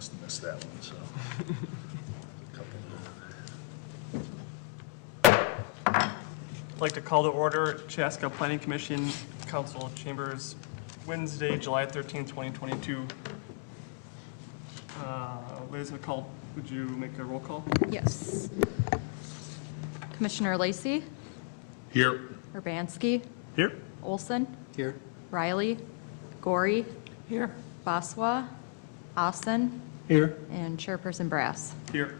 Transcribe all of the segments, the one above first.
Must have missed that one, so. I'd like to call to order Chaska Planning Commission Council Chambers Wednesday, July 13th, 2022. Liz, would you make a roll call? Yes. Commissioner Lacey, Here. Urbanski, Here. Olson, Here. Riley, Gorey, Here. Baswa, Austin, Here. and Chairperson Brass. Here.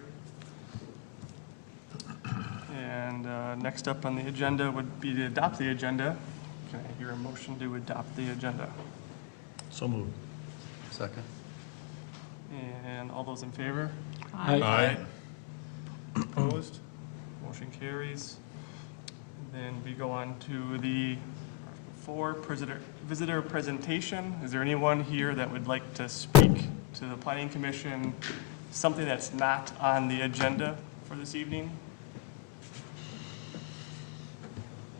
And next up on the agenda would be to adopt the agenda. Can I hear a motion to adopt the agenda? So moved. Second. And all those in favor? Aye. Opposed? Motion carries. Then we go on to the visitor presentation. Is there anyone here that would like to speak to the Planning Commission, something that's not on the agenda for this evening?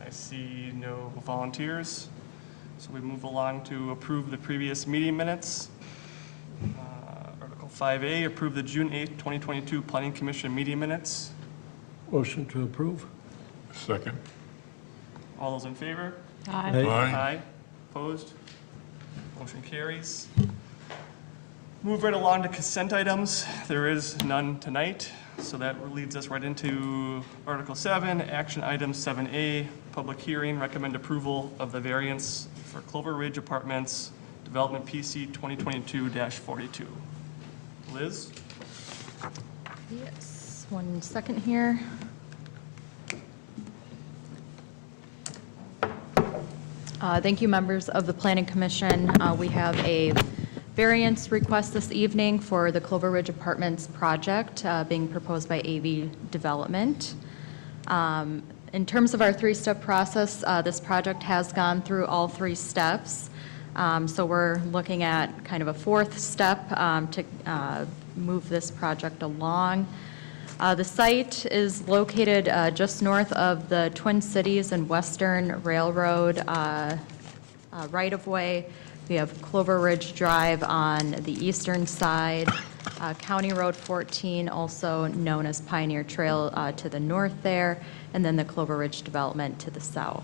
I see no volunteers, so we move along to approve the previous meeting minutes. Article 5A, approve the June 8th, 2022 Planning Commission meeting minutes. Motion to approve. Second. All those in favor? Aye. Opposed? Motion carries. Move right along to consent items. There is none tonight, so that leads us right into Article 7, action item 7A, public hearing, recommend approval of the variance for Clover Ridge Apartments, Development PC 2022-42. Liz? Yes, 1 second here. Thank you, members of the Planning Commission. We have a variance request this evening for the Clover Ridge Apartments project being proposed by AV Development. In terms of our three-step process, this project has gone through all 3 steps. So we're looking at kind of a 4th step to move this project along. The site is located just north of the Twin Cities and Western Railroad right-of-way. We have Clover Ridge Drive on the eastern side, County Road 14, also known as Pioneer Trail, to the north there, and then the Clover Ridge development to the south.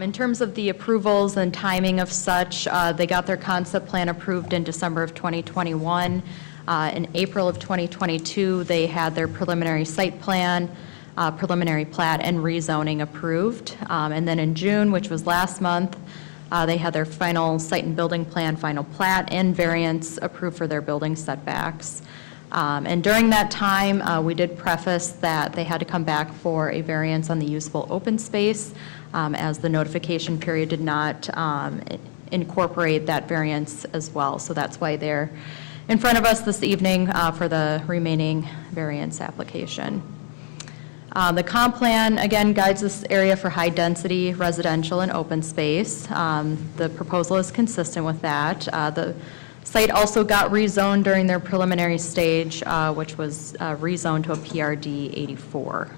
In terms of the approvals and timing of such, they got their concept plan approved in December of 2021. In April of 2022, they had their preliminary site plan, preliminary plat, and rezoning approved. And then in June, which was last month, they had their final site and building plan, final plat, and variance approved for their building setbacks. And during that time, we did preface that they had to come back for a variance on the usable open space, as the notification period did not incorporate that variance as well. So that's why they're in front of us this evening for the remaining variance application. The comp plan, again, guides this area for high-density residential and open space. The proposal is consistent with that. The site also got rezoned during their preliminary stage, which was rezoned to a PRD 84.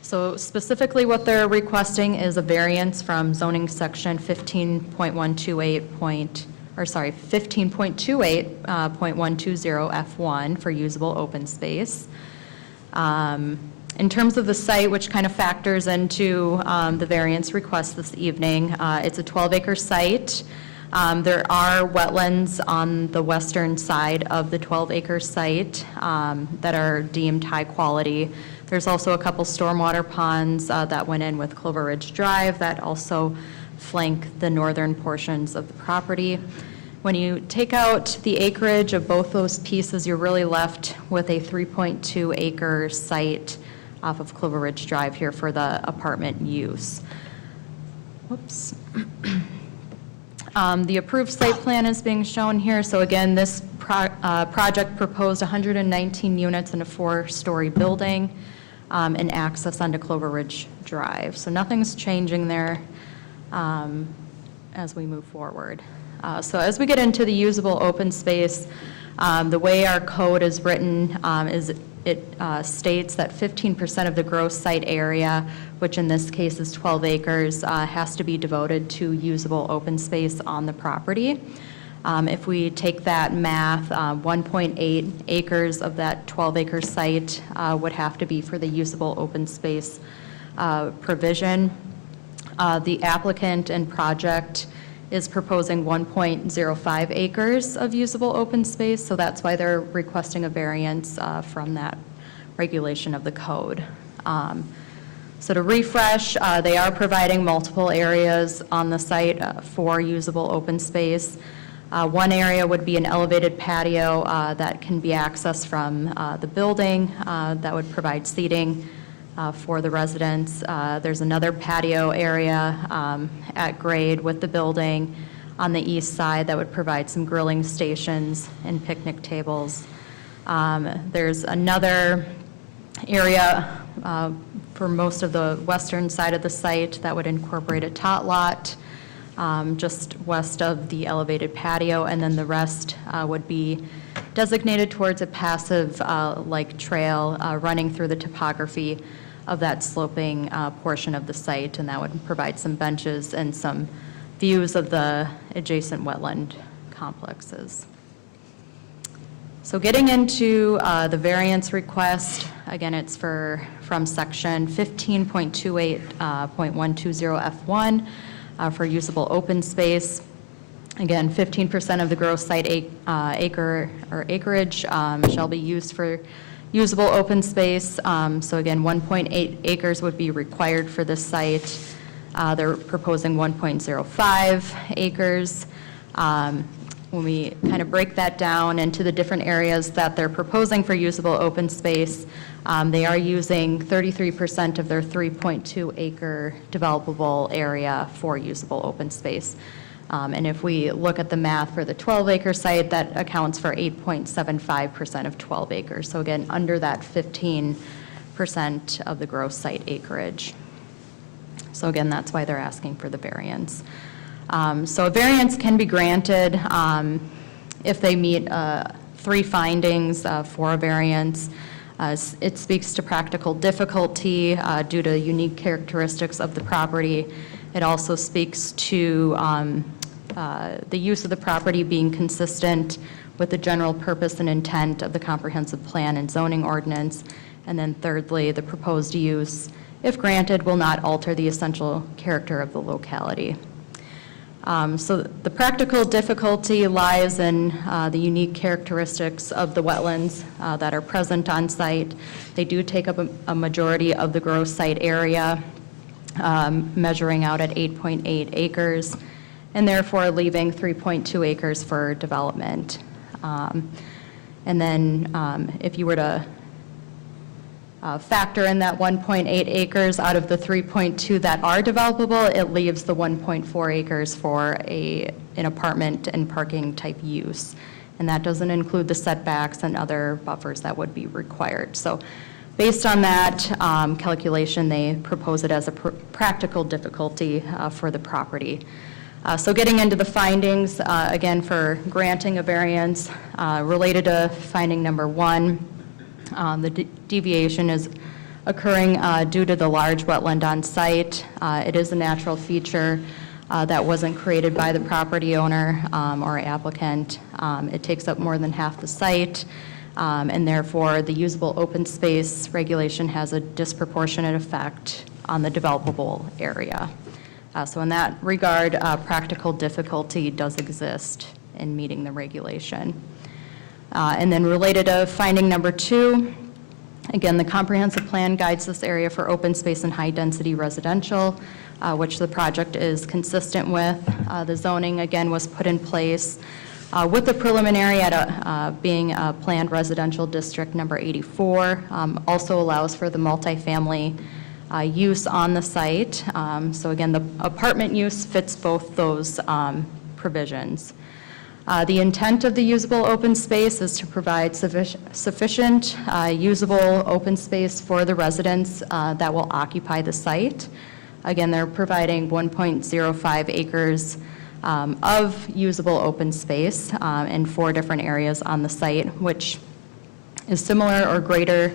So specifically what they're requesting is a variance from zoning section 15.28.120 F1 for usable open space. In terms of the site, which kind of factors into the variance request this evening, it's a 12-acre site. There are wetlands on the western side of the 12-acre site that are deemed high quality. There's also a couple stormwater ponds that went in with Clover Ridge Drive that also flank the northern portions of the property. When you take out the acreage of both those pieces, you're really left with a 3.2 acre site off of Clover Ridge Drive here for the apartment use. Whoops. The approved site plan is being shown here. So again, this project proposed 119 units in a 4-story building and access onto Clover Ridge Drive. So nothing's changing there as we move forward. So as we get into the usable open space, the way our code is written is it states that 15% of the gross site area, which in this case is 12 acres, has to be devoted to usable open space on the property. If we take that math, 1.8 acres of that 12-acre site would have to be for the usable open space provision. The applicant and project is proposing 1.05 acres of usable open space, so that's why they're requesting a variance from that regulation of the code. So to refresh, they are providing multiple areas on the site for usable open space. One area would be an elevated patio that can be accessed from the building that would provide seating for the residents. There's another patio area at grade with the building on the east side that would provide some grilling stations and picnic tables. There's another area for most of the western side of the site that would incorporate a tot lot just west of the elevated patio, and then the rest would be designated towards a passive like trail running through the topography of that sloping portion of the site, and that would provide some benches and some views of the adjacent wetland complexes. So getting into the variance request, again, it's from section 15.28.120F1 for usable open space. Again, 15% of the gross site acreage shall be used for usable open space. So again, 1.8 acres would be required for this site. They're proposing 1.05 acres. When we kind of break that down into the different areas that they're proposing for usable open space, they are using 33% of their 3.2 acre developable area for usable open space. And if we look at the math for the 12-acre site, that accounts for 8.75% of 12 acres. So again, under that 15% of the gross site acreage. So again, that's why they're asking for the variance. So a variance can be granted if they meet 3 findings for a variance. It speaks to practical difficulty due to unique characteristics of the property. It also speaks to the use of the property being consistent with the general purpose and intent of the comprehensive plan and zoning ordinance. And then thirdly, the proposed use, if granted, will not alter the essential character of the locality. So the practical difficulty lies in the unique characteristics of the wetlands that are present on site. They do take up a majority of the gross site area, measuring out at 8.8 acres, and therefore leaving 3.2 acres for development. And then if you were to factor in that 1.8 acres out of the 3.2 that are developable, it leaves the 1.4 acres for an apartment and parking type use. And that doesn't include the setbacks and other buffers that would be required. So based on that calculation, they propose it as a practical difficulty for the property. So getting into the findings, again, for granting a variance, related to finding number 1, the deviation is occurring due to the large wetland on site. It is a natural feature that wasn't created by the property owner or applicant. It takes up more than half the site, and therefore the usable open space regulation has a disproportionate effect on the developable area. So in that regard, practical difficulty does exist in meeting the regulation. And then related to finding number 2, again, the comprehensive plan guides this area for open space and high-density residential, which the project is consistent with. The zoning, again, was put in place with the preliminary at being a planned residential district number 84, also allows for the multifamily use on the site. So again, the apartment use fits both those provisions. The intent of the usable open space is to provide sufficient usable open space for the residents that will occupy the site. Again, they're providing 1.05 acres of usable open space in 4 different areas on the site, which is similar or greater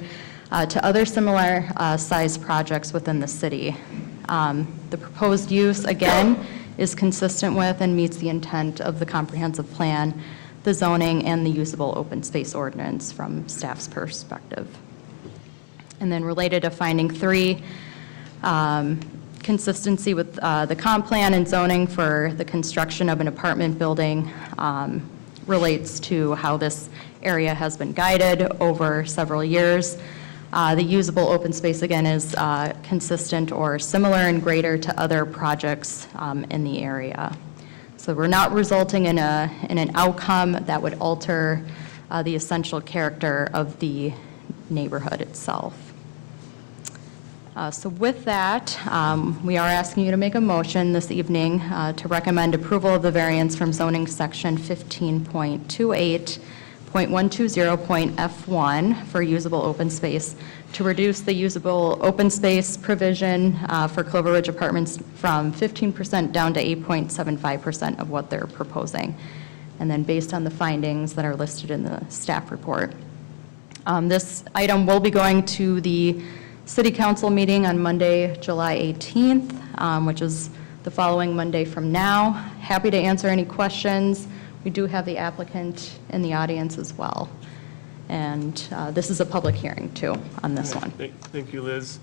to other similar size projects within the city. The proposed use, again, is consistent with and meets the intent of the comprehensive plan, the zoning, and the usable open space ordinance from staff's perspective. And then related to finding 3, consistency with the comp plan and zoning for the construction of an apartment building relates to how this area has been guided over several years. The usable open space, again, is consistent or similar and greater to other projects in the area. So we're not resulting in an outcome that would alter the essential character of the neighborhood itself. So with that, we are asking you to make a motion this evening to recommend approval of the variance from zoning section 15.28.120.F1 for usable open space to reduce the usable open space provision for Clover Ridge Apartments from 15% down to 8.75% of what they're proposing. And then based on the findings that are listed in the staff report. This item will be going to the City Council meeting on Monday, July 18th, which is the following Monday from now. Happy to answer any questions. We do have the applicant in the audience as well. And this is a public hearing, too, on this one. Thank you, Liz.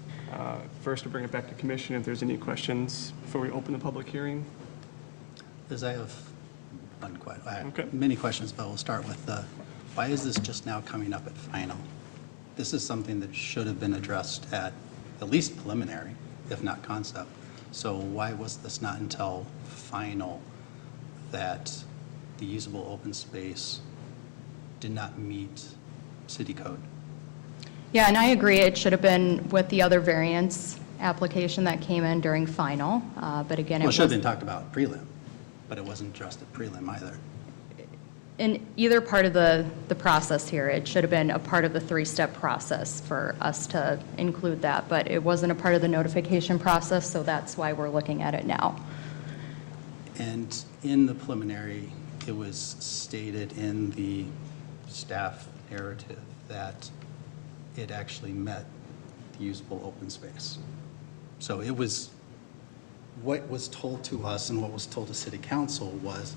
First, to bring it back to commission, if there's any questions before we open the public hearing. Liz, I have one question. I have Okay. many questions, but we'll start with why is this just now coming up at final? This is something that should have been addressed at least preliminary, if not concept. So why was this not until final that the usable open space did not meet city code? Yeah, and I agree, it should have been with the other variance application that came in during final, but again, Well, it it should have was been talked about prelim, but it wasn't addressed at prelim either. in either part of the process here. It should have been a part of the 3-step process for us to include that, but it wasn't a part of the notification process, so that's why we're looking at it now. And in the preliminary, it was stated in the staff narrative that it actually met the usable open space. So it was, what was told to us and what was told to city council was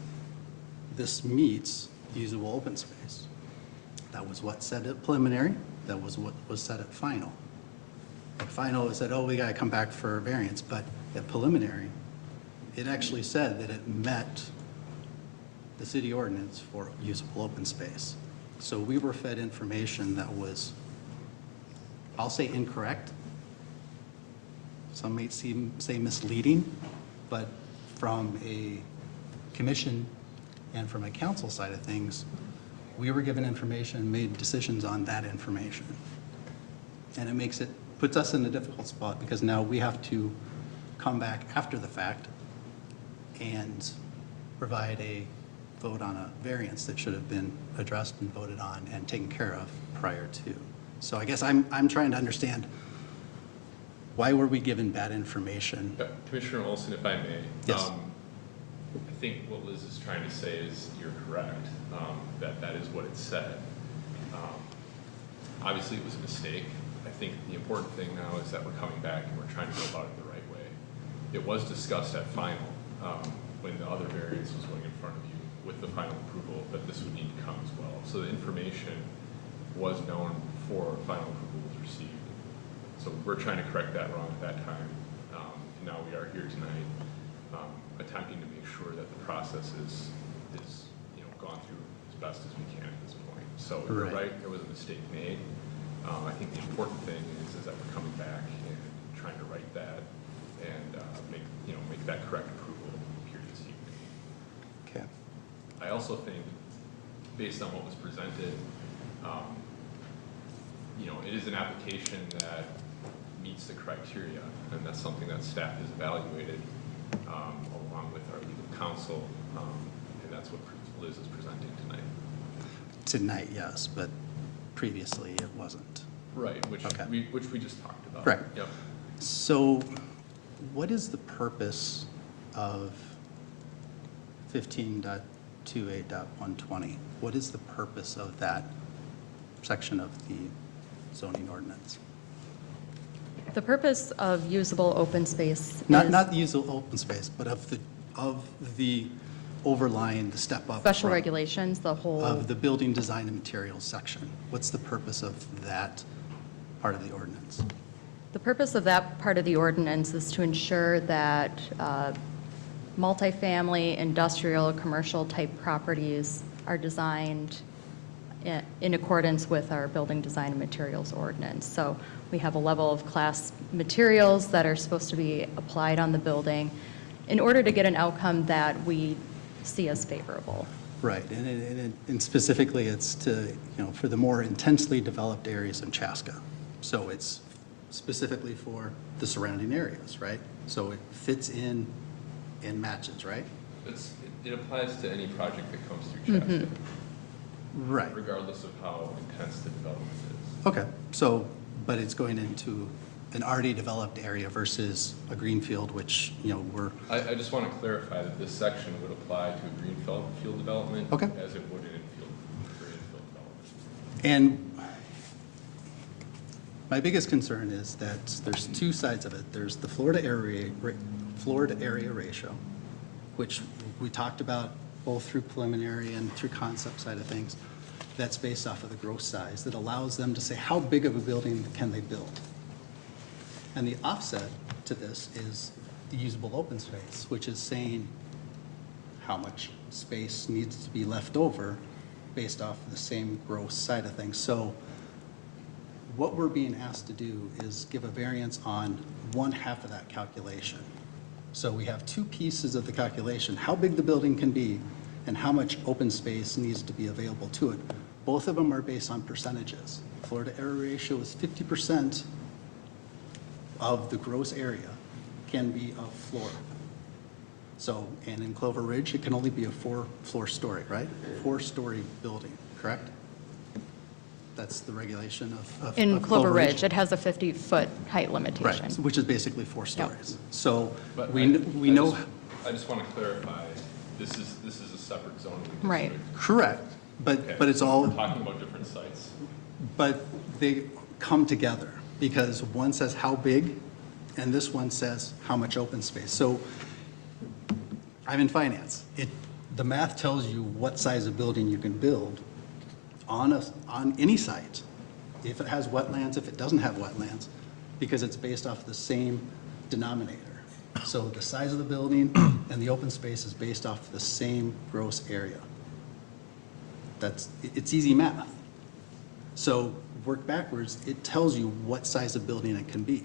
this meets usable open space. That was what said at preliminary, that was what was said at final. At final, it said, oh, we gotta come back for variance, but at preliminary, it actually said that it met the city ordinance for usable open space. So we were fed information that was, I'll say incorrect. Some may say misleading, but from a commission and from a council side of things, we were given information, made decisions on that information. And it puts us in a difficult spot because now we have to come back after the fact and provide a vote on a variance that should have been addressed and voted on and taken care of prior to. So I guess I'm trying to understand, why were we given bad information? Commissioner Olson, if I may. Yes. I think what Liz is trying to say is you're correct, that is what it said. Obviously, it was a mistake. I think the important thing now is that we're coming back and we're trying to go about it the right way. It was discussed at final, when the other variance was going in front of you with the final approval, that this would need to come as well. So the information was known before final approval was received. So we're trying to correct that wrong at that time. And now we are here tonight, attempting to make sure that the process is gone through as best as we can at this point. So you're right, there was a mistake made. I think the important thing is that we're coming back and trying to right that and make that correct approval here this evening. Okay. I also think, based on what was presented, it is an application that meets the criteria, and that's something that staff has evaluated along with our legal counsel, and that's what Liz is presenting tonight. Tonight, yes, but previously it wasn't. Right, which Okay. we just talked about. Correct. Yep. So what is the purpose of 15.28.120? What is the purpose of that section of the zoning ordinance? The purpose of usable open space is... Not the usable open space, but of of the overline, the step up. Special from- regulations, the whole, Of the building design and materials section. What's the purpose of that part of the ordinance? the purpose of that part of the ordinance is to ensure that multifamily, industrial, commercial type properties are designed in accordance with our building design and materials ordinance. So we have a level of class materials that are supposed to be applied on the building in order to get an outcome that we see as favorable. Right, and specifically, it's to, for the more intensely developed areas in Chaska. So it's specifically for the surrounding areas, right? So it fits in and matches, right? It applies to any project that comes through Chaska, Right. regardless of how intense the development is. Okay, so, but it's going into an already developed area versus a greenfield, which, we're, I just want to clarify that this section would apply to a greenfield development. Okay. As it would an infield development. and my biggest concern is that there's two sides of it. There's the Florida area ratio, which we talked about both through preliminary and through concept side of things. That's based off of the gross size that allows them to say how big of a building can they build. And the offset to this is the usable open space, which is saying how much space needs to be left over based off the same gross side of things. So what we're being asked to do is give a variance on one half of that calculation. So we have two pieces of the calculation, how big the building can be and how much open space needs to be available to it. Both of them are based on percentages. Florida area ratio is 50% of the gross area can be of floor. So, and in Clover Ridge, it can only be a four-floor story, right? 4-story building, correct? That's the regulation of In Clover Ridge, it has a 50-foot height limitation. Right, which is basically 4 stories. So But we know, I just want to clarify, this is a separate zoning district. Right. correct, Okay. but it's We're all, talking about different sites. but they come together because one says how big and this one says how much open space. So I'm in finance. The math tells you what size of building you can build on any site, if it has wetlands, if it doesn't have wetlands, because it's based off the same denominator. So the size of the building and the open space is based off the same gross area. It's easy math. So work backwards, it tells you what size of building it can be.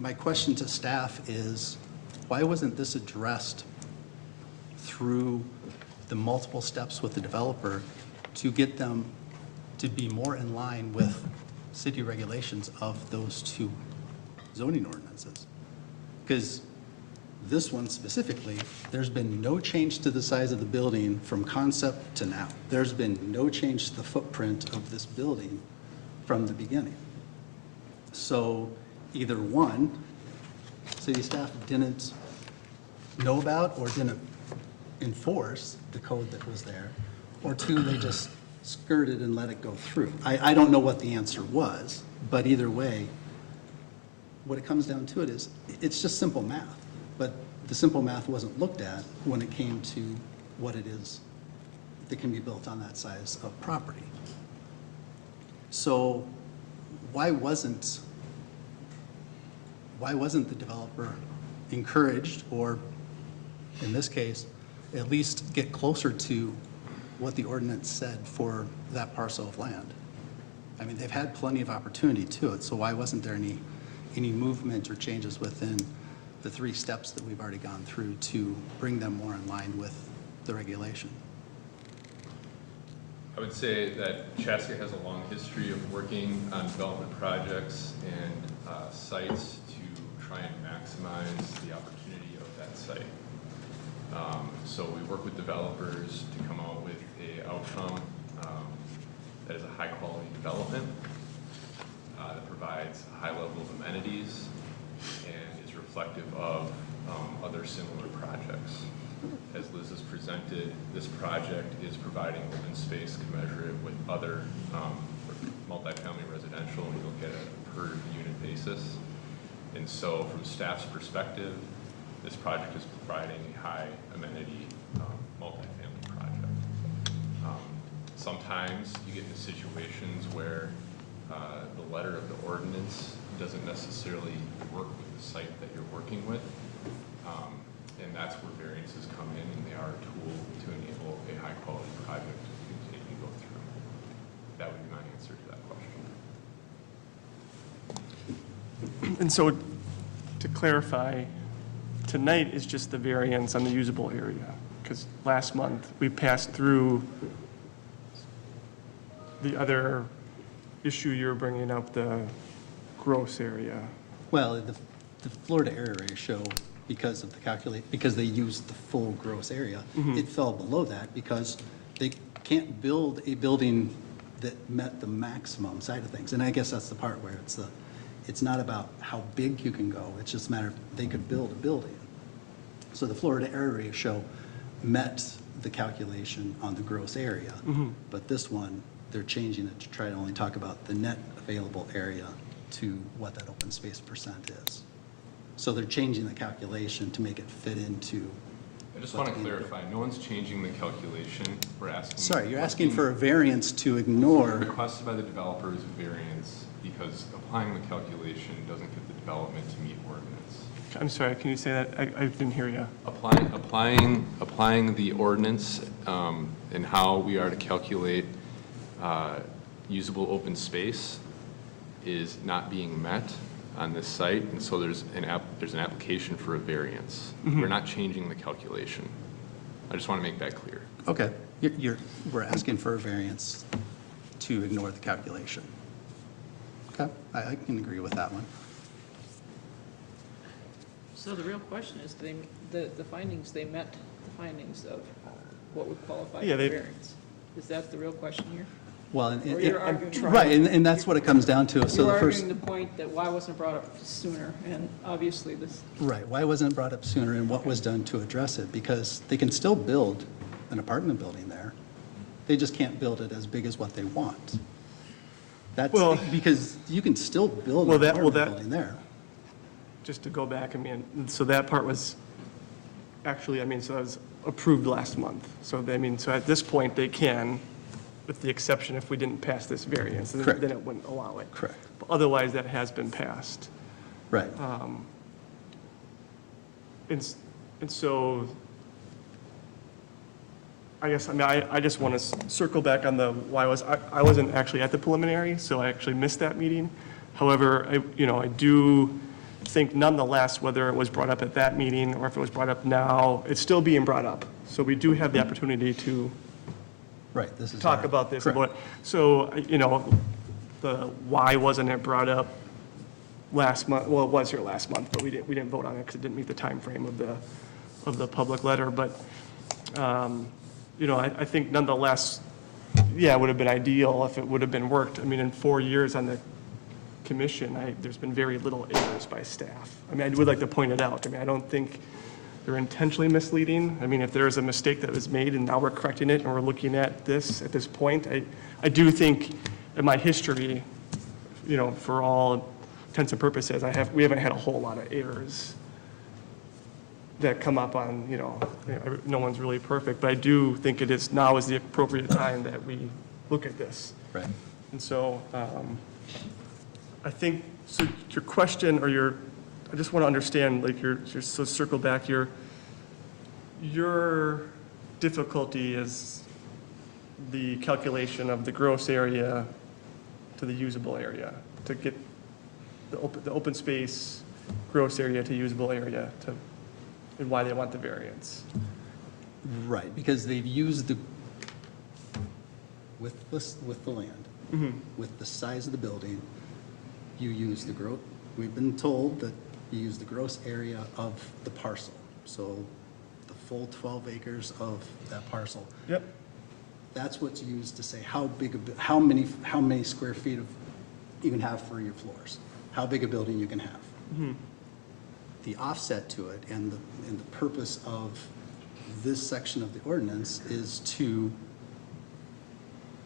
My question to staff is, why wasn't this addressed through the multiple steps with the developer to get them to be more in line with city regulations of those two zoning ordinances? Because this one specifically, there's been no change to the size of the building from concept to now. There's been no change to the footprint of this building from the beginning. So either one, city staff didn't know about or didn't enforce the code that was there, or two, they just skirted and let it go through. I don't know what the answer was, but either way, what it comes down to it is, it's just simple math, but the simple math wasn't looked at when it came to what it is that can be built on that size of property. So why wasn't the developer encouraged, or in this case, at least get closer to what the ordinance said for that parcel of land? I mean, they've had plenty of opportunity to it, so why wasn't there any movement or changes within the 3 steps that we've already gone through to bring them more in line with the regulation? I would say that Chaska has a long history of working on development projects and sites to try and maximize the opportunity of that site. So we work with developers to come out with an outcome that is a high-quality development that provides a high level of amenities and is reflective of other similar projects. As Liz has presented, this project is providing open space commensurate with other multifamily residential. We look at a per unit basis. And so from staff's perspective, this project is providing a high amenity multifamily project. Sometimes you get into situations where the letter of the ordinance doesn't necessarily work with the site that you're working with. And that's where variances come in, and they are a tool to enable a high-quality project to continue to go through. That would be my answer to that question. And so, to clarify, tonight is just the variance on the usable area, because last month we passed through the other issue you're bringing up, the gross area. Well, the floor to area ratio, because of the because they used the full gross area, it fell below that because they can't build a building that met the maximum side of things. And I guess that's the part where it's not about how big you can go, it's just a matter of they could build a building. So the floor to area ratio met the calculation on the gross area. But this one, they're changing it to try to only talk about the net available area to what that open space percent is. So they're changing the calculation to make it fit into. I just want to clarify, no one's changing the calculation. We're asking. Sorry, you're asking for a variance to ignore. Requested by the developers variance because applying the calculation doesn't get the development to meet ordinance. I'm sorry, can you say that? I didn't hear you. Applying the ordinance and how we are to calculate usable open space is not being met on this site, and so there's an application for a variance. We're not changing the calculation. I just want to make that clear. Okay, we're asking for a variance to ignore the calculation. Okay, I can agree with that one. So the real question is, the findings, they met the findings of what would qualify Yeah, for they- variance. Is that the real question here? Well, Or you're arguing- right, and that's what it comes down to. So You're the first, arguing the point that why wasn't it brought up sooner, and obviously this, right, why wasn't it brought up sooner and what was done to address it? Because they can still build an apartment building there. They just can't build it as big as what they want. That's Well- because you can still build Well, an that- well, apartment that- building there. Just to go back, I mean, so that part was actually, I mean, so it was approved last month. So, I mean, so at this point, they can, with the exception if we didn't pass this variance, then Correct. it wouldn't allow it. Correct. But otherwise, that has been passed. Right. And so, I guess, I mean, I just want to circle back on the why I wasn't actually at the preliminary, so I actually missed that meeting. However, I do think nonetheless, whether it was brought up at that meeting or if it was brought up now, it's still being brought up. So we do have the opportunity to Right, this is. talk our- about this. correct. So, the why wasn't it brought up last month? Well, it was here last month, but we didn't vote on it because it didn't meet the time frame of the public letter. But, I think nonetheless, yeah, it would have been ideal if it would have been worked. I mean, in 4 years on the commission, there's been very little errors by staff. I mean, I would like to point it out. I mean, I don't think they're intentionally misleading. I mean, if there is a mistake that was made and now we're correcting it and we're looking at this point, I do think in my history, for all intents and purposes, we haven't had a whole lot of errors that come up on, no one's really perfect, but I do think now is the appropriate time that we look at this. Right. And so, I think, so your question I just want to understand, like, so circle back, your difficulty is the calculation of the gross area to the usable area, to get the open space gross area to usable area, and why they want the variance. Right, because they've used with the land, with the size of the building, you use the we've been told that you use the gross area of the parcel. So the full 12 acres of that parcel. Yep. That's what's used to say how many square feet you can have for your floors, how big a building you can have. The offset to it and the purpose of this section of the ordinance is to,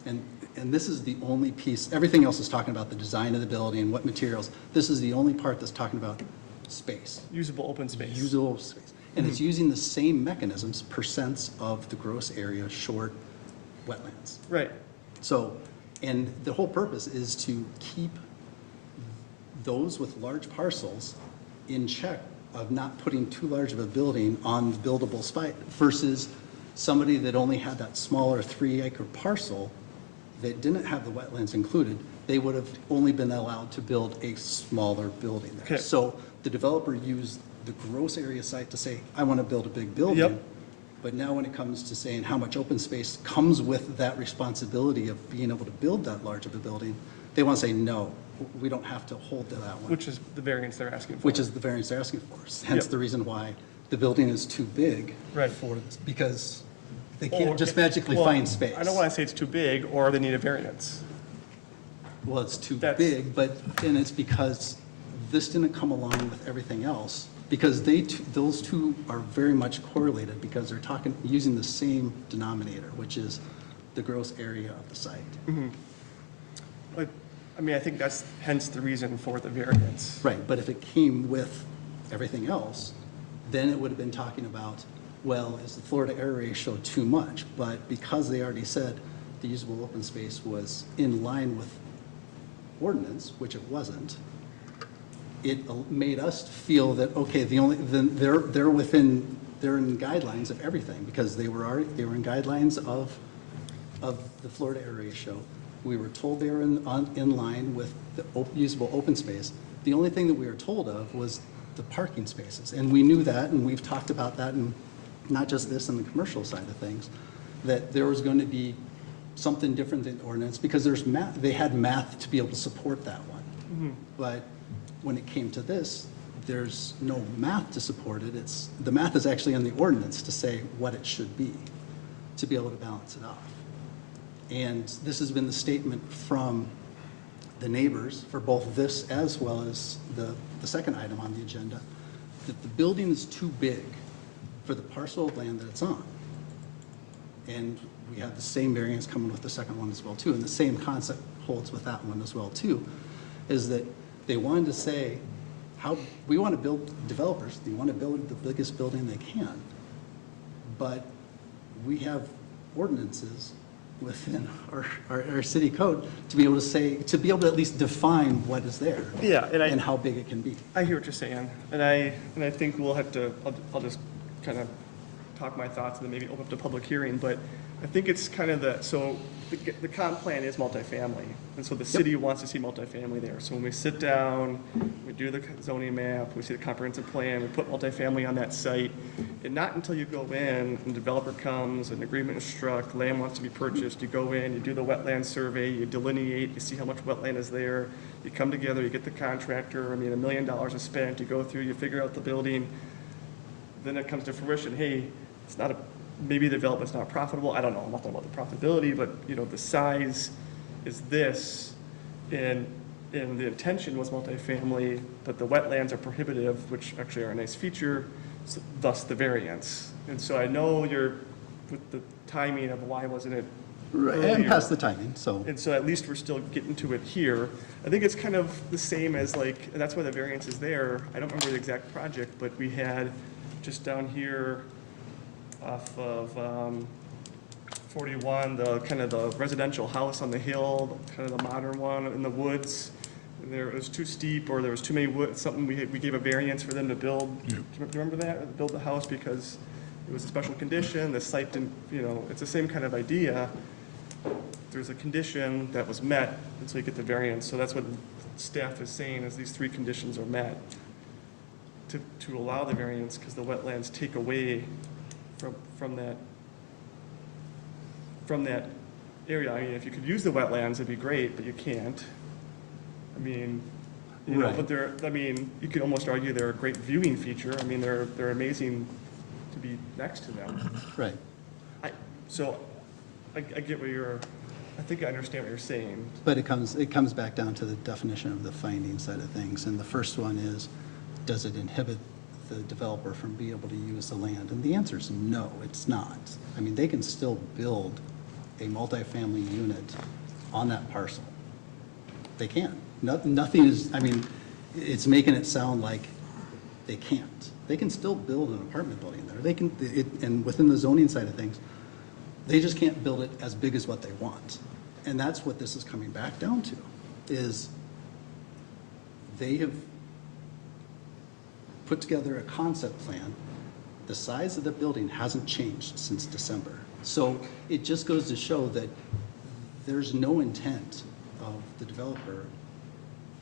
and and this is the only piece, everything else is talking about the design of the building, what materials. This is the only part that's talking about space. Usable open space. Usable space. And it's using the same mechanisms, percents of the gross area short wetlands. Right. So, and the whole purpose is to keep those with large parcels in check of not putting too large of a building on the buildable site versus somebody that only had that smaller 3-acre parcel that didn't have the wetlands included, they would have only been allowed to build a smaller building there. Okay. So the developer used the gross area site to say, I want to build a big building. Yep. But now when it comes to saying how much open space comes with that responsibility of being able to build that large of a building, they want to say, no, we don't have to hold to that one. Which is the variance they're asking for. Which is the variance they're asking for. Hence Yep. the reason why the building is too big Right. for this, because they Or- can't just magically well, find space. I don't want to say it's too big, or they need a variance. Well, it's too That's- big, and it's because this didn't come along with everything else, because those two are very much correlated, because they're using the same denominator, which is the gross area of the site. But, I mean, I think that's hence the reason for the variance. Right, but if it came with everything else, then it would have been talking about, well, is the Florida error ratio too much? But because they already said the usable open space was in line with ordinance, which it wasn't, it made us feel that, okay, then they're in guidelines of everything, because they were in guidelines of the Florida error ratio. We were told they were in line with the usable open space. The only thing that we were told of was the parking spaces, and we knew that, and we've talked about that, and not just this in the commercial side of things, that there was going to be something different than ordinance, because there's math, they had math to be able to support that one. But when it came to this, there's no math to support it. The math is actually in the ordinance to say what it should be, to be able to balance it off. And this has been the statement from the neighbors for both this as well as the second item on the agenda, that the building is too big for the parcel of land that it's on. And we have the same variance coming with the second one as well too, and the same concept holds with that one as well too, is that they wanted to say, we want to build, developers, they want to build the biggest building they can, but we have ordinances within our city code to be able to say, to be able to at least define what is there. Yeah, And how big it can be. I hear what you're saying, and I think we'll have to, I'll just kind of talk my thoughts and then maybe open up to public hearing, but I think it's kind of so the comp plan is multifamily, and so the city wants to see multifamily there. So when we sit down, we do the zoning map, we see the comprehensive plan, we put multifamily on that site, and not until you go in, and the developer comes, an agreement is struck, land wants to be purchased, you go in, you do the wetland survey, you delineate, you see how much wetland is there, you come together, you get the contractor, I mean, $1 million is spent, you go through, you figure out the building, then it comes to fruition, hey, it's not maybe the development's not profitable, I don't know, nothing about the profitability, but, the size is this, and the intention was multifamily, but the wetlands are prohibitive, which actually are a nice feature, thus the variance. And so I know with the timing of why wasn't it And earlier. past the timing, so. And so at least we're still getting to it here. I think it's kind of the same as and that's why the variance is there. I don't remember the exact project, but we had just down here off of 41, the kind of the residential house on the hill, kind of the modern one in the woods. It was too steep, or there was too many woods, something we gave a variance for them to build. Do you remember that? Build the house because it was a special condition, the site didn't, it's the same kind of idea. There's a condition that was met, and so you get the variance. So that's what staff is saying, is these 3 conditions are met to allow the variance, because the wetlands take away from that area. I mean, if you could use the wetlands, it'd be great, but you can't. I mean, Right. but you could almost argue they're a great viewing feature. I mean, they're amazing to be next to them. Right. So I get I think I understand what you're saying. But it comes back down to the definition of the finding side of things. And the first one is, does it inhibit the developer from being able to use the land? And the answer is no, it's not. I mean, they can still build a multifamily unit on that parcel. They can. Nothing is, I mean, it's making it sound like they can't. They can still build an apartment building there. They can, and within the zoning side of things, they just can't build it as big as what they want. And that's what this is coming back down to, is they have put together a concept plan. The size of the building hasn't changed since December. So it just goes to show that there's no intent of the developer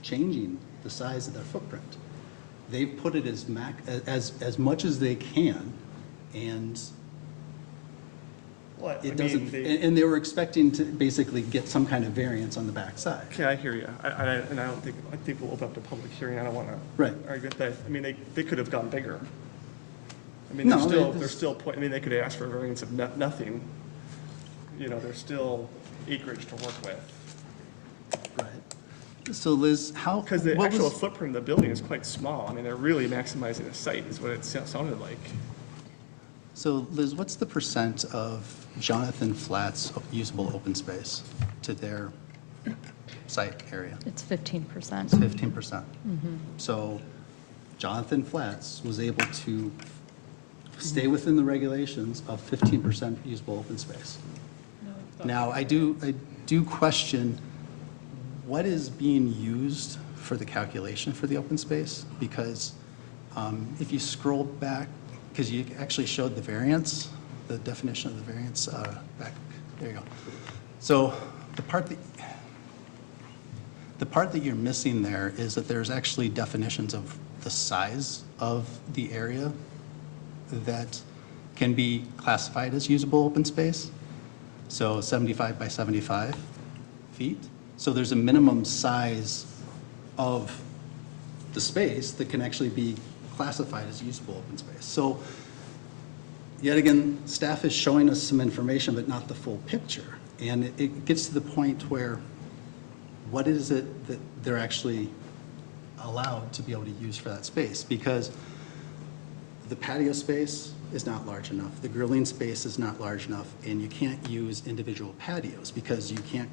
changing the size of their footprint. They've put it as much as they can, and Well, I it mean, doesn't, and they were expecting to basically get some kind of variance on the backside. Okay, I hear you. And I think we'll open up the public hearing. I don't want to Right. argue with that. I mean, they could have gone bigger. I mean, No, there's still, I mean, they could ask for a variance of nothing. You know, there's still acreage to work with. Right. So Liz, how? Because the what actual was- footprint of the building is quite small. I mean, they're really maximizing the site is what it sounded like. So Liz, what's the percent of Jonathan Flat's usable open space to their site area? It's 15%. It's 15%. So Jonathan Flats was able to stay within the regulations of 15% usable open space. Now, I do question what is being used for the calculation for the open space, because if you scroll back, because you actually showed the variance, the definition of the variance back, there you go. So the part that you're missing there is that there's actually definitions of the size of the area that can be classified as usable open space. So 75 by 75 feet. So there's a minimum size of the space that can actually be classified as usable open space. So yet again, staff is showing us some information, but not the full picture. And it gets to the point where what is it that they're actually allowed to be able to use for that space? Because the patio space is not large enough, the grilling space is not large enough, and you can't use individual patios because you can't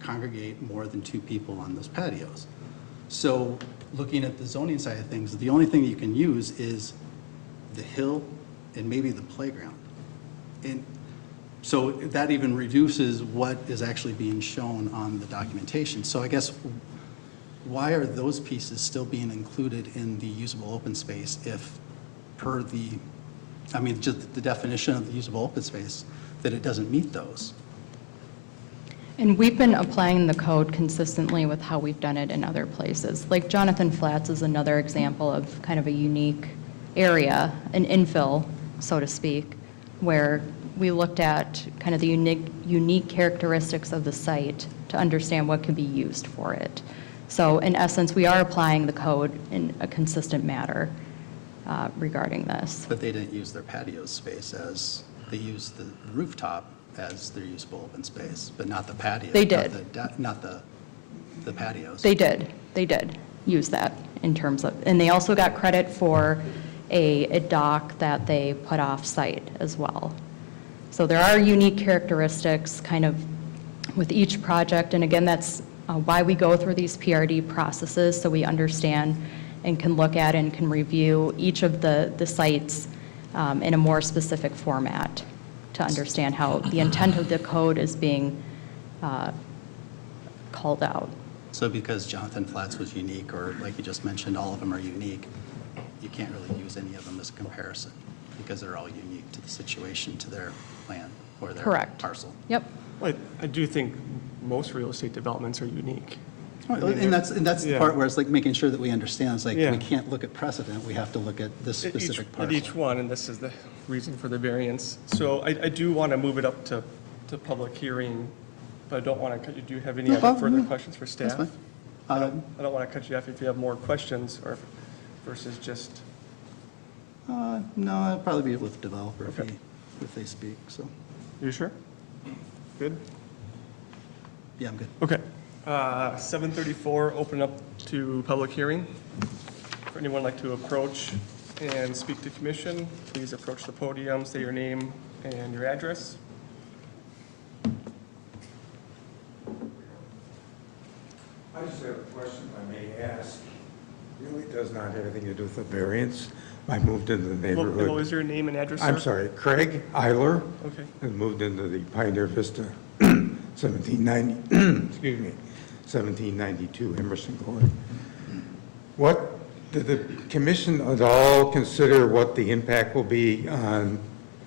congregate more than 2 people on those patios. So looking at the zoning side of things, the only thing you can use is the hill and maybe the playground. And so that even reduces what is actually being shown on the documentation. So I guess, why are those pieces still being included in the usable open space if per the, I mean, just the definition of the usable open space, that it doesn't meet those? And we've been applying the code consistently with how we've done it in other places. Like Jonathan Flats is another example of kind of a unique area, an infill, so to speak, where we looked at kind of the unique characteristics of the site to understand what could be used for it. So in essence, we are applying the code in a consistent manner regarding this. But they didn't use their patio space as, they used the rooftop as their usable open space, but not the patio. They did. Not the patios. They did use that in terms of, and they also got credit for a dock that they put off-site as well. So there are unique characteristics kind of with each project, and again, that's why we go through these PRD processes, so we understand and can look at and can review each of the sites in a more specific format to understand how the intent of the code is being called out. So because Jonathan Flats was unique, or like you just mentioned, all of them are unique, you can't really use any of them as a comparison because they're all unique to the situation, to their plan or their Correct. parcel. Yep. Well, I do think most real estate developments are unique. And that's the Yeah. part where it's like making sure that we understand, it's like, Yeah. we can't look at precedent, we have to look at this specific At parcel. each one, and this is the reason for the variance. So I do want to move it up to public hearing, but I don't want to cut you. Do you have any No other problem, further yeah. questions for That's staff? fine. I don't want to cut you off if you have more questions or versus just, No, I'd probably be with the developer Okay. if they speak, so, you sure? Good? yeah, I'm good. Okay. 7:34, open up to public hearing. For anyone like to approach and speak to commission, please approach the podium, say your name and your address. I just have a question, if I may ask. Really does not have anything to do with the variance. I moved into the What neighborhood. was your name and address, sir? I'm sorry, Craig Eiler, Okay. and moved into the Pioneer Vista 1790, excuse me, 1792 Emerson Court. What, did the commission at all consider what the impact will be on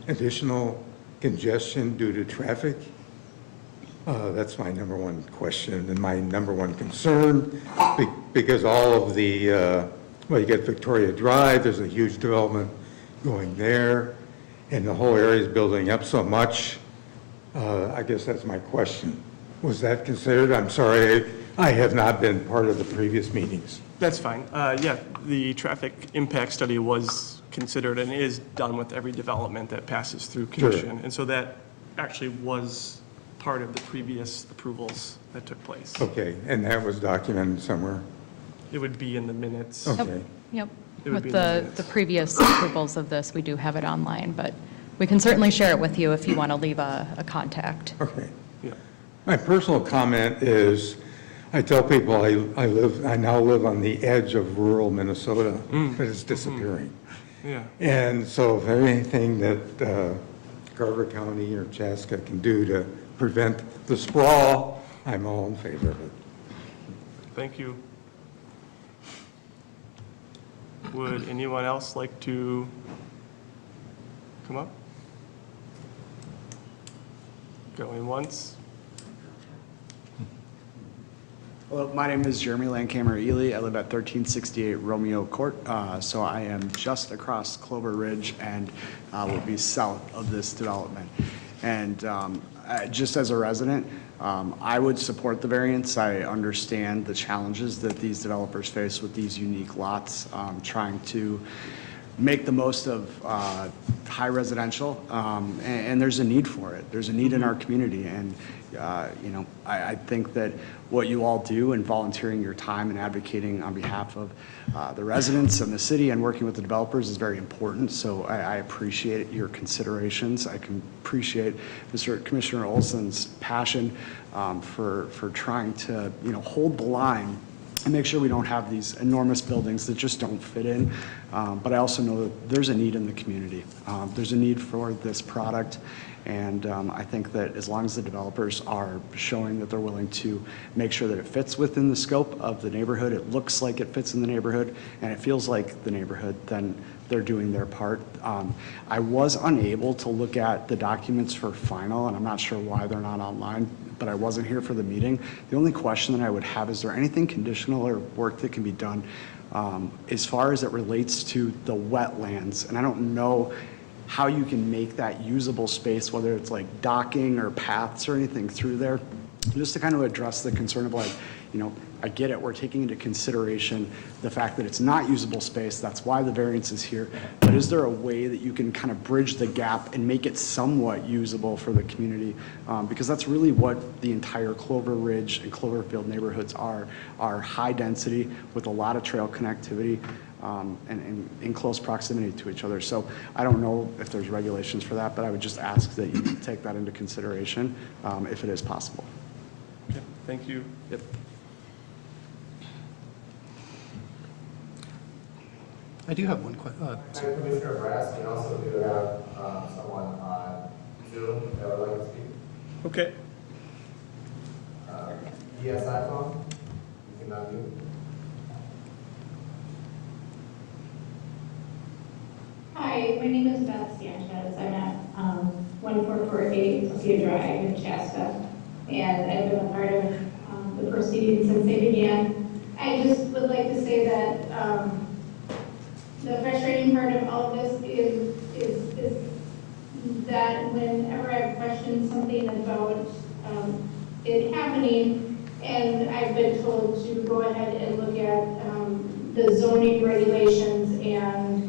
additional congestion due to traffic? That's my number one question and my number one concern, because all of the, well, you get Victoria Drive, there's a huge development going there, and the whole area is building up so much. I guess that's my question. Was that considered? I'm sorry, I have not been part of the previous meetings. That's fine. Yeah, the traffic impact study was considered and is done with every development that passes through commission. And so that actually was part of the previous approvals that took place. Okay, and that was documented somewhere? It would be in the minutes. Okay. Yep. It would With be in the the minutes. previous approvals of this, we do have it online, but we can certainly share it with you if you want to leave a contact. Okay. Yeah. My personal comment is, I tell people I now live on the edge of rural Minnesota, but it's disappearing. Yeah. And so if there's anything that Carver County or Chaska can do to prevent the sprawl, I'm all in favor of it. Thank you. Would anyone else like to come up? Going once? Hello, my name is Jeremy Landcamer Ely. I live at 1368 Romeo Court, so I am just across Clover Ridge and will be south of this development. And just as a resident, I would support the variance. I understand the challenges that these developers face with these unique lots, trying to make the most of high residential, and there's a need for it. There's a need in our community, and you know, I think that what you all do in volunteering your time and advocating on behalf of the residents and the city and working with the developers is very important. So I appreciate your considerations. I can appreciate Mr. Commissioner Olson's passion for trying to, you know, hold the line and make sure we don't have these enormous buildings that just don't fit in. But I also know that there's a need in the community. There's a need for this product. And I think that as long as the developers are showing that they're willing to make sure that it fits within the scope of the neighborhood, it looks like it fits in the neighborhood, and it feels like the neighborhood, then they're doing their part. I was unable to look at the documents for final, and I'm not sure why they're not online, but I wasn't here for the meeting. The only question that I would have, is there anything conditional or work that can be done as far as it relates to the wetlands? And I don't know how you can make that usable space, whether it's like docking or paths or anything through there, just to kind of address the concern of, like, you know, I get it, we're taking into consideration the fact that it's not usable space, that's why the variance is here, but is there a way that you can kind of bridge the gap and make it somewhat usable for the community? Because that's really what the entire Clover Ridge and Cloverfield neighborhoods are high density with a lot of trail connectivity, and in close proximity to each other. So I don't know if there's regulations for that, but I would just ask that you take that into consideration if it is possible. Okay, thank you. Yep. I do have one question. Hi, Commissioner Brass, we also do have someone on Zoom that would like to speak. Okay. Yes, iPhone, you can unmute. Hi, my name is Beth Sanchez. I'm at 1448 Sophia Drive in Chaska, and I've been a part of the proceedings since they began. I just would like to say that the frustrating part of all of this is that whenever I've questioned something about it happening, and I've been told to go ahead and look at the zoning regulations, and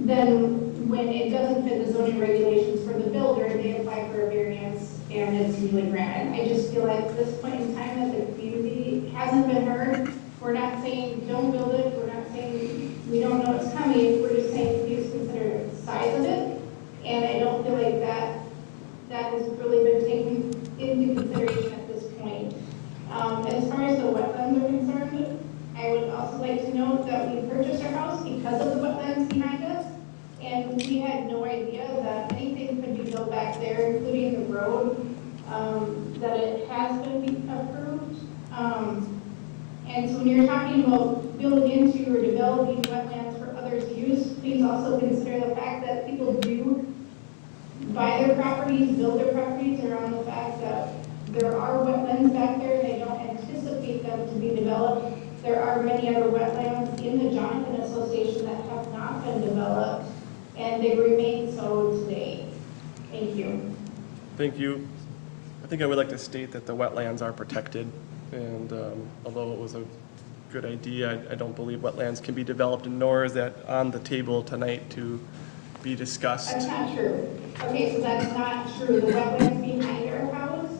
then when it doesn't fit the zoning regulations for the builder, they apply for a variance and it's usually granted. I just feel like at this point in time that the community hasn't been heard. We're not saying don't build it, we're not saying we don't know it's coming, we're just saying please consider the size of it. And I don't feel like that has really been taken into consideration at this point. As far as the wetlands are And so when you're talking about building into or developing wetlands for others to use, please also consider the fact that people do buy their properties, build their properties around the fact that there are wetlands back there and they don't anticipate them to be developed. There are many other wetlands in the Jonathan Association that have not been developed, and they remain so today. Thank you. Thank you. I think I would like to state that the wetlands are protected, and although it was a good idea, I don't believe wetlands can be developed, and nor is that on the table tonight to be discussed. That's not true. Okay, so that's not true. The wetlands behind our house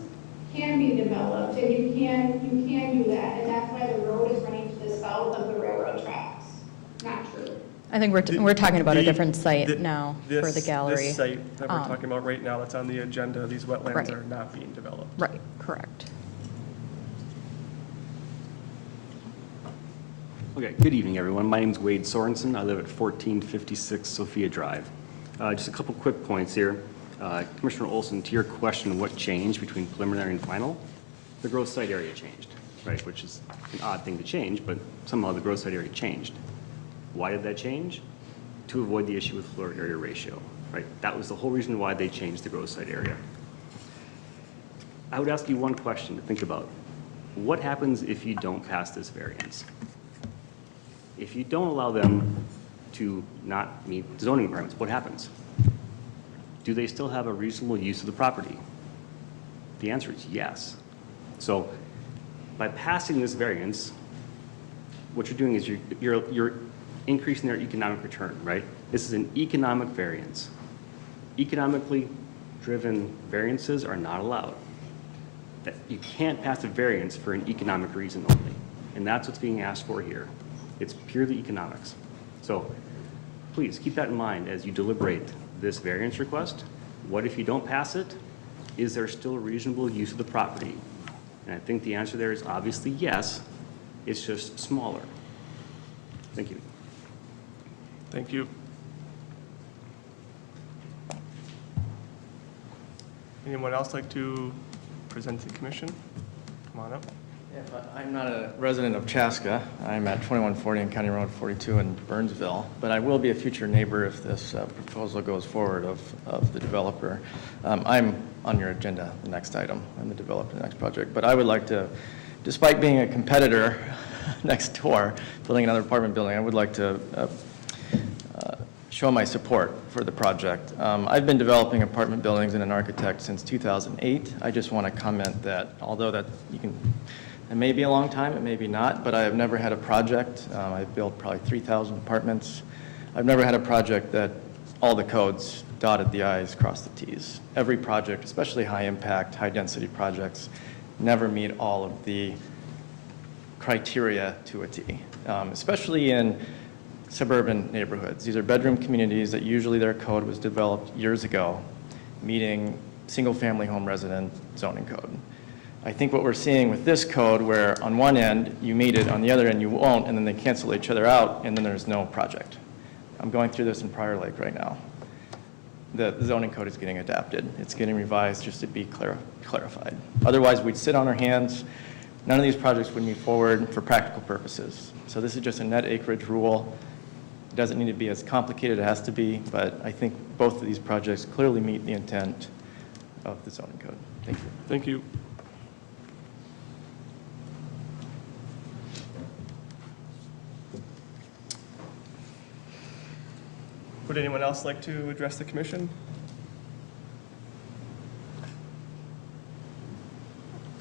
can be developed, and you can do that, and that's why the road is running to the south of the railroad tracks. Not true. I think we're talking about a different site now for the gallery. This site that we're talking about right now, that's on the agenda, these wetlands Right. are not being developed. Right, correct. Okay, good evening, everyone. My name is Wade Sorensen. I live at 1456 Sophia Drive. Just a couple quick points here. Commissioner Olson, to your question, what changed between preliminary and final? The gross site area changed, right, which is an odd thing to change, but somehow the gross site area changed. Why did that change? To avoid the issue with floor area ratio, right? That was the whole reason why they changed the gross site area. I would ask you one question to think about. What happens if you don't pass this variance? If you don't allow them to not meet zoning requirements, what happens? Do they still have a reasonable use of the property? The answer is yes. So by passing this variance, what you're doing is you're increasing their economic return, right? This is an economic variance. Economically driven variances are not allowed. You can't pass a variance for an economic reason only. And that's what's being asked for here. It's purely economics. So please keep that in mind as you deliberate this variance request. What if you don't pass it? Is there still a reasonable use of the property? And I think the answer there is obviously yes. It's just smaller. Thank you. Thank you. Anyone else like to present to the commission? Come on up. I'm not a resident of Chaska. I'm at 2140 and County Road 42 in Burnsville, but I will be a future neighbor if this proposal goes forward of the developer. I'm on your agenda, the next item. I'm the developer of the next project, but I would like to, despite being a competitor next door, building another apartment building, I would like to show my support for the project. I've been developing apartment buildings and an architect since 2008. I just want to comment that although that it may be a long time, it may be not, but I have never had a project. I've built probably 3,000 apartments. I've never had a project that all the codes dotted the I's, crossed the T's. Every project, especially high impact, high density projects, never meet all of the criteria to a T, especially in suburban neighborhoods. These are bedroom communities that usually their code was developed years ago, meeting single family home resident zoning code. I think what we're seeing with this code, where on one end you meet it, on the other end you won't, and then they cancel each other out, and then there's no project. I'm going through this in Prior Lake right now. The zoning code is getting adapted. It's getting revised just to be clarified. Otherwise, we'd sit on our hands. None of these projects would move forward for practical purposes. So this is just a net acreage rule. It doesn't need to be as complicated as it has to be, but I think both of these projects clearly meet the intent of the zoning code. Thank you. Thank you. Would anyone else like to address the commission?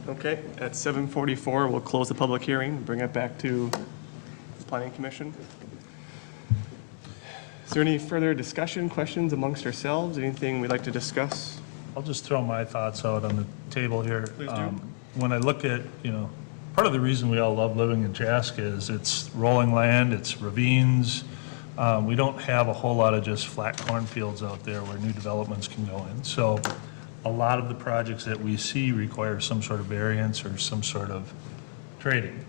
Okay, at 7:44, we'll close the public hearing, bring it back to the planning commission. Is there any further discussion, questions amongst ourselves? Anything we'd like to discuss? I'll just throw my thoughts out on the table here. Please do. When I look at, part of the reason we all love living in Chaska is it's rolling land, it's ravines. We don't have a whole lot of just flat cornfields out there where new developments can go in. So a lot of the projects that we see require some sort of variance or some sort of trading.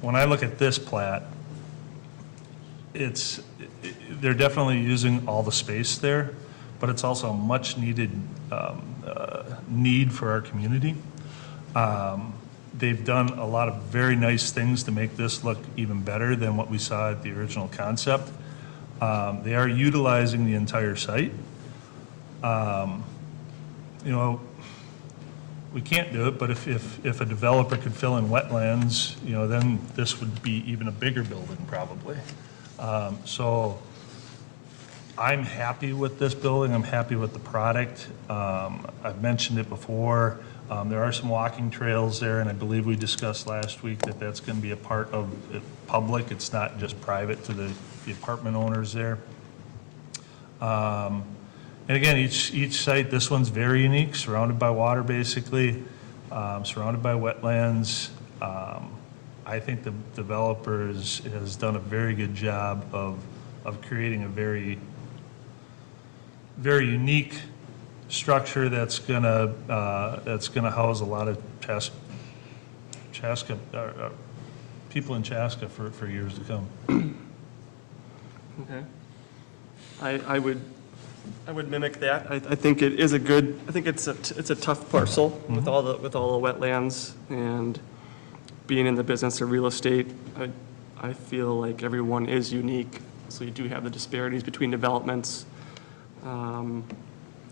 When I look at this plat, they're definitely using all the space there, but it's also a much needed need for our community. they've done a lot of very nice things to make this look even better than what we saw at the original concept. They are utilizing the entire site. You know, we can't do it, but if a developer could fill in wetlands, you know, then this would be even a bigger building probably. So I'm happy with this building. I'm happy with the product. I've mentioned it before. There are some walking trails there, and I believe we discussed last week that that's going to be a part of it, public. It's not just private to the apartment owners there. And again, each site, this one's very unique, surrounded by water basically, surrounded by wetlands. I think the developer has done a very good job of creating a very unique structure that's gonna house a lot of Chaska people in Chaska for years to come. Okay. I would mimic that. I think it is a good, I think it's a tough parcel with all the wetlands, and being in the business of real estate, I feel like everyone is unique. So you do have the disparities between developments.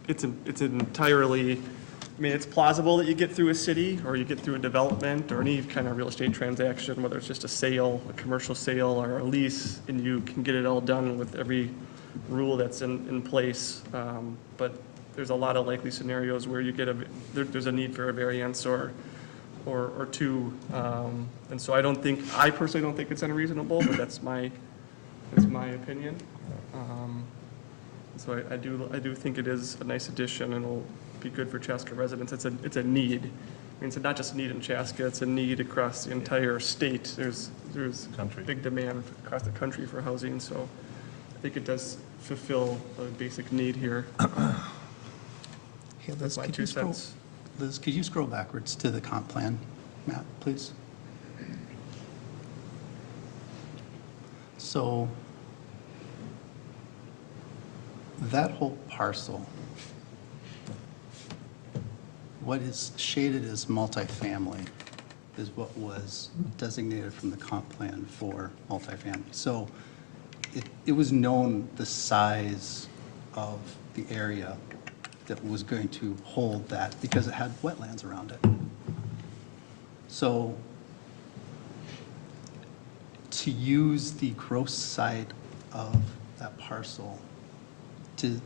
It's entirely, I mean, it's plausible that you get through a city or you get through a development or any kind of real estate transaction, whether it's just a sale, a commercial sale, or a lease, and you can get it all done with every rule that's in place. But there's a lot of likely scenarios where you get there's a need for a variance or two. And so I personally don't think it's unreasonable, but that's my opinion. So I do think it is a nice addition and will be good for Chaska residents. It's a need. I mean, it's not just a need in Chaska, it's a need across the entire state. There's big demand across the country for housing, so I think it does fulfill a basic need here. Hey, That's Liz, my could 2 you scroll, cents. Liz, could you scroll backwards to the comp plan map, please? So that whole parcel, what is shaded as multifamily is what was designated from the comp plan for multifamily. So it was known the size of the area that was going to hold that because it had wetlands around it. So to use the gross site of that parcel to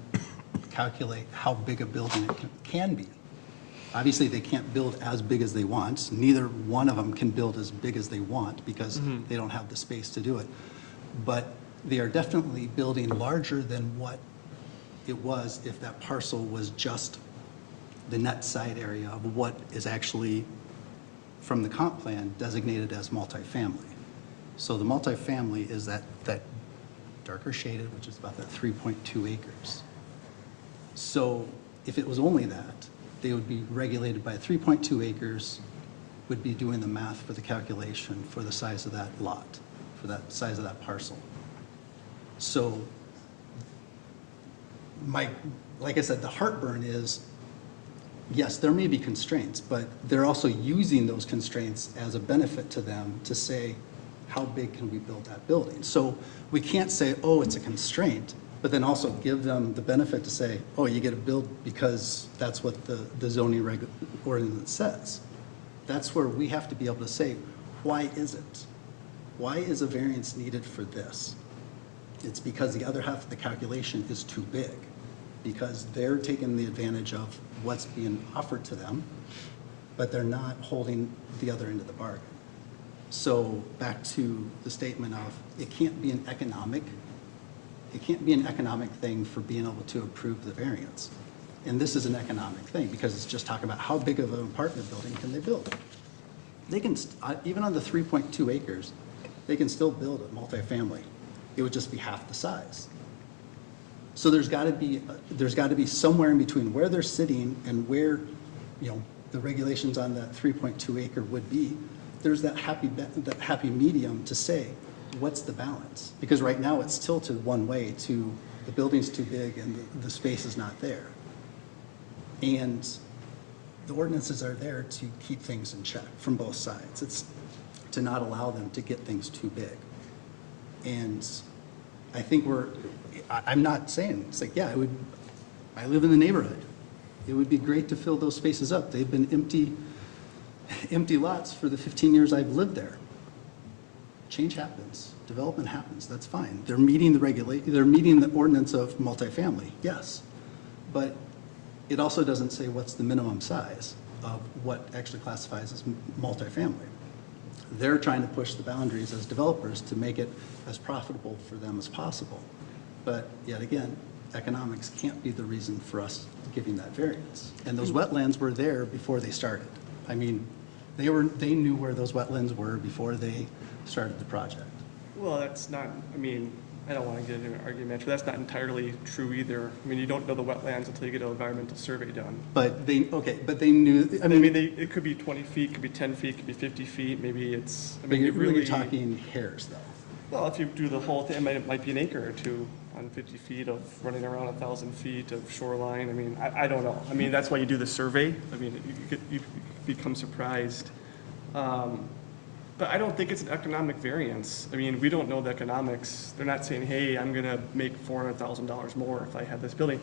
calculate how big a building it can be. Obviously, they can't build as big as they want. Neither one of them can build as big as they want because they don't have the space to do it. But they are definitely building larger than what it was if that parcel was just the net site area of what is actually, from the comp plan, designated as multifamily. So the multifamily is that darker shaded, which is about that 3.2 acres. So if it was only that, they would be regulated by 3.2 acres, would be doing the math for the calculation for the size of that lot, for that size of that parcel. So like I said, the heartburn is, yes, there may be constraints, but they're also using those constraints as a benefit to them to say, how big can we build that building? So we can't say, oh, it's a constraint, but then also give them the benefit to say, oh, you get to build because that's what the zoning ordinance says. That's where we have to be able to say, why is it? Why is a variance needed for this? It's because the other half of the calculation is too big, because they're taking the advantage of what's being offered to them, but they're not holding the other end of the bargain. So back to the statement of, it can't be an economic thing for being able to approve the variance. And this is an economic thing, because it's just talking about how big of an apartment building can they build. They can, even on the 3.2 acres, they can still build a multifamily. It would just be half the size. So there's got to be somewhere in between where they're sitting and where, the regulations on that 3.2 acre would be. There's that happy medium to say, what's the balance? Because right now it's tilted one way to the building's too big and the space is not there. And the ordinances are there to keep things in check from both sides. It's to not allow them to get things too big. And I think I'm not saying, it's like, yeah, I live in the neighborhood. It would be great to fill those spaces up. They've been empty lots for the 15 years I've lived there. Change happens, development happens, that's fine. They're meeting the ordinance of multifamily, yes. But it also doesn't say what's the minimum size of what actually classifies as multifamily. They're trying to push the boundaries as developers to make it as profitable for them as possible. But yet again, economics can't be the reason for us giving that variance. And those wetlands were there before they started. I mean, they knew where those wetlands were before they started the project. Well, that's not, I mean, I don't want to get into an argument, but that's not entirely true either. I mean, you don't know the wetlands until you get an environmental survey done. But they knew, It could be 20 feet, could be 10 feet, could be 50 feet, maybe it's, I but mean, you're really talking hairs though. Well, if you do the whole thing, it might be an acre or two on 50 feet of running around 1,000 feet of shoreline. I mean, I don't know. I mean, that's why you do the survey. I mean, you become surprised. But I don't think it's an economic variance. I mean, we don't know the economics. They're not saying, hey, I'm gonna make $400,000 more if I have this building.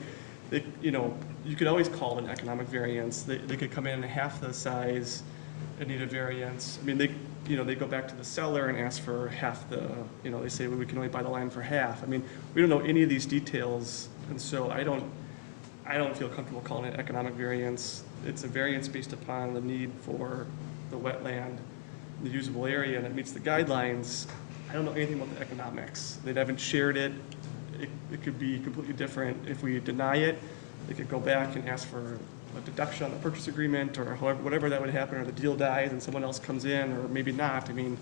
You could always call it an economic variance. They could come in half the size and need a variance. I mean, they go back to the seller and ask for half the, they say, well, we can only buy the land for half. I mean, we don't know any of these details, and so I don't feel comfortable calling it economic variance. It's a variance based upon the need for the wetland, the usable area, and it meets the guidelines. I don't know anything about the economics. They haven't shared it. It could be completely different. If we deny it, they could go back and ask for a deduction on the purchase agreement, or whatever that would happen, or the deal dies and someone else comes in, or maybe not. I mean,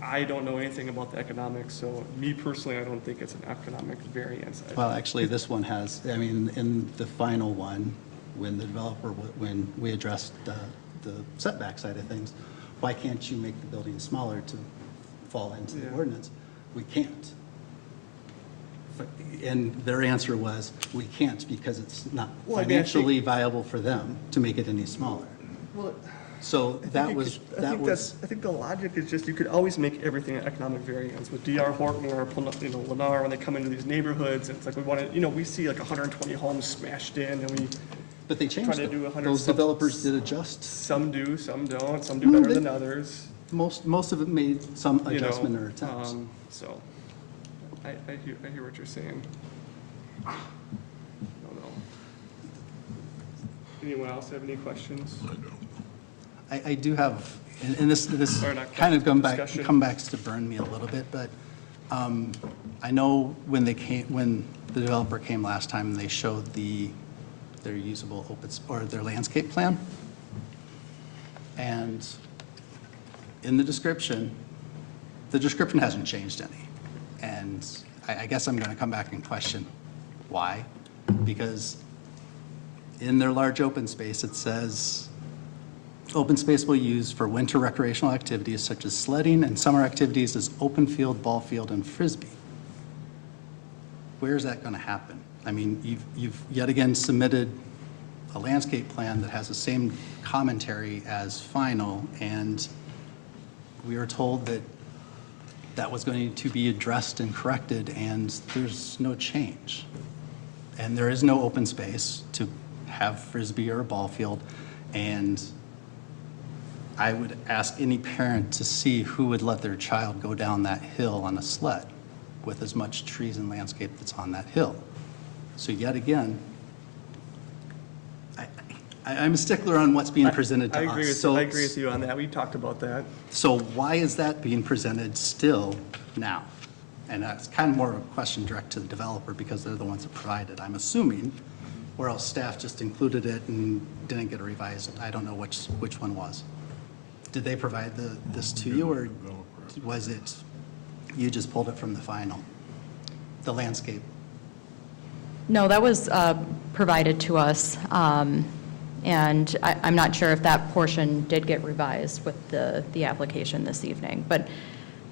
I don't know anything about the economics, so me personally, I don't think it's an economic variance. Well, actually, this one has, I mean, in the final one, when the developer, when we addressed the setback side of things, why can't you make the building smaller to fall into the ordinance? We can't. And their answer was, we can't because it's not financially viable for them to make it any smaller. Well, So that was. I think the logic is just, you could always make everything an economic variance. With D.R. Horton or, Lennar, when they come into these neighborhoods, it's like we want to, we see like 120 homes smashed in, and But they changed try to do 100. Those developers did adjust. Some do, some don't. Some do better than others. Most of it made some adjustment or attempts. So, I hear what you're saying. I don't know. Anyone else have any questions? I do have, and this kind of come back to burn me a little bit, but I know when the developer came last time, they showed their usable or their landscape plan. And in the description hasn't changed any. And I guess I'm going to come back and question why. Because in their large open space, it says, open space will use for winter recreational activities such as sledding, and summer activities as open field, ball field, and frisbee. Where is that going to happen? I mean, you've yet again submitted a landscape plan that has the same commentary as final, and we were told that that was going to be addressed and corrected, and there's no change. And there is no open space to have frisbee or a ball field, and I would ask any parent to see who would let their child go down that hill on a sled with as much trees and landscape that's on that hill. So yet again, I'm a stickler on what's being presented to us. I agree with you on that. We talked about that. So why is that being presented still now? And that's kind of more of a question direct to the developer because they're the ones that provided, I'm assuming, or else staff just included it and didn't get a revised. I don't know which one was. Did they provide this to you, or was it, you just pulled it from the final, the landscape? No, that was provided to us, and I'm not sure if that portion did get revised with the application this evening. But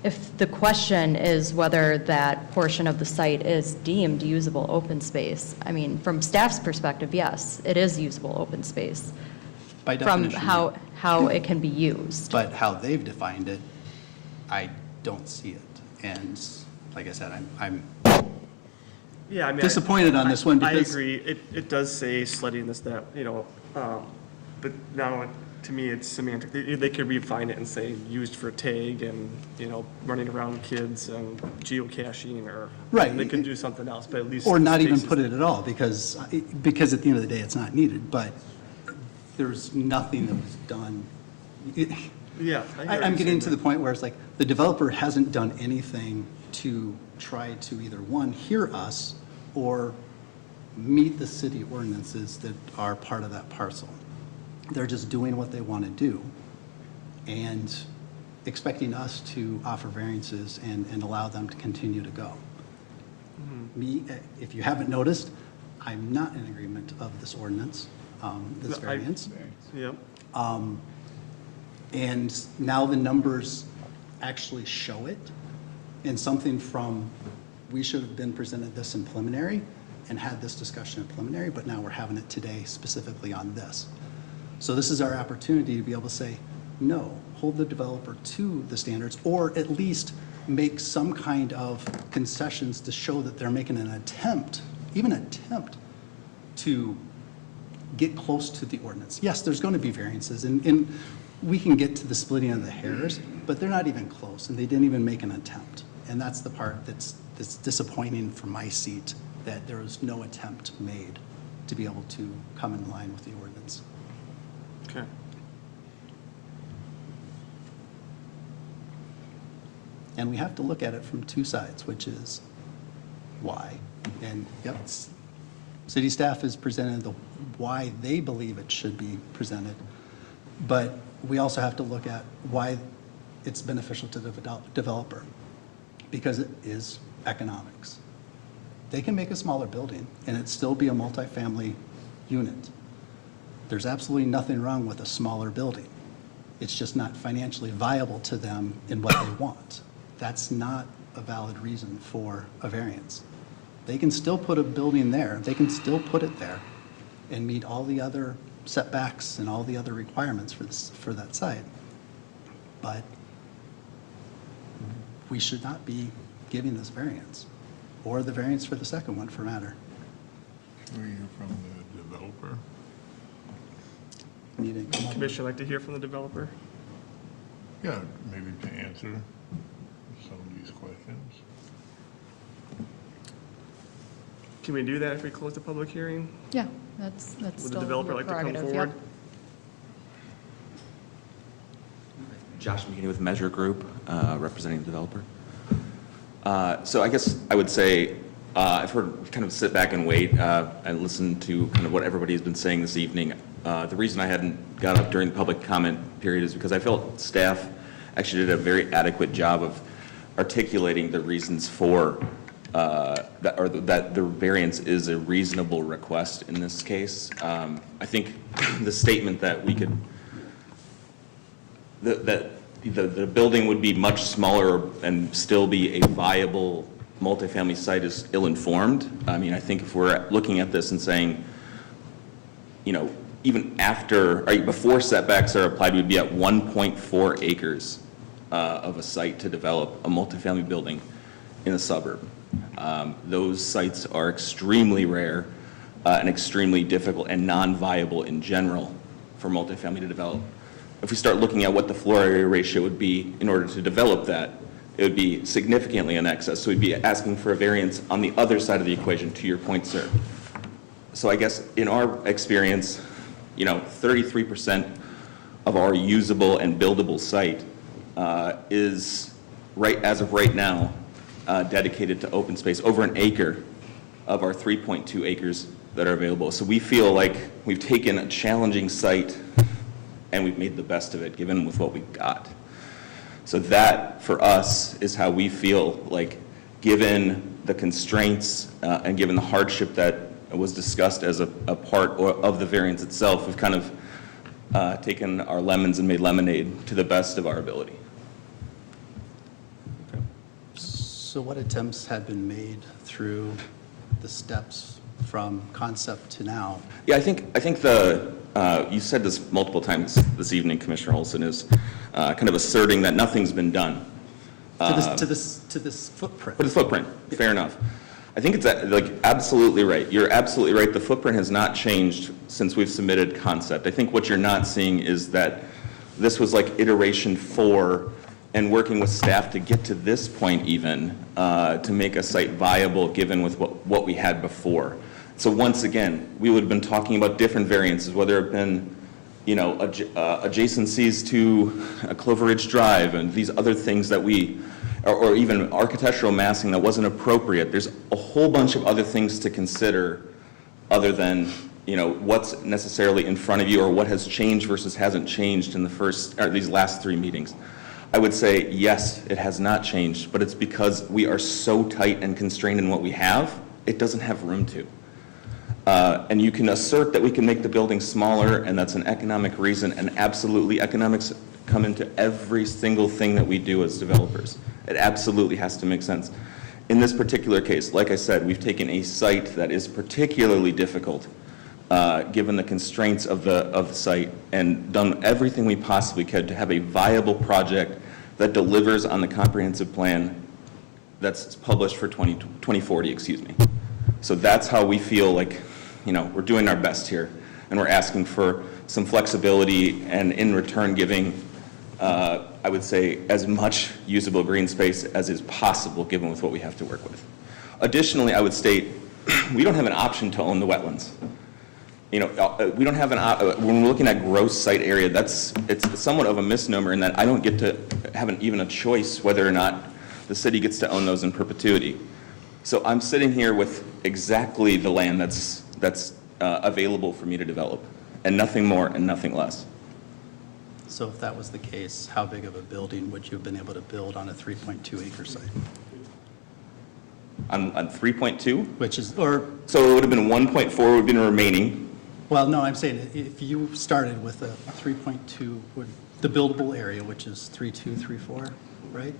if the question is whether that portion of the site is deemed usable open space, I mean, from staff's perspective, yes, it is usable open space. By from definition, how it can be used. But how they've defined it, I don't see it. And like I said, I'm Yeah, I mean. disappointed on this one I because. agree. It does say sledding this, that, but now, to me, it's semantic. They could refine it and say used for tag and, running around kids and geocaching, or. Right. They could do something else, but at least. Or not even spaces- put it at all, because at the end of the day, it's not needed, but there's nothing that was done. Yeah. I hear what I'm you're getting saying to the point where it's like, the developer hasn't done anything to try to either, one, hear us, or meet the city ordinances that are part of that parcel. They're just doing what they want to do, and expecting us to offer variances and allow them to continue to go. Me, if you haven't noticed, I'm not in agreement of this ordinance, this No, I- variance. Yep. And now the numbers actually show it, and something from, we should have been presented this in preliminary and had this discussion in preliminary, but now we're having it today specifically on this. So this is our opportunity to be able to say, no, hold the developer to the standards, or at least make some kind of concessions to show that they're making an attempt, even attempt, to get close to the ordinance. Yes, there's going to be variances, and we can get to the splitting of the hairs, but they're not even close, and they didn't even make an attempt. And that's the part that's disappointing from my seat, that there was no attempt made to be able to come in line with the ordinance. Okay. And we have to look at it from two sides, which is why. And yep, city staff has presented the why they believe it should be presented. But we also have to look at why it's beneficial to the developer, because it is economics. They can make a smaller building and it still be a multifamily unit. There's absolutely nothing wrong with a smaller building. It's just not financially viable to them in what they want. That's not a valid reason for a variance. They can still put a building there, they can still put it there and meet all the other setbacks and all the other requirements for that site. But we should not be giving this variance, or the variance for the second one for matter. Can we hear from the developer? Commission, like to hear from the developer? Yeah, maybe to answer some of these questions. Can we do that if we close the public hearing? Yeah, that's Would still the your developer like to come prerogative, forward? yep. Josh McKinney with Measure Group, representing the developer. So I guess I would say, I've heard kind of sit back and wait and listen to kind of what everybody's been saying this evening. The reason I hadn't got up during the public comment period is because I felt staff actually did a very adequate job of articulating the reasons for that the variance is a reasonable request in this case. I think the statement that we could, that the building would be much smaller and still be a viable multifamily site is ill-informed. I mean, I think if we're looking at this and saying, even after, or before setbacks are applied, we'd be at 1.4 acres of a site to develop a multifamily building in a suburb. Those sites are extremely rare and extremely difficult and non-viable in general for multifamily to develop. If we start looking at what the floor area ratio would be in order to develop that, it would be significantly in excess. So we'd be asking for a variance on the other side of the equation, to your point, sir. So I guess in our experience, 33% of our usable and buildable site is, as of right now, dedicated to open space, over an acre of our 3.2 acres that are available. So we feel like we've taken a challenging site and we've made the best of it, given with what we've got. So that, for us, is how we feel like, given the constraints and given the hardship that was discussed as a part of the variance itself, we've kind of taken our lemons and made lemonade to the best of our ability. So what attempts have been made through the steps from concept to now. Yeah, I think you said this multiple times this evening, Commissioner Olson, is kind of asserting that nothing's been done. To this footprint. For the footprint, fair enough. I think it's like absolutely right. You're absolutely right. The footprint has not changed since we've submitted concept. I think what you're not seeing is that this was like iteration 4 and working with staff to get to this point even to make a site viable given with what we had before. So once again, we would have been talking about different variances, whether it have been, you know, adjacencies to a Clover Ridge Drive and these other things that or even architectural massing that wasn't appropriate. There's a whole bunch of other things to consider other than, you know, what's necessarily in front of you or what has changed versus hasn't changed in these last 3 meetings. I would say, yes, it has not changed, but it's because we are so tight and constrained in what we have, it doesn't have room to. And you can assert that we can make the building smaller, and that's an economic reason, and absolutely economics come into every single thing that we do as developers. It absolutely has to make sense. In this particular case, like I said, we've taken a site that is particularly difficult, given the constraints of the site, and done everything we possibly could to have a viable project that delivers on the comprehensive plan that's published for 2040, excuse me. So that's how we feel like, you know, we're doing our best here, and we're asking for some flexibility and in return giving, I would say, as much usable green space as is possible given with what we have to work with. Additionally, I would state, we don't have an option to own the wetlands. You know, we don't have when we're looking at gross site area, it's somewhat of a misnomer in that I don't get to have even a choice whether or not the city gets to own those in perpetuity. So I'm sitting here with exactly the land that's available for me to develop, and nothing more and nothing less. So if that was the case, how big of a building would you have been able to build on a 3.2 acre site? On 3.2? Which is, So it would have been 1.4 would have been remaining. well, no, I'm saying if you started with a 3.2, the buildable area, which is 3.234, right?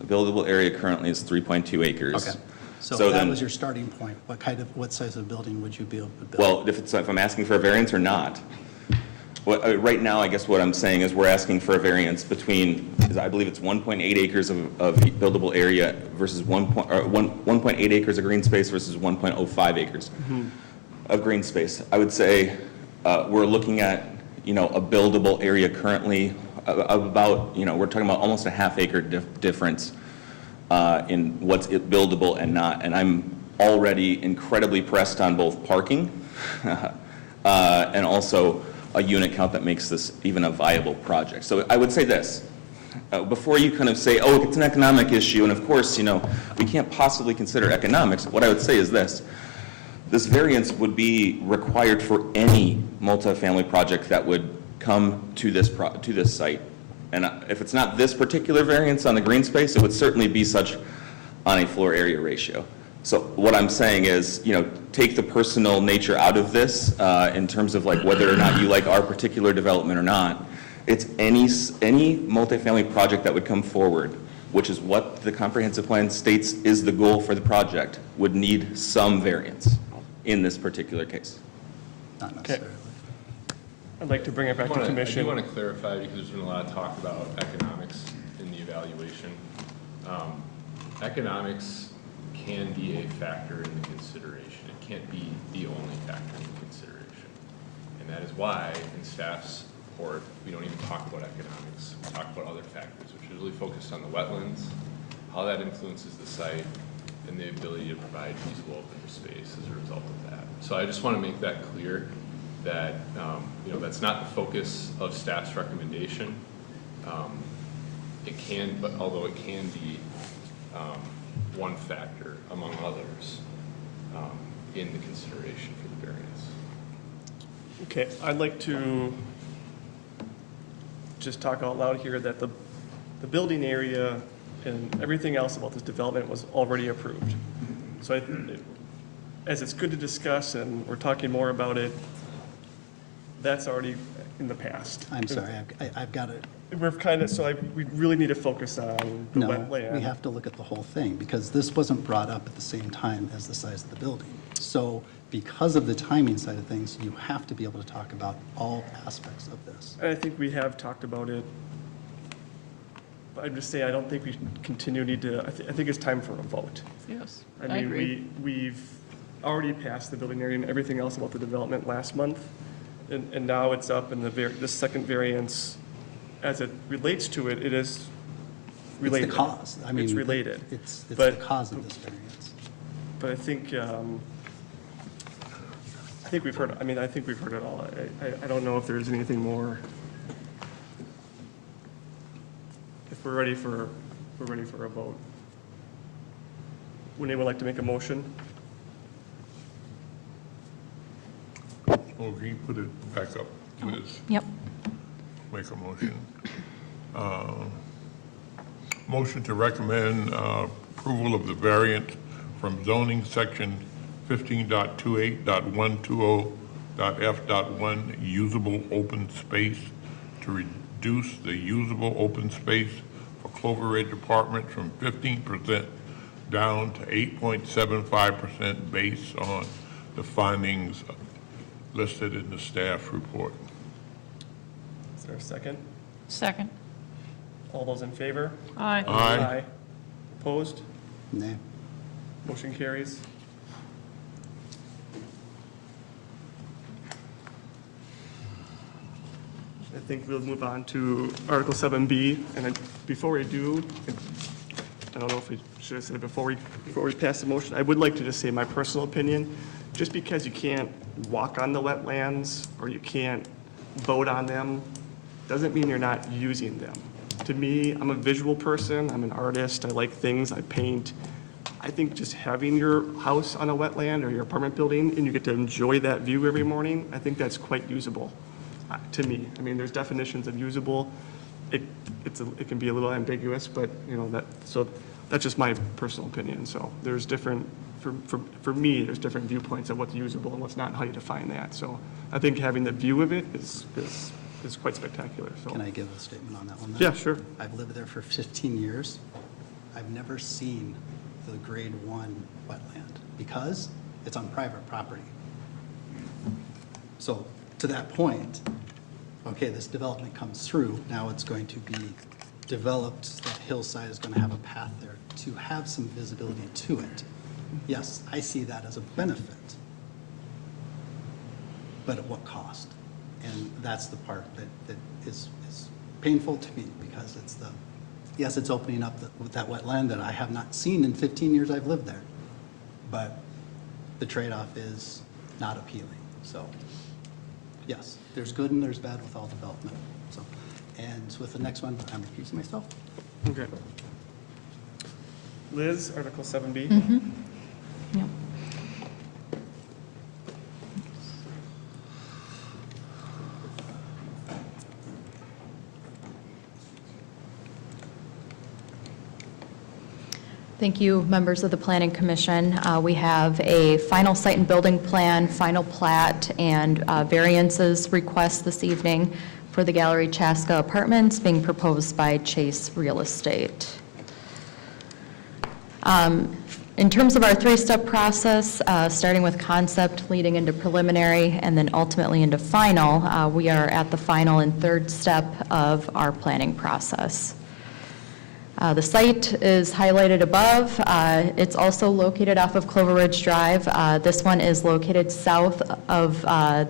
The buildable area currently is 3.2 acres. Okay. So So if that then- was your starting point, what size of building would you be able to build? Well, if I'm asking for a variance or not, right now, I guess what I'm saying is we're asking for a variance between, I believe it's 1.8 acres of buildable area versus 1.8 acres of green space versus 1.05 acres of green space. I would say we're looking at, you know, a buildable area currently of about, you know, we're talking about almost a half acre difference in what's buildable and not. And I'm already incredibly pressed on both parking and also a unit count that makes this even a viable project. So I would say this, before you kind of say, oh, it's an economic issue, and of course, you know, we can't possibly consider economics, what I would say is this variance would be required for any multifamily project that would come to this site. And if it's not this particular variance on the green space, it would certainly be such on a floor area ratio. So what I'm saying is, you know, take the personal nature out of this in terms of like whether or not you like our particular development or not. It's any multifamily project that would come forward, which is what the comprehensive plan states is the goal for the project, would need some variance in this particular case. Not necessarily. I'd like to bring it back to commission. I do want to clarify, because there's been a lot of talk about economics in the evaluation. Economics can be a factor in the consideration. It can't be the only factor in the consideration. And that is why in staff's report, we don't even talk about economics. We talk about other factors, which is really focused on the wetlands, how that influences the site, and the ability to provide usable open space as a result of that. So I just want to make that clear that, you know, that's not the focus of staff's recommendation. It can, but although it can be one factor among others in the consideration for the variance. Okay, I'd like to just talk out loud here that the building area and everything else about this development was already approved. So as it's good to discuss and we're talking more about it, that's already in the past. I'm sorry, I've got it. We're kind of, we really need to focus on the wetland. We have to look at the whole thing, because this wasn't brought up at the same time as the size of the building. So because of the timing side of things, you have to be able to talk about all aspects of this. And I think we have talked about it. But I'm just saying, I don't think we need to, I think it's time for a vote. Yes, I I mean, agree. we've already passed the building area and everything else about the development last month. And now it's up in the second variance, as it relates to it, it is related. It's the cause. I mean, It's related. It's the But- cause of this variance. But I think we've heard, I think we've heard it all. I don't know if there's anything more. If we're ready for a vote. Would anyone like to make a motion? Oh, can you put it back up, Liz? Yep. Make a motion. Motion to recommend approval of the variant from zoning section 15.28.120.f.1 usable open space to reduce the usable open space for Clover Ridge Apartments from 15% down to 8.75% based on the findings listed in the staff report. Is there a second? Second. All those in favor? Aye. Aye. Opposed? Nay. Motion carries. I think we'll move on to Article 7B, and before we do, I don't know if we should have said it before we pass the motion, I would like to just say my personal opinion, just because you can't walk on the wetlands, or you can't vote on them, doesn't mean you're not using them. To me, I'm a visual person, I'm an artist, I like things, I paint. I think just having your house on a wetland or your apartment building, and you get to enjoy that view every morning, I think that's quite usable, to me. I mean, there's definitions of usable. It can be a little ambiguous, but, so that's just my personal opinion. So there's different, for me, there's different viewpoints of what's usable and what's not, and how you define that. So I think having the view of it is quite spectacular, so. Can I give a statement on that one then? Yeah, sure. I've lived there for 15 years. I've never seen the grade 1 wetland because it's on private property. So to that point, okay, this development comes through, now it's going to be developed, that hillside is going to have a path there to have some visibility to it. Yes, I see that as a benefit, but at what cost? And that's the part that is painful to me, because it's yes, it's opening up with that wetland that I have not seen in 15 years I've lived there, but the trade-off is not appealing. So yes, there's good and there's bad with all development. So, and with the next one, I'm recusing myself. Okay. Liz, Article 7B. Yep. Thank you, members of the Planning Commission. We have a final site and building plan, final plat, and variances request this evening for the Gallery Chaska Apartments being proposed by Chase Real Estate. In terms of our three-step process, starting with concept, leading into preliminary, and then ultimately into final, we are at the final and third step of our planning process. The site is highlighted above. It's also located off of Clover Ridge Drive. This one is located south of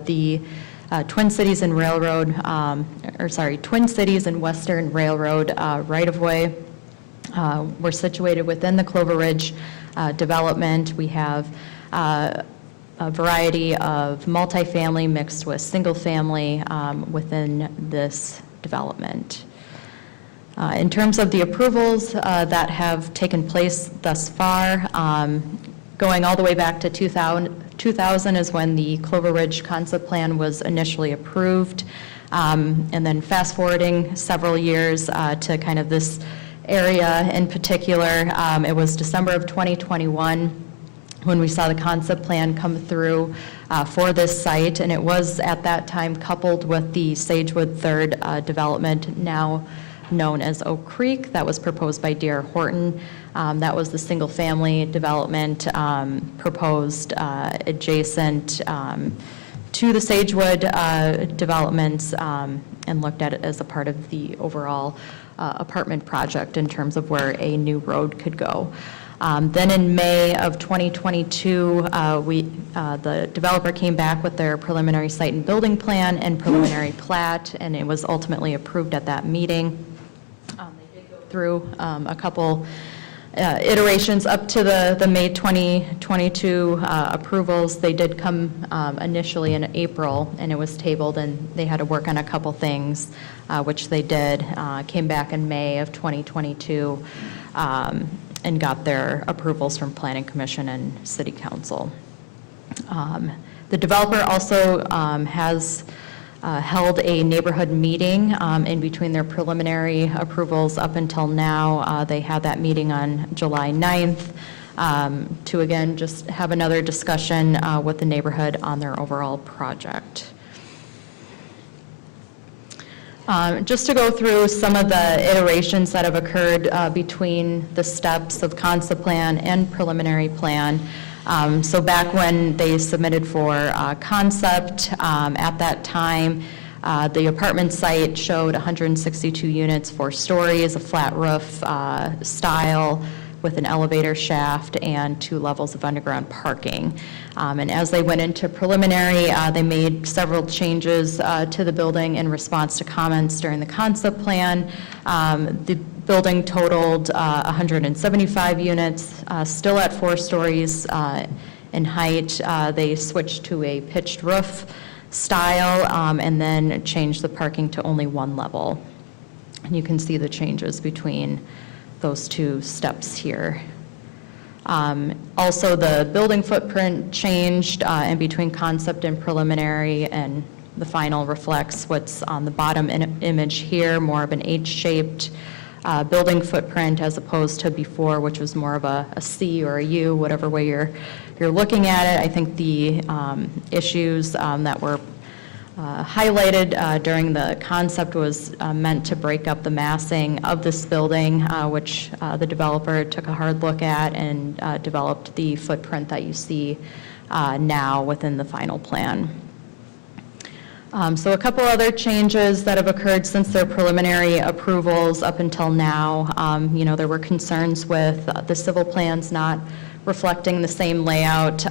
the Twin Cities and Railroad, Twin Cities and Western Railroad right-of-way. We're situated within the Clover Ridge development. We have a variety of multifamily mixed with single-family within this development. In terms of the approvals that have taken place thus far, going all the way back to 2000 is when the Clover Ridge concept plan was initially approved, and then fast forwarding several years to kind of this area in particular, it was December of 2021 when we saw the concept plan come through for this site, and it was at that time coupled with the Sagewood Third development, now known as Oak Creek. That was proposed by D.R. Horton. That was the single-family development proposed adjacent to the Sagewood developments, and looked at it as a part of the overall apartment project in terms of where a new road could go. Then in May of 2022, the developer came back with their preliminary site and building plan and preliminary plat, and it was ultimately approved at that meeting. They did go through a couple iterations up to the May 2022 approvals. They did come initially in April, and it was tabled, and they had to work on a couple things, which they did. Came back in May of 2022 and got their approvals from Planning Commission and City Council. The developer also has held a neighborhood meeting in between their preliminary approvals up until now. They had that meeting on July 9th to, again, just have another discussion with the neighborhood on their overall project. Just to go through some of the iterations that have occurred between the steps of concept plan and preliminary plan. So back when they submitted for concept, at that time, the apartment site showed 162 units, 4 stories, a flat roof style with an elevator shaft and 2 levels of underground parking. And as they went into preliminary, they made several changes to the building in response to comments during the concept plan. The building totaled 175 units, still at 4 stories in height. They switched to a pitched roof style and then changed the parking to only 1 level. And you can see the changes between those 2 steps here. Also, the building footprint changed in between concept and preliminary, and the final reflects what's on the bottom image here, more of an H-shaped building footprint as opposed to before, which was more of a C or a U, whatever way you're looking at it. I think the issues that were highlighted during the concept was meant to break up the massing of this building, which the developer took a hard look at and developed the footprint that you see now within the final plan. So a couple other changes that have occurred since their preliminary approvals up until now. There were concerns with the civil plans not reflecting the same layout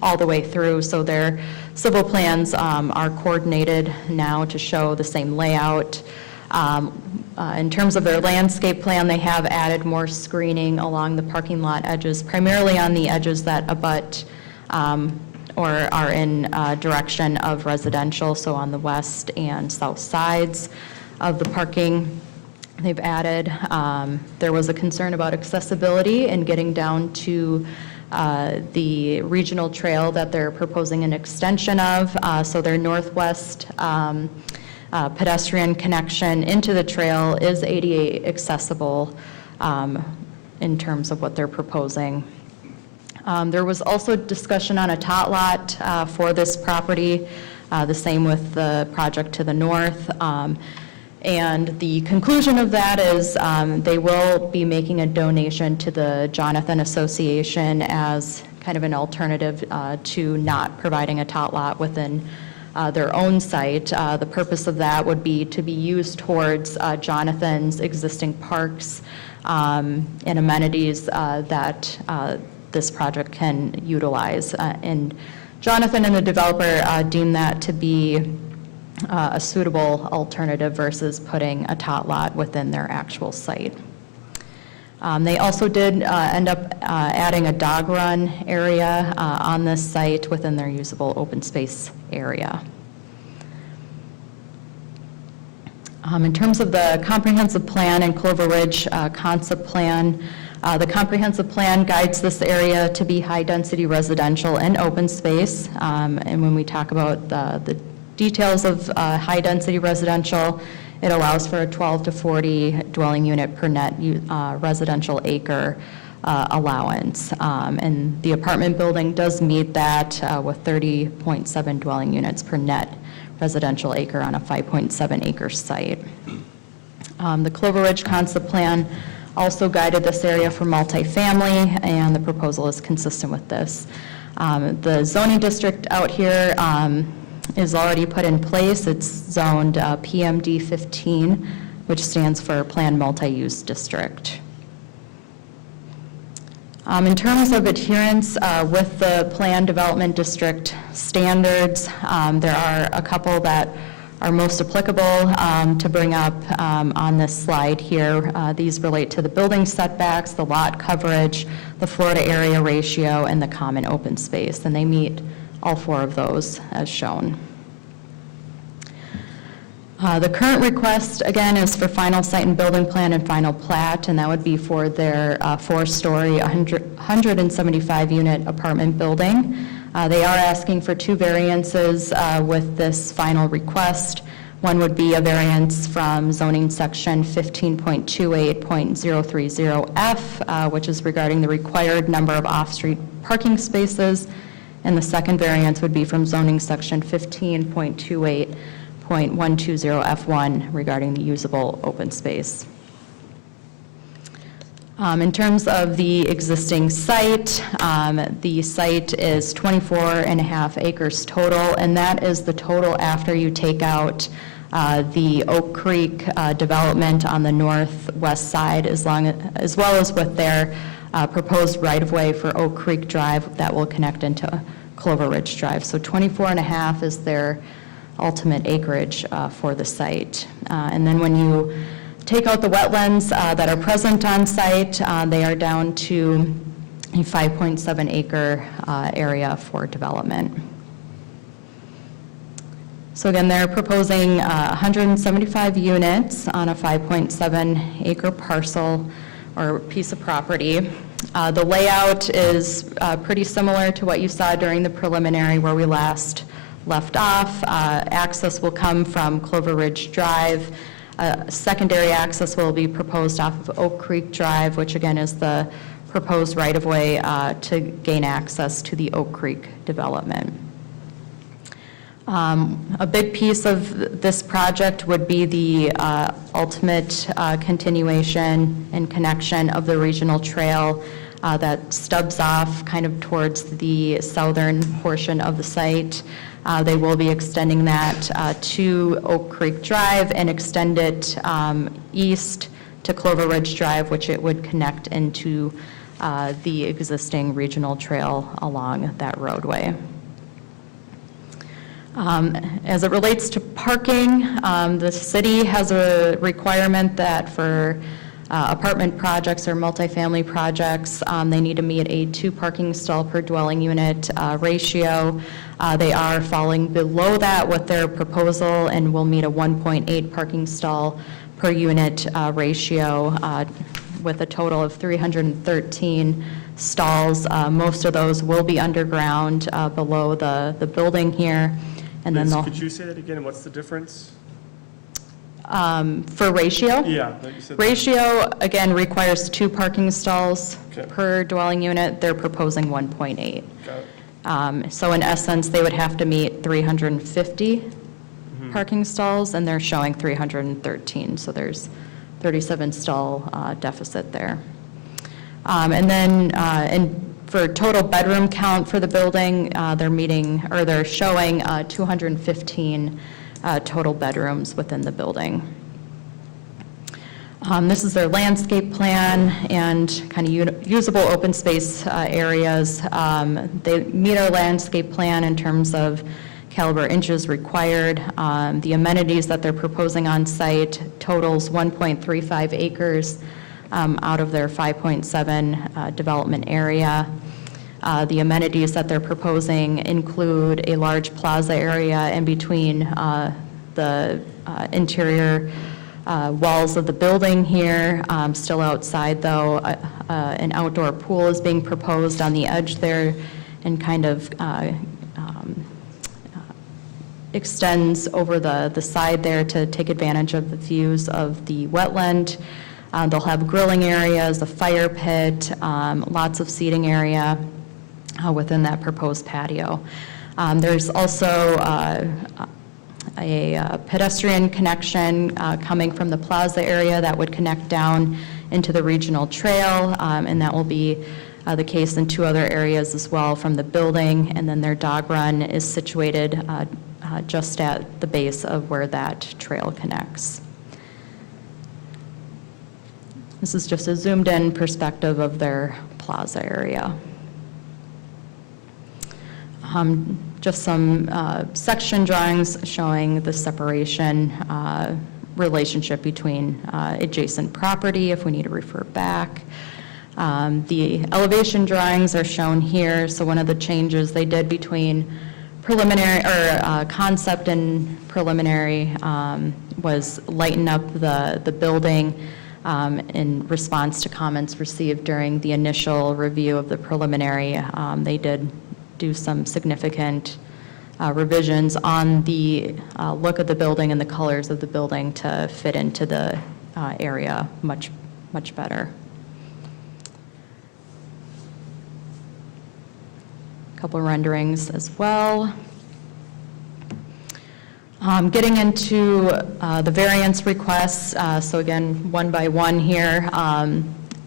all the way through, so their civil plans are coordinated now to show the same layout. In terms of their landscape plan, they have added more screening along the parking lot edges, primarily on the edges that abut or are in direction of residential, so on the west and south sides of the parking. They've added, there was a concern about accessibility and getting down to the regional trail that they're proposing an extension of. So their northwest pedestrian connection into the trail is ADA accessible in terms of what they're proposing. There was also discussion on a tot lot for this property, the same with the project to the north. And the conclusion of that is they will be making a donation to the Jonathan Association as kind of an alternative to not providing a tot lot within their own site. The purpose of that would be to be used towards Jonathan's existing parks and amenities that this project can utilize. And Jonathan and the developer deem that to be a suitable alternative versus putting a tot lot within their actual site. They also did end up adding a dog run area on this site within their usable open space area. In terms of the comprehensive plan and Clover Ridge concept plan, the comprehensive plan guides this area to be high-density residential and open space. And when we talk about the details of high-density residential, it allows for a 12 to 40 dwelling unit per net residential acre allowance. And the apartment building does meet that with 30.7 dwelling units per net residential acre on a 5.7 acre site. The Clover Ridge concept plan also guided this area for multifamily, and the proposal is consistent with this. The zoning district out here is already put in place. It's zoned PMD 15, which stands for Planned Multi-Use District. In terms of adherence with the Planned Development District standards, there are a couple that are most applicable to bring up on this slide here. These relate to the building setbacks, the lot coverage, the floor to area ratio, and the common open space, and they meet all four of those as shown. The current request, again, is for final site and building plan and final plat, and that would be for their 4-story, 175-unit apartment building. They are asking for 2 variances with this final request. One would be a variance from zoning section 15.28.030F, which is regarding the required number of off-street parking spaces, and the second variance would be from zoning section 15.28.120F1 regarding the usable open space. In terms of the existing site, the site is 24.5 acres total, and that is the total after you take out the Oak Creek development on the northwest side, as well as with their proposed right-of-way for Oak Creek Drive that will connect into Clover Ridge Drive. So 24.5 is their ultimate acreage for the site. And then when you take out the wetlands that are present on site, they are down to a 5.7 acre area for development. So again, they're proposing 175 units on a 5.7 acre parcel or piece of property. The layout is pretty similar to what you saw during the preliminary where we last left off. Access will come from Clover Ridge Drive. Secondary access will be proposed off of Oak Creek Drive, which again is the proposed right-of-way to gain access to the Oak Creek development. A big piece of this project would be the ultimate continuation and connection of the regional trail that stubs off kind of towards the southern portion of the site. They will be extending that to Oak Creek Drive and extend it east to Clover Ridge Drive, which it would connect into the existing regional trail along that roadway. As it relates to parking, the city has a requirement that for apartment projects or multifamily projects, they need to meet a 2 parking stall per dwelling unit ratio. They are falling below that with their proposal and will meet a 1.8 parking stall per unit ratio with a total of 313 stalls. Most of those will be underground below the building here. And then Liz, could you say that again? What's the difference? For ratio? Yeah, like you said. Ratio, again, requires 2 parking stalls Okay. per dwelling unit. They're proposing 1.8. Got it. So in essence, they would have to meet 350 parking stalls, and they're showing 313. So there's 37 stall deficit there. And then for total bedroom count for the building, they're showing 215 total bedrooms within the building. This is their landscape plan and kind of usable open space areas. They meet our landscape plan in terms of caliber inches required. The amenities that they're proposing on site totals 1.35 acres out of their 5.7 development area. The amenities that they're proposing include a large plaza area in between the interior walls of the building here. Still outside, though, an outdoor pool is being proposed on the edge there and kind of extends over the side there to take advantage of the views of the wetland. They'll have grilling areas, a fire pit, lots of seating area within that proposed patio. There's also a pedestrian connection coming from the plaza area that would connect down into the regional trail, and that will be the case in 2 other areas as well from the building, and then their dog run is situated just at the base of where that trail connects. This is just a zoomed-in perspective of their plaza area. Just some section drawings showing the separation relationship between adjacent property, if we need to refer back. The elevation drawings are shown here. So one of the changes they did between preliminary or concept and preliminary was lighten up the building in response to comments received during the initial review of the preliminary. They did do some significant revisions on the look of the building and the colors of the building to fit into the area much better. Couple renderings as well. Getting into the variance requests, so again, one by one here.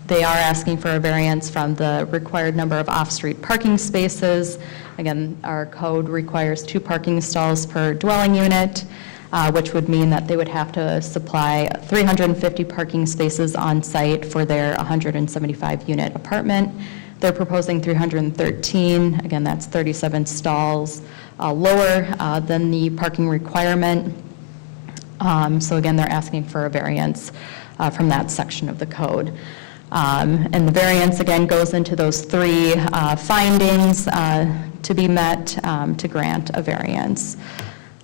They are asking for a variance from the required number of off-street parking spaces. Again, our code requires 2 parking stalls per dwelling unit, which would mean that they would have to supply 350 parking spaces on site for their 175-unit apartment. They're proposing 313. Again, that's 37 stalls lower than the parking requirement. So again, they're asking for a variance from that section of the code. And the variance, again, goes into those 3 findings to be met to grant a variance.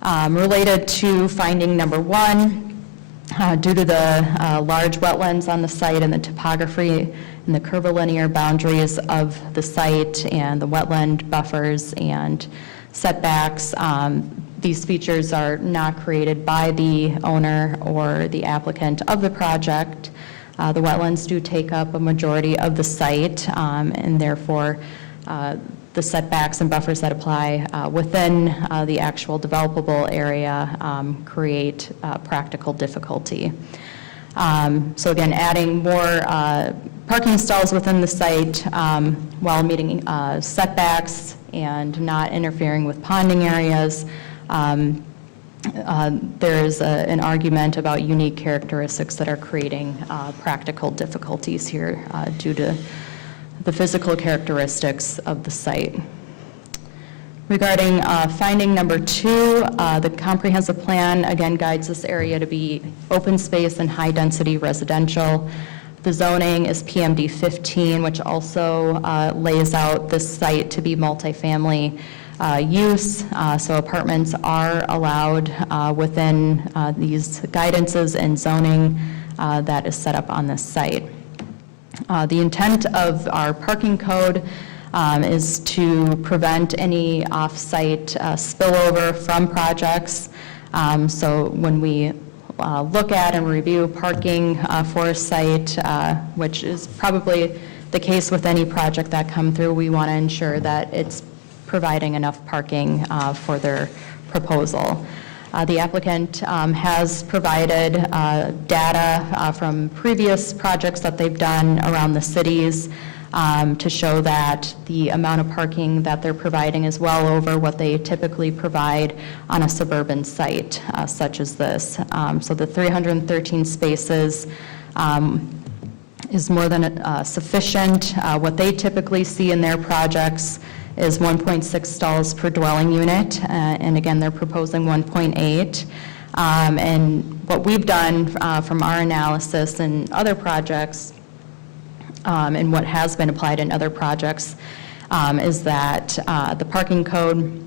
Related to finding number 1, due to the large wetlands on the site and the topography and the curvilinear boundaries of the site and the wetland buffers and setbacks, these features are not created by the owner or the applicant of the project. The wetlands do take up a majority of the site, and therefore the setbacks and buffers that apply within the actual developable area create practical difficulty. So again, adding more parking stalls within the site while meeting setbacks and not interfering with ponding areas. There's an argument about unique characteristics that are creating practical difficulties here due to the physical characteristics of the site. Regarding finding number 2, the comprehensive plan again guides this area to be open space and high-density residential. The zoning is PMD 15, which also lays out this site to be multifamily use, so apartments are allowed within these guidances and zoning that is set up on this site. The intent of our parking code is to prevent any off-site spillover from projects. So when we look at and review parking for a site, which is probably the case with any project that come through, we want to ensure that it's providing enough parking for their proposal. The applicant has provided data from previous projects that they've done around the cities to show that the amount of parking that they're providing is well over what they typically provide on a suburban site such as this. So the 313 spaces is more than sufficient. What they typically see in their projects is 1.6 stalls per dwelling unit, and again, they're proposing 1.8. And what we've done from our analysis and other projects, and what has been applied in other projects, is that the parking code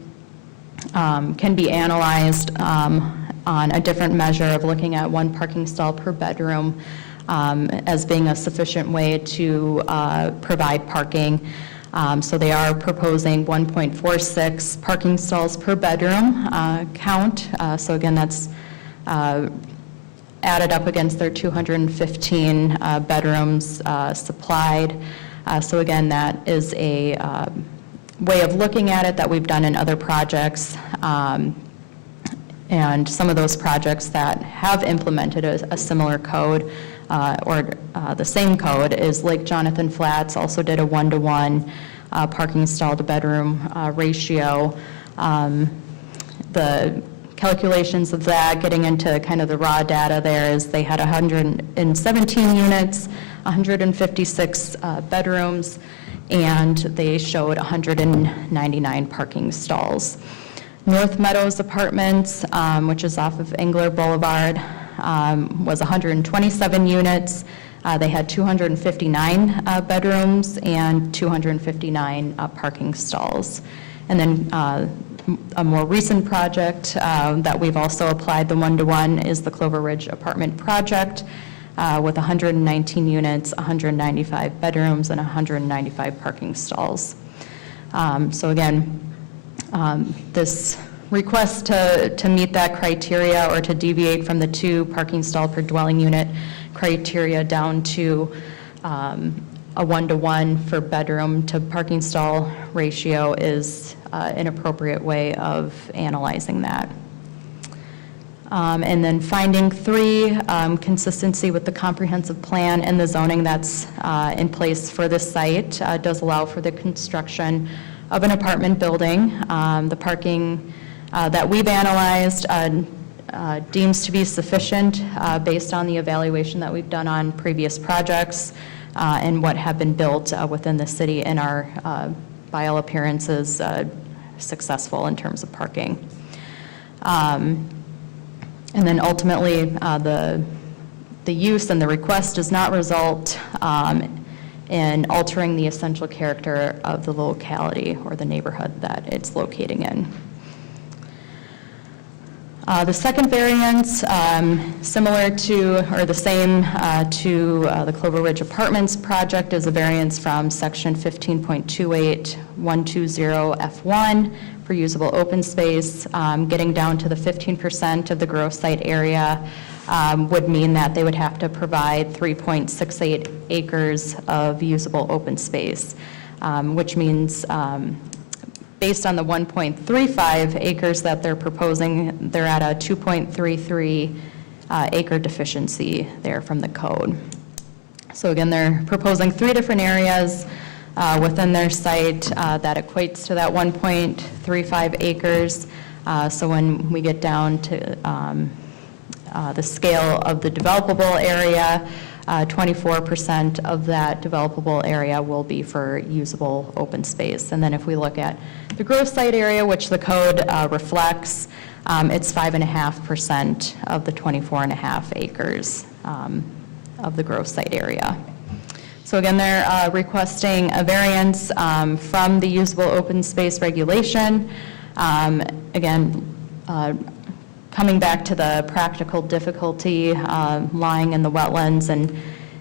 can be analyzed on a different measure of looking at 1 parking stall per bedroom as being a sufficient way to provide parking. So they are proposing 1.46 parking stalls per bedroom count. So again, that's added up against their 215 bedrooms supplied. So again, that is a way of looking at it that we've done in other projects. And some of those projects that have implemented a similar code or the same code is Lake Jonathan Flats also did a 1-to-1 parking stall to bedroom ratio. The calculations of that, getting into kind of the raw data there, is they had 117 units, 156 bedrooms, and they showed 199 parking stalls. North Meadows Apartments, which is off of Engler Boulevard, was 127 units. They had 259 bedrooms and 259 parking stalls. And then a more recent project that we've also applied the 1-to-1 is the Clover Ridge Apartment Project with 119 units, 195 bedrooms, and 195 parking stalls. So again, this request to meet that criteria or to deviate from the 2 parking stall per dwelling unit criteria down to a 1-to-1 for bedroom to parking stall ratio is an appropriate way of analyzing that. And then finding 3, consistency with the comprehensive plan and the zoning that's in place for this site does allow for the construction of an apartment building. The parking that we've analyzed deems to be sufficient based on the evaluation that we've done on previous projects and what have been built within the city, and are, by all appearances, successful in terms of parking. And then ultimately, the use and the request does not result in altering the essential character of the locality or the neighborhood that it's locating in. The second variance, similar to, or the same to the Clover Ridge Apartments project, is a variance from section 15.28120F1 for usable open space. Getting down to the 15% of the gross site area would mean that they would have to provide 3.68 acres of usable open space, which means based on the 1.35 acres that they're proposing, they're at a 2.33 acre deficiency there from the code. So again, they're proposing 3 different areas within their site that equates to that 1.35 acres. So when we get down to the scale of the developable area, 24% of that developable area will be for usable open space. And then if we look at the gross site area, which the code reflects, it's 5.5% of the 24.5 acres of the gross site area. So again, they're requesting a variance from the usable open space regulation. Again, coming back to the practical difficulty lying in the wetlands and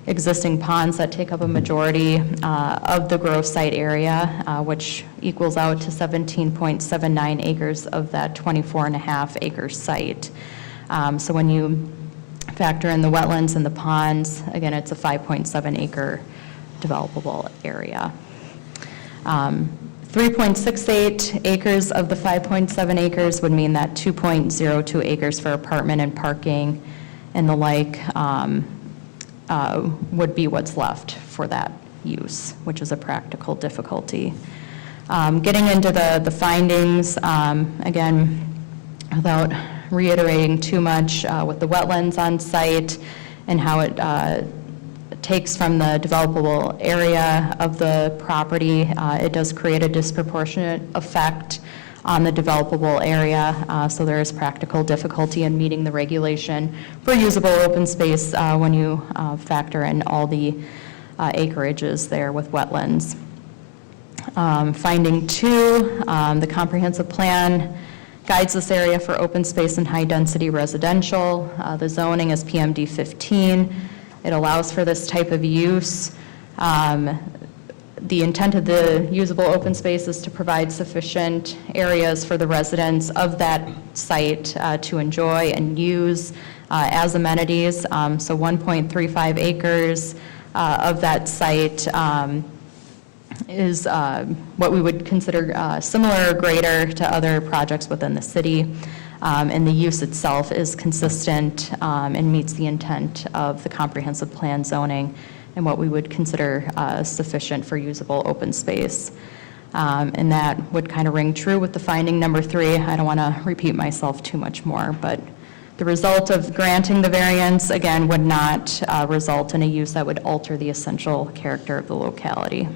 existing ponds that take up a majority of the gross site area, which equals out to 17.79 acres of that 24.5 acre site. So when you factor in the wetlands and the ponds, again, it's a 5.7 acre developable area. 3.68 acres of the 5.7 acres would mean that 2.02 acres for apartment and parking and the like would be what's left for that use, which is a practical difficulty. Getting into the findings, again, without reiterating too much with the wetlands on site and how it takes from the developable area of the property, it does create a disproportionate effect on the developable area, so there is practical difficulty in meeting the regulation for usable open space when you factor in all the acreages there with wetlands. Finding 2, the comprehensive plan guides this area for open space and high-density residential. The zoning is PMD 15. It allows for this type of use. The intent of the usable open space is to provide sufficient areas for the residents of that site to enjoy and use as amenities. So 1.35 acres of that site is what we would consider similar or greater to other projects within the city. and the use itself is consistent and meets the intent of the comprehensive plan zoning and what we would consider sufficient for usable open space. And that would kind of ring true with the finding number 3. I don't want to repeat myself too much more, but the result of granting the variance, again, would not result in a use that would alter the essential character of the locality.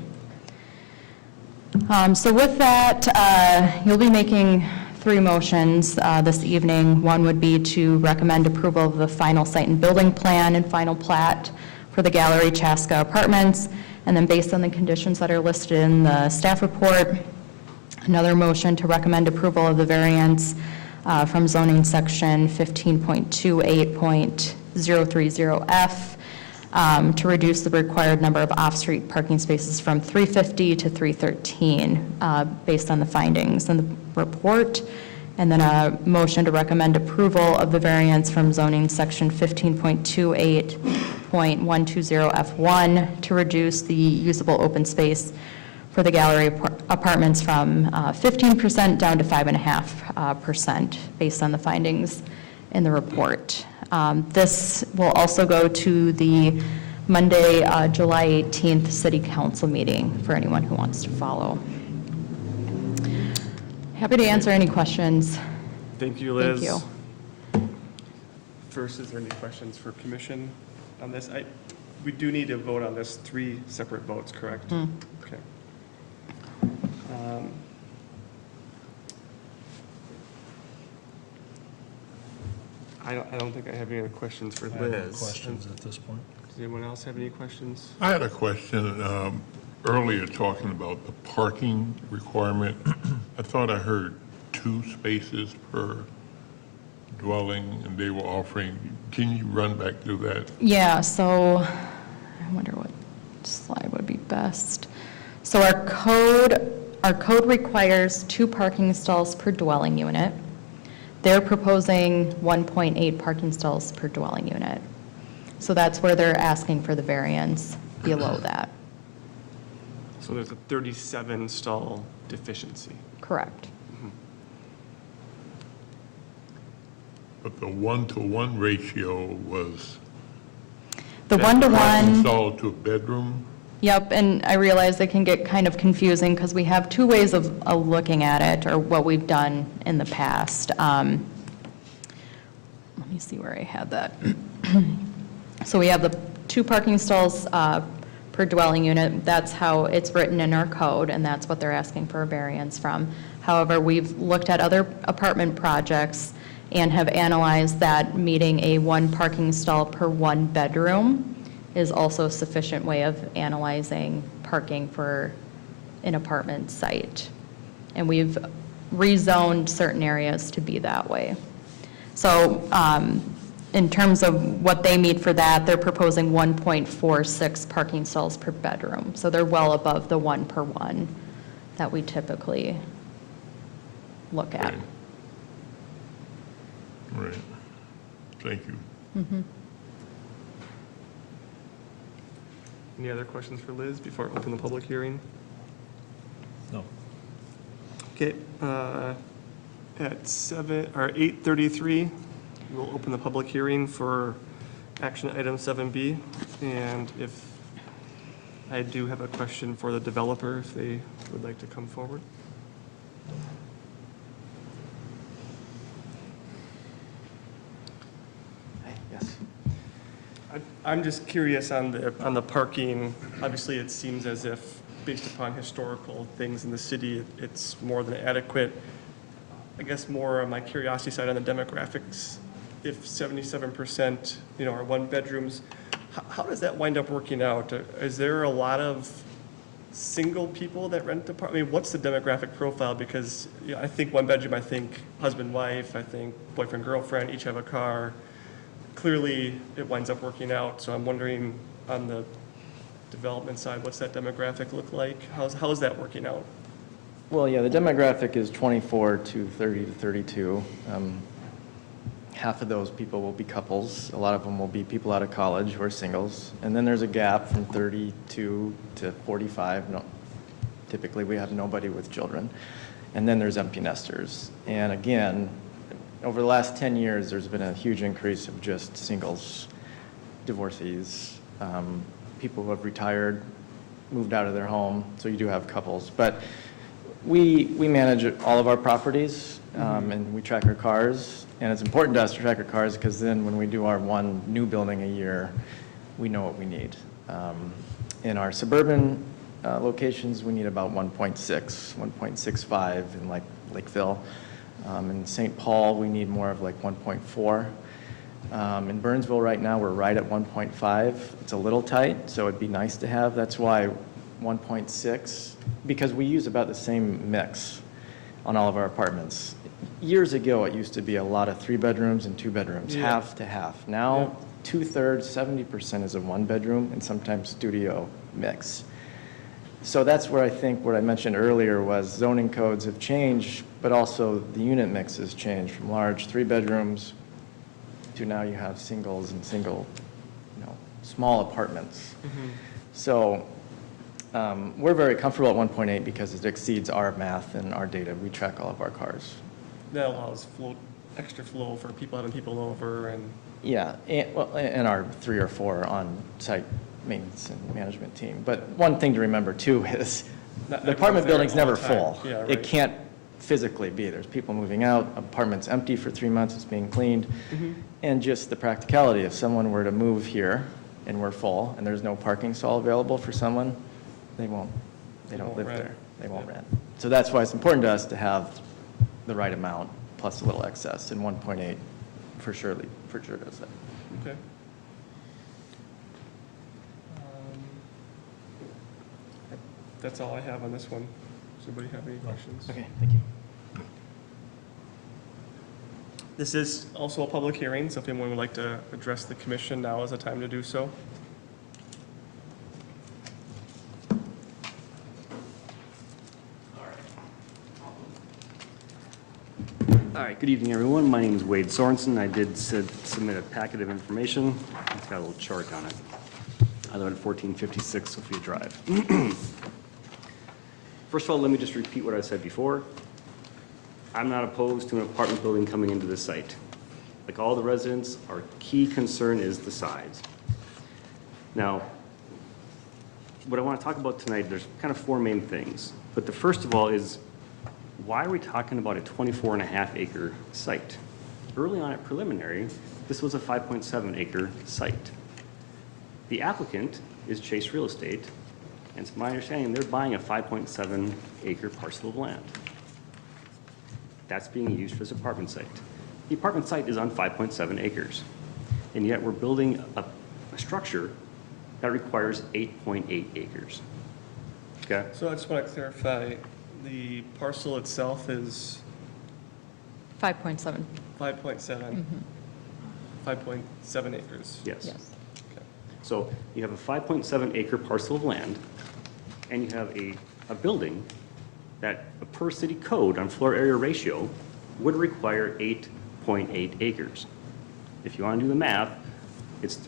So with that, you'll be making 3 motions this evening. One would be to recommend approval of the final site and building plan and final plat for the Gallery Chaska Apartments, and then based on the conditions that are listed in the staff report, another motion to recommend approval of the variance from zoning section 15.28.030F to reduce the required number of off-street parking spaces from 350 to 313 based on the findings in the report. And then a motion to recommend approval of the variance from zoning section 15.28.120F1 to reduce the usable open space for the gallery apartments from 15% down to 5.5% based on the findings in the report. This will also go to the Monday, July 18th City Council meeting for anyone who wants to follow. Happy to answer any questions. Thank you, Liz. Thank you. First, is there any questions for commission on this? We do need to vote on this 3 separate votes, correct? Okay. I don't think I have any other questions for I have no Liz. questions at this point. Does anyone else have any questions? I had a question earlier talking about the parking requirement. I thought I heard 2 spaces per dwelling, and they were offering, can you run back through that? Yeah, so I wonder what slide would be best. So our code requires 2 parking stalls per dwelling unit. They're proposing 1.8 parking stalls per dwelling unit. So that's where they're asking for the variance below that. So there's a 37 stall deficiency. Correct. But the 1-to-1 ratio was The that parking 1-to-1. stall to a bedroom? Yep, and I realize it can get kind of confusing because we have 2 ways of looking at it, or what we've done in the past. Let me see where I had that. So we have the 2 parking stalls per dwelling unit. That's how it's written in our code, and that's what they're asking for a variance from. However, we've looked at other apartment projects and have analyzed that meeting a 1 parking stall per 1 bedroom is also a sufficient way of analyzing parking for an apartment site. And we've rezoned certain areas to be that way. So in terms of what they meet for that, they're proposing 1.46 parking stalls per bedroom. So they're well above the 1 per 1 that we typically look at. Right. Thank you. Any other questions for Liz before I open the public hearing? No. Okay, at 8:33, we'll open the public hearing for action item 7B. And if I do have a question for the developer, if they would like to come forward. Yes. I'm just curious on the parking. Obviously, it seems as if, based upon historical things in the city, it's more than adequate. I guess more on my curiosity side on the demographics, if 77%, are 1 bedrooms, how does that wind up working out? Is there a lot of single people that rent apartments? I mean, what's the demographic profile? Because I think 1 bedroom, I think husband, wife, I think boyfriend, girlfriend, each have a car. Clearly, it winds up working out, so I'm wondering on the development side, what's that demographic look like? How's that working out? Well, yeah, the demographic is 24 to 30 to 32. Half of those people will be couples. A lot of them will be people out of college who are singles. And then there's a gap from 32 to 45. No, typically, we have nobody with children. And then there's empty nesters. And again, over the last 10 years, there's been a huge increase of just singles, divorcees, people who have retired, moved out of their home, so you do have couples. But we manage all of our properties, and we track our cars, and it's important to us to track our cars because then when we do our one new building a year, we know what we need. In our suburban locations, we need about 1.6, 1.65 in like Lakeville. In St. Paul, we need more of like 1.4. In Burnsville right now, we're right at 1.5. It's a little tight, so it'd be nice to have. That's why 1.6, because we use about the same mix on all of our apartments. Years ago, it used to be a lot of 3 bedrooms and 2 bedrooms, half to half. Now, 2/3, 70% is a 1-bedroom and sometimes studio mix. So that's where I think what I mentioned earlier was zoning codes have changed, but also the unit mix has changed from large 3 bedrooms to now you have singles and single, small apartments. So we're very comfortable at 1.8 because it exceeds our math and our data. We track all of our cars. That allows extra flow for people having people over and. Yeah, and our 3 or 4 on-site maintenance and management team. But one thing to remember too is the apartment building's never full. Yeah, right. It can't physically be. There's people moving out, apartment's empty for 3 months, it's being cleaned. And just the practicality, if someone were to move here and we're full and there's no parking stall available for someone, they don't live rent. there. They won't rent. So that's why it's important to us to have the right amount plus a little excess, and 1.8 for sure does that. Okay. That's all I have on this one. Does anybody have any questions? Okay, thank you. This is also a public hearing, so if anyone would like to address the commission, now is the time to do so. All right, good evening, everyone. My name is Wade Sorensen. I did submit a packet of information. It's got a little chart on it. I live at 1456 Sophia Drive. First of all, let me just repeat what I said before. I'm not opposed to an apartment building coming into the site. Like all the residents, our key concern is the size. Now, what I want to talk about tonight, there's kind of 4 main things. But the first of all is, why are we talking about a 24.5 acre site? Early on at preliminary, this was a 5.7 acre site. The applicant is Chase Real Estate, and it's my understanding they're buying a 5.7 acre parcel of land. That's being used for this apartment site. The apartment site is on 5.7 acres, and yet we're building a structure that requires 8.8 acres. Okay? So I just want to clarify, the parcel itself is 5.7. 5.7. 5.7 acres. Yes. Yes. Okay. So you have a 5.7 acre parcel of land, and you have a building that a per city code on floor area ratio would require 8.8 acres. If you want to do the math, it's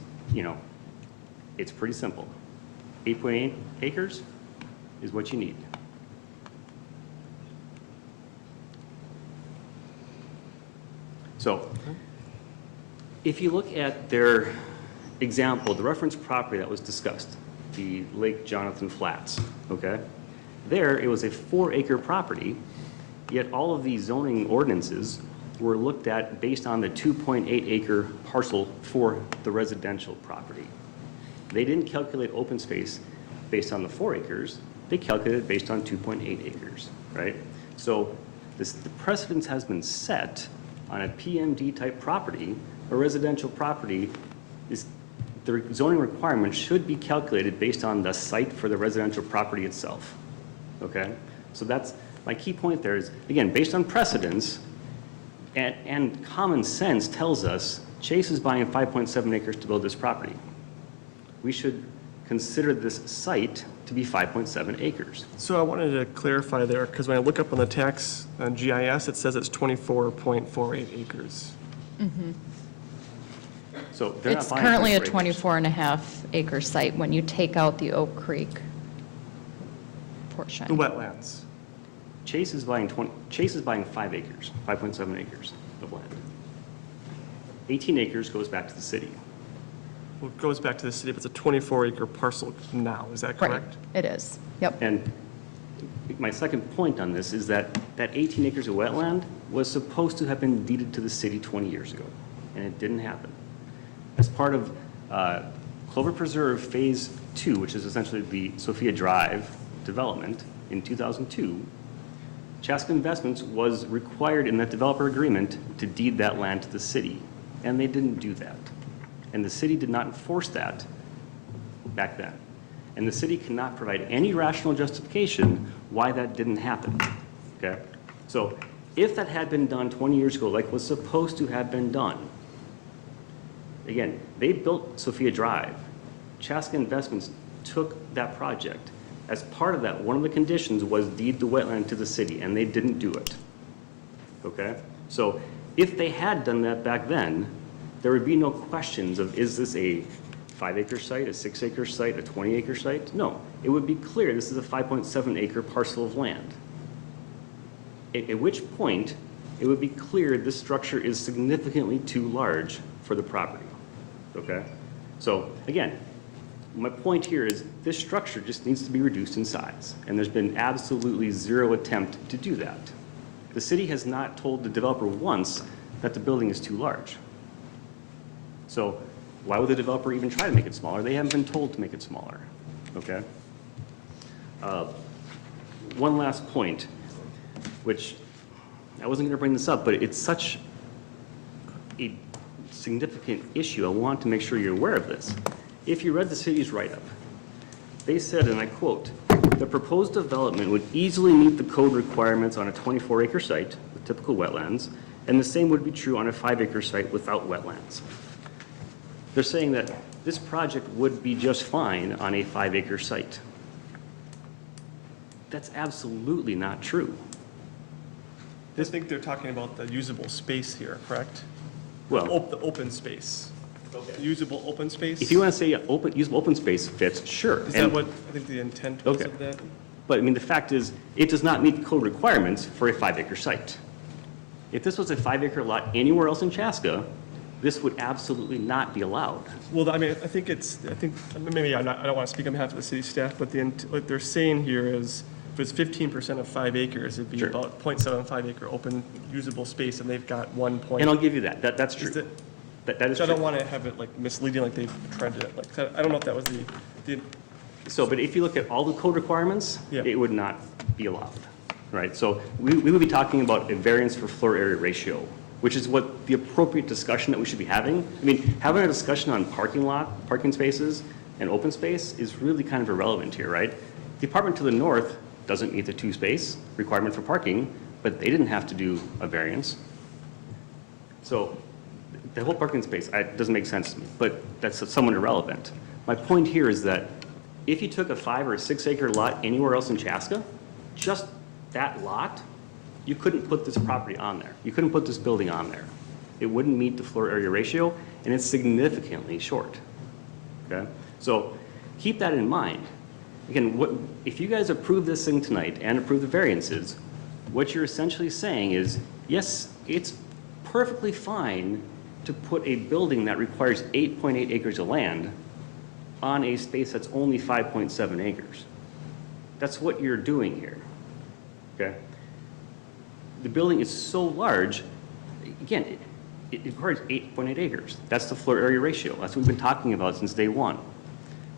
pretty simple. 8.8 acres is what you need. So if you look at their example, the reference property that was discussed, the Lake Jonathan Flats, okay? There, it was a 4-acre property, yet all of these zoning ordinances were looked at based on the 2.8 acre parcel for the residential property. They didn't calculate open space based on the 4 acres, they calculated based on 2.8 acres, right? So the precedence has been set on a PMD type property, a residential property, the zoning requirement should be calculated based on the site for the residential property itself, okay? So that's, my key point there is, again, based on precedence and common sense tells us Chase is buying 5.7 acres to build this property. We should consider this site to be 5.7 acres. So I wanted to clarify there, because when I look up on the tax on GIS, it says it's 24.48 acres. So they're not It's buying currently a 24 acres. 24.5 acre site when you take out the Oak Creek portion. The wetlands. Chase is buying 5 acres, 5.7 acres. of land. 18 acres goes back to the city. Well, it goes back to the city, but it's a 24-acre parcel now, is that Right, correct? it is. Yep. And my second point on this is that that 18 acres of wetland was supposed to have been deeded to the city 20 years ago, and it didn't happen. As part of Clover Preserve Phase 2, which is essentially the Sophia Drive development in 2002, Chaska Investments was required in that developer agreement to deed that land to the city, and they didn't do that. And the city did not enforce that back then. And the city cannot provide any rational justification why that didn't happen, okay? So if that had been done 20 years ago, like was supposed to have been done, again, they built Sophia Drive. Chaska Investments took that project. As part of that, one of the conditions was deed the wetland to the city, and they didn't do it, okay? So if they had done that back then, there would be no questions of, is this a 5-acre site, a 6-acre site, a 20-acre site? No, it would be clear this is a 5.7-acre parcel of land. At which point, it would be clear this structure is significantly too large for the property, okay? So again, my point here is this structure just needs to be reduced in size, and there's been absolutely zero attempt to do that. The city has not told the developer once that the building is too large. So why would the developer even try to make it smaller? They haven't been told to make it smaller, okay? One last point, which I wasn't gonna bring this up, but it's such a significant issue. I want to make sure you're aware of this. If you read the city's write-up, they said, and I quote, "The proposed development would easily meet the code requirements on a 24-acre site with typical wetlands, and the same would be true on a 5-acre site without wetlands." They're saying that this project would be just fine on a 5-acre site. That's absolutely not true. I think they're talking about the usable space here, correct? Well, The open space. The usable open space? if you want to say usable open space fits, sure. Is that what I think the intent was of that? But I mean, the fact is, it does not meet the code requirements for a 5-acre site. If this was a 5-acre lot anywhere else in Chaska, this would absolutely not be allowed. Well, I mean, I think maybe I don't want to speak on behalf of the city staff, but what they're saying here is, if it's 15% of 5 acres, it'd be Sure. about 0.75 acre open usable space, and they've got 1 point. And I'll give you that. That's true. That is So I true. don't want to have it like misleading, like they've tried to, like, I don't know if that was the So, but if you look at all the code requirements, Yeah. it would not be allowed, right? So we would be talking about a variance for floor area ratio, which is what the appropriate discussion that we should be having. I mean, having a discussion on parking spaces and open space is really kind of irrelevant here, right? The apartment to the north doesn't meet the 2-space requirement for parking, but they didn't have to do a variance. So the whole parking space, doesn't make sense to me, but that's somewhat irrelevant. My point here is that if you took a 5 or a 6-acre lot anywhere else in Chaska, just that lot, you couldn't put this property on there. You couldn't put this building on there. It wouldn't meet the floor area ratio, and it's significantly short, okay? So keep that in mind. Again, if you guys approve this thing tonight and approve the variances, what you're essentially saying is, yes, it's perfectly fine to put a building that requires 8.8 acres of land on a space that's only 5.7 acres. That's what you're doing here, okay? The building is so large, again, it requires 8.8 acres. That's the floor area ratio. That's what we've been talking about since day one.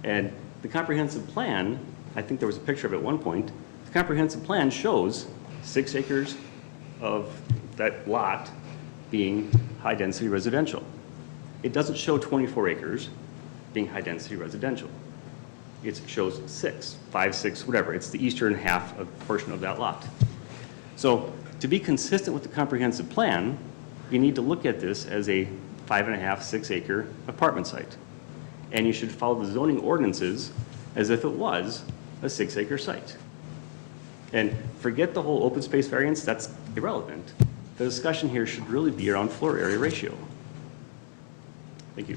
And the comprehensive plan, I think there was a picture of it at one point, the comprehensive plan shows 6 acres of that lot being high-density residential. It doesn't show 24 acres being high-density residential. It shows 6, 5, 6, whatever. It's the eastern half of portion of that lot. So to be consistent with the comprehensive plan, you need to look at this as a 5.5, 6-acre apartment site. And you should follow the zoning ordinances as if it was a 6-acre site. And forget the whole open space variance, that's irrelevant. The discussion here should really be around floor area ratio. Thank you.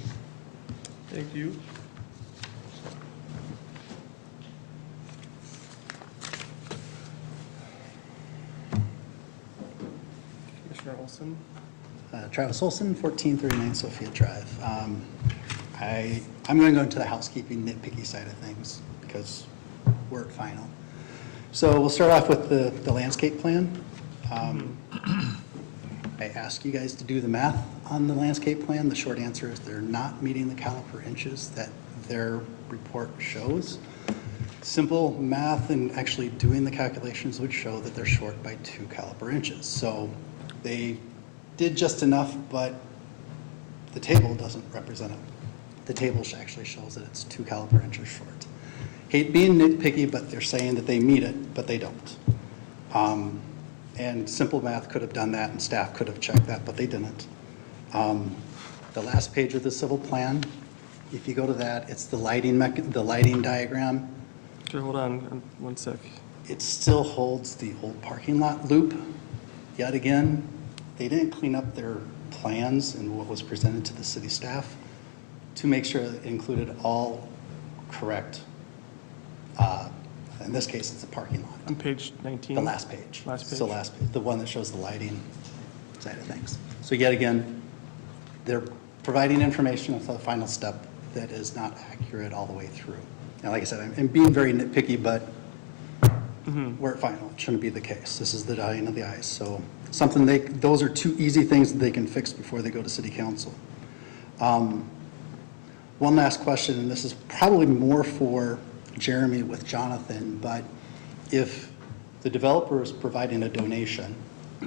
Thank you. Commissioner Olson? Travis Olson, 1439 Sophia Drive. I'm going to go into the housekeeping nitpicky side of things because we're at final. So we'll start off with the landscape plan. I asked you guys to do the math on the landscape plan. The short answer is they're not meeting the caliper inches that their report shows. Simple math and actually doing the calculations would show that they're short by 2 caliper inches. So they did just enough, but the table doesn't represent it. The table actually shows that it's 2 caliper inches short. Hate being nitpicky, but they're saying that they meet it, but they don't. And simple math could have done that, and staff could have checked that, but they didn't. The last page of the civil plan, if you go to that, it's the lighting diagram. Okay, hold on 1 sec. It still holds the old parking lot loop. Yet again, they didn't clean up their plans and what was presented to the city staff to make sure that it included all correct. In this case, it's a parking lot. On page 19? The last page. Last page. So last page, the one that shows the lighting side of things. So yet again, they're providing information at the final step that is not accurate all the way through. Now, like I said, I'm being very nitpicky, but we're at final. It shouldn't be the case. This is the dotting of the i's. So something those are 2 easy things that they can fix before they go to city council. One last question, and this is probably more for Jeremy with Jonathan, but if the developer is providing a donation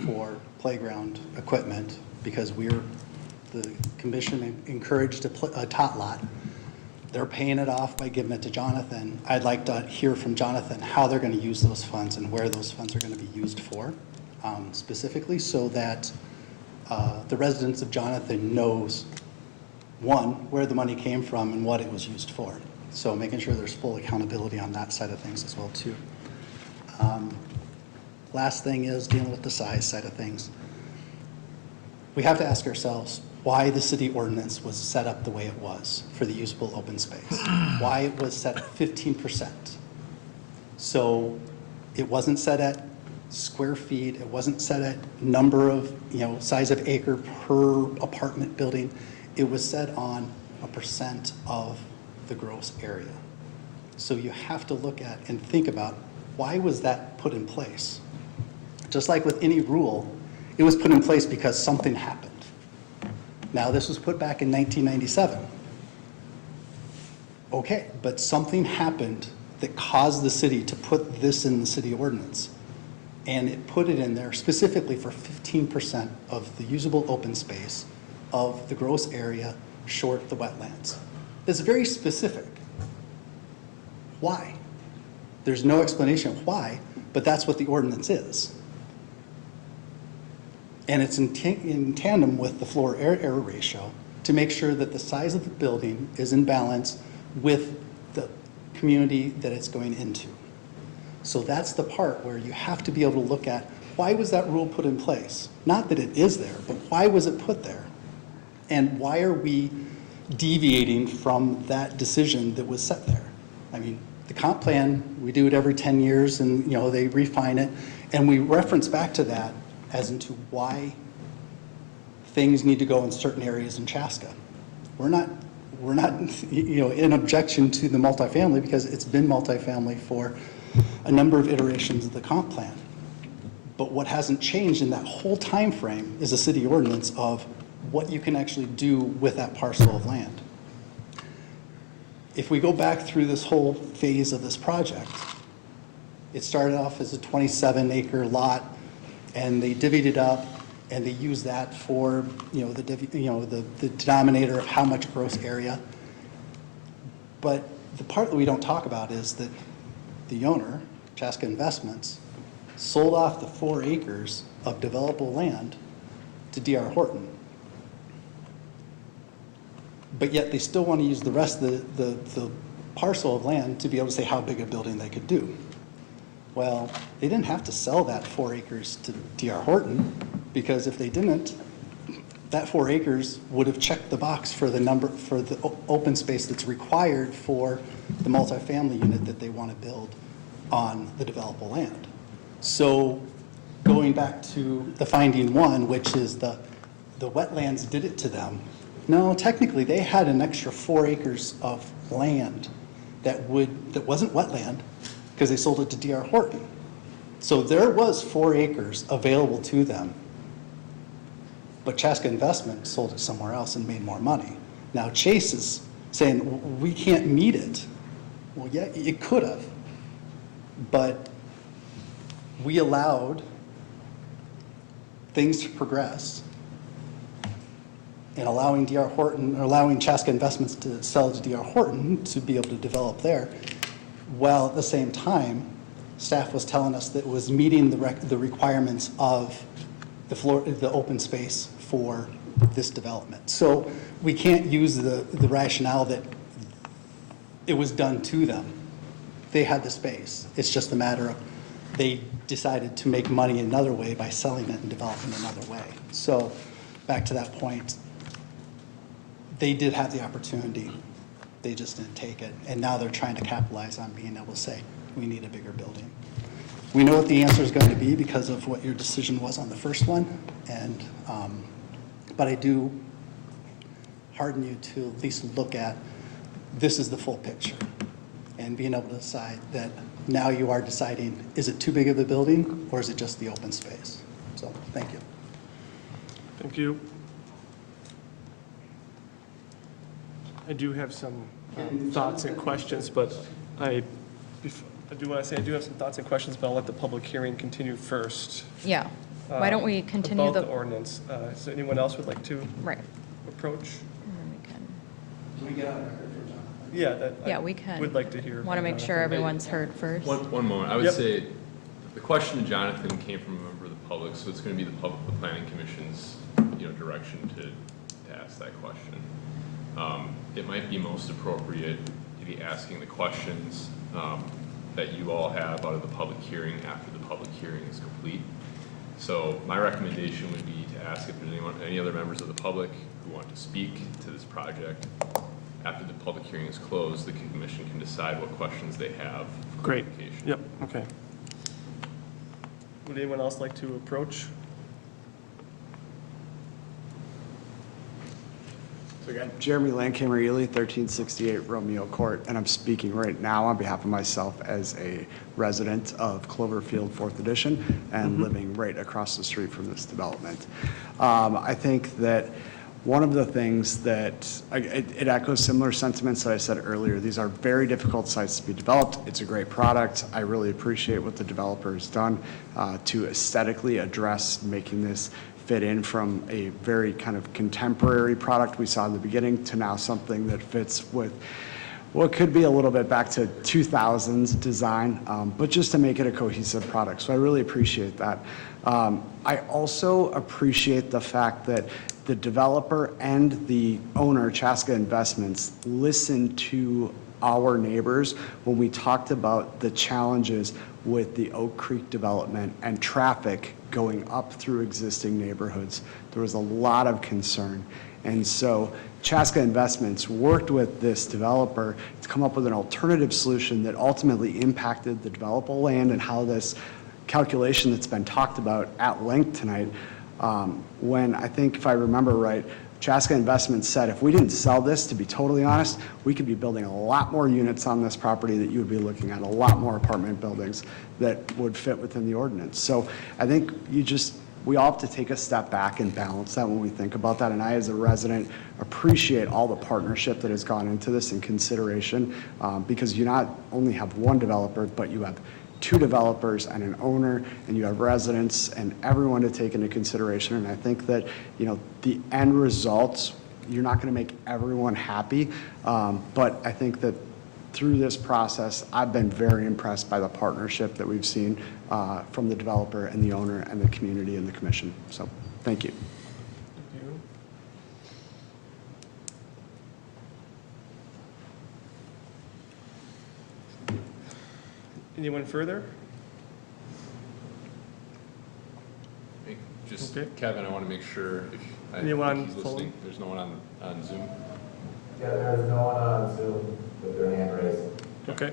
for playground equipment because the commission encouraged a tot lot, they're paying it off by giving it to Jonathan. I'd like to hear from Jonathan how they're going to use those funds and where those funds are going to be used for, specifically, so that the residents of Jonathan knows, one, where the money came from and what it was used for. So making sure there's full accountability on that side of things as well, too. Last thing is dealing with the size side of things. We have to ask ourselves why the city ordinance was set up the way it was for the usable open space, why it was set at 15%. So it wasn't set at square feet, it wasn't set at number of, size of acre per apartment building. It was set on a percent of the gross area. So you have to look at and think about, why was that put in place? Just like with any rule, it was put in place because something happened. Now, this was put back in 1997. Okay, but something happened that caused the city to put this in the city ordinance. And it put it in there specifically for 15% of the usable open space of the gross area short the wetlands. It's very specific. Why? There's no explanation of why, but that's what the ordinance is. And it's in tandem with the floor area ratio to make sure that the size of the building is in balance with the community that it's going into. So that's the part where you have to be able to look at, why was that rule put in place? Not that it is there, but why was it put there? And why are we deviating from that decision that was set there? I mean, the comp plan, we do it every 10 years and, they refine it. And we reference back to that as into why things need to go in certain areas in Chaska. We're not, in objection to the multifamily because it's been multifamily for a number of iterations of the comp plan. But what hasn't changed in that whole time frame is a city ordinance of what you can actually do with that parcel of land. If we go back through this whole phase of this project, it started off as a 27-acre lot, and they divvied it up, and they used that for the denominator of how much gross area. But the part that we don't talk about is that the owner, Chaska Investments, sold off the 4 acres of developable land to D.R. Horton. But yet they still want to use the rest of the parcel of land to be able to say how big a building they could do. Well, they didn't have to sell that 4 acres to D.R. Horton, because if they didn't, that 4 acres would have checked the box for the open space that's required for the multifamily unit that they want to build on the developable land. So going back to the finding 1, which is the the wetlands did it to them. No, technically, they had an extra 4 acres of land that wasn't wetland, because they sold it to D.R. Horton. So there was 4 acres available to them, but Chaska Investment sold it somewhere else and made more money. Now Chase is saying, we can't meet it. Well, yeah, it could have, but we allowed things to progress and allowing D.R. Horton, or allowing Chaska Investments to sell to D.R. Horton to be able to develop there, while at the same time, staff was telling us that it was meeting the requirements of the open space for this development. So we can't use the rationale that it was done to them. They had the space. It's just a matter of they decided to make money another way by selling it and developing another way. So back to that point, they did have the opportunity. They just didn't take it. And now they're trying to capitalize on being able to say, we need a bigger building. We know what the answer is going to be because of what your decision was on the first one. And, but I do harden you to at least look at, this is the full picture. And being able to decide that now you are deciding, is it too big of a building or is it just the open space? So, thank you. Thank you. I do have some thoughts and questions, but I do want to say I do have some thoughts and questions, but I'll let the public hearing continue first. Yeah. Why don't we continue About the ordinance. Is there anyone else would like to approach? And then we can. Can we get on record for John? Yeah, that Yeah, I we can. would like to hear. Want to from make sure Jonathan. everyone's heard first. One moment. I would Yep. say the question to Jonathan came from a member of the public, so it's going to be the planning commission's, direction to ask that question. It might be most appropriate to be asking the questions that you all have out of the public hearing after the public hearing is complete. So my recommendation would be to ask if there's any other members of the public who want to speak to this project. After the public hearing is closed, the commission can decide what questions they have for Great. clarification. Yep, okay. Would anyone else like to approach? So again, Jeremy Landcamer Ely, 1368 Romeo Court, and I'm speaking right now on behalf of myself as a resident of Cloverfield 4th Edition and living right across the street from this development. I think that one of the things that, it echoes similar sentiments that I said earlier. These are very difficult sites to be developed. It's a great product. I really appreciate what the developer has done to aesthetically address making this fit in from a very kind of contemporary product we saw in the beginning to now something that fits with what could be a little bit back to 2000s design, but just to make it a cohesive product. So I really appreciate that. I also appreciate the fact that the developer and the owner, Chaska Investments, listened to our neighbors when we talked about the challenges with the Oak Creek development and traffic going up through existing neighborhoods. There was a lot of concern. And so Chaska Investments worked with this developer to come up with an alternative solution that ultimately impacted the developable land and how this calculation that's been talked about at length tonight, when I think, if I remember right, Chaska Investments said if we didn't sell this, to be totally honest, we could be building a lot more units on this property that you would be looking at, a lot more apartment buildings that would fit within the ordinance. So I think we all have to take a step back and balance that when we think about that. And I, as a resident, appreciate all the partnership that has gone into this in consideration, because you not only have one developer, but you have two developers and an owner, and you have residents and everyone to take into consideration. And I think that, the end results, you're not going to make everyone happy, but I think that through this process, I've been very impressed by the partnership that we've seen from the developer and the owner and the community and the commission. So, thank you. Thank you. Anyone further? Just, Okay. Kevin, I want to make sure if Anyone he's phone? listening, there's no one on Zoom. Yeah, there's no one on Zoom with their hand raised. Okay.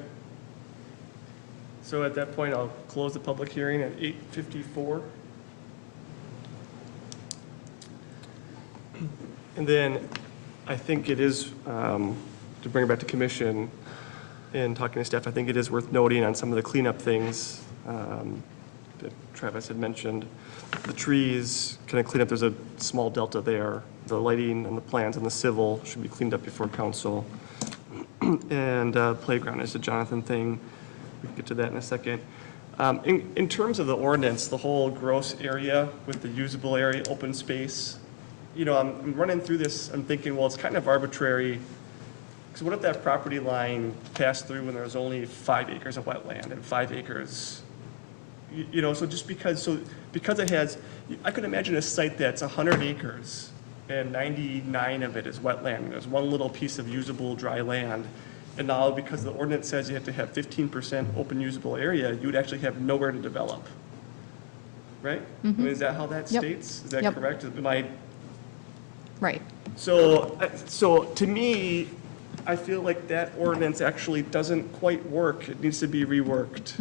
So at that point, I'll close the public hearing at 8:54. And then I think it is, to bring it back to commission and talking to staff, I think it is worth noting on some of the cleanup things that Travis had mentioned. The trees, kind of clean up, there's a small delta there. The lighting and the plans and the civil should be cleaned up before council. And playground is a Jonathan thing. We can get to that in a second. In terms of the ordinance, the whole gross area with the usable area, open space, you know, I'm running through this, I'm thinking, well, it's kind of arbitrary. Because what if that property line passed through when there's only 5 acres of wetland and 5 acres? You know, so just because it has, I could imagine a site that's 100 acres and 99 of it is wetland, and there's one little piece of usable dry land. And now, because the ordinance says you have to have 15% open usable area, you would actually have nowhere to develop. Right? I mean, is that how that states? Is that correct? Am I? Right. So to me, I feel like that ordinance actually doesn't quite work. It needs to be reworked.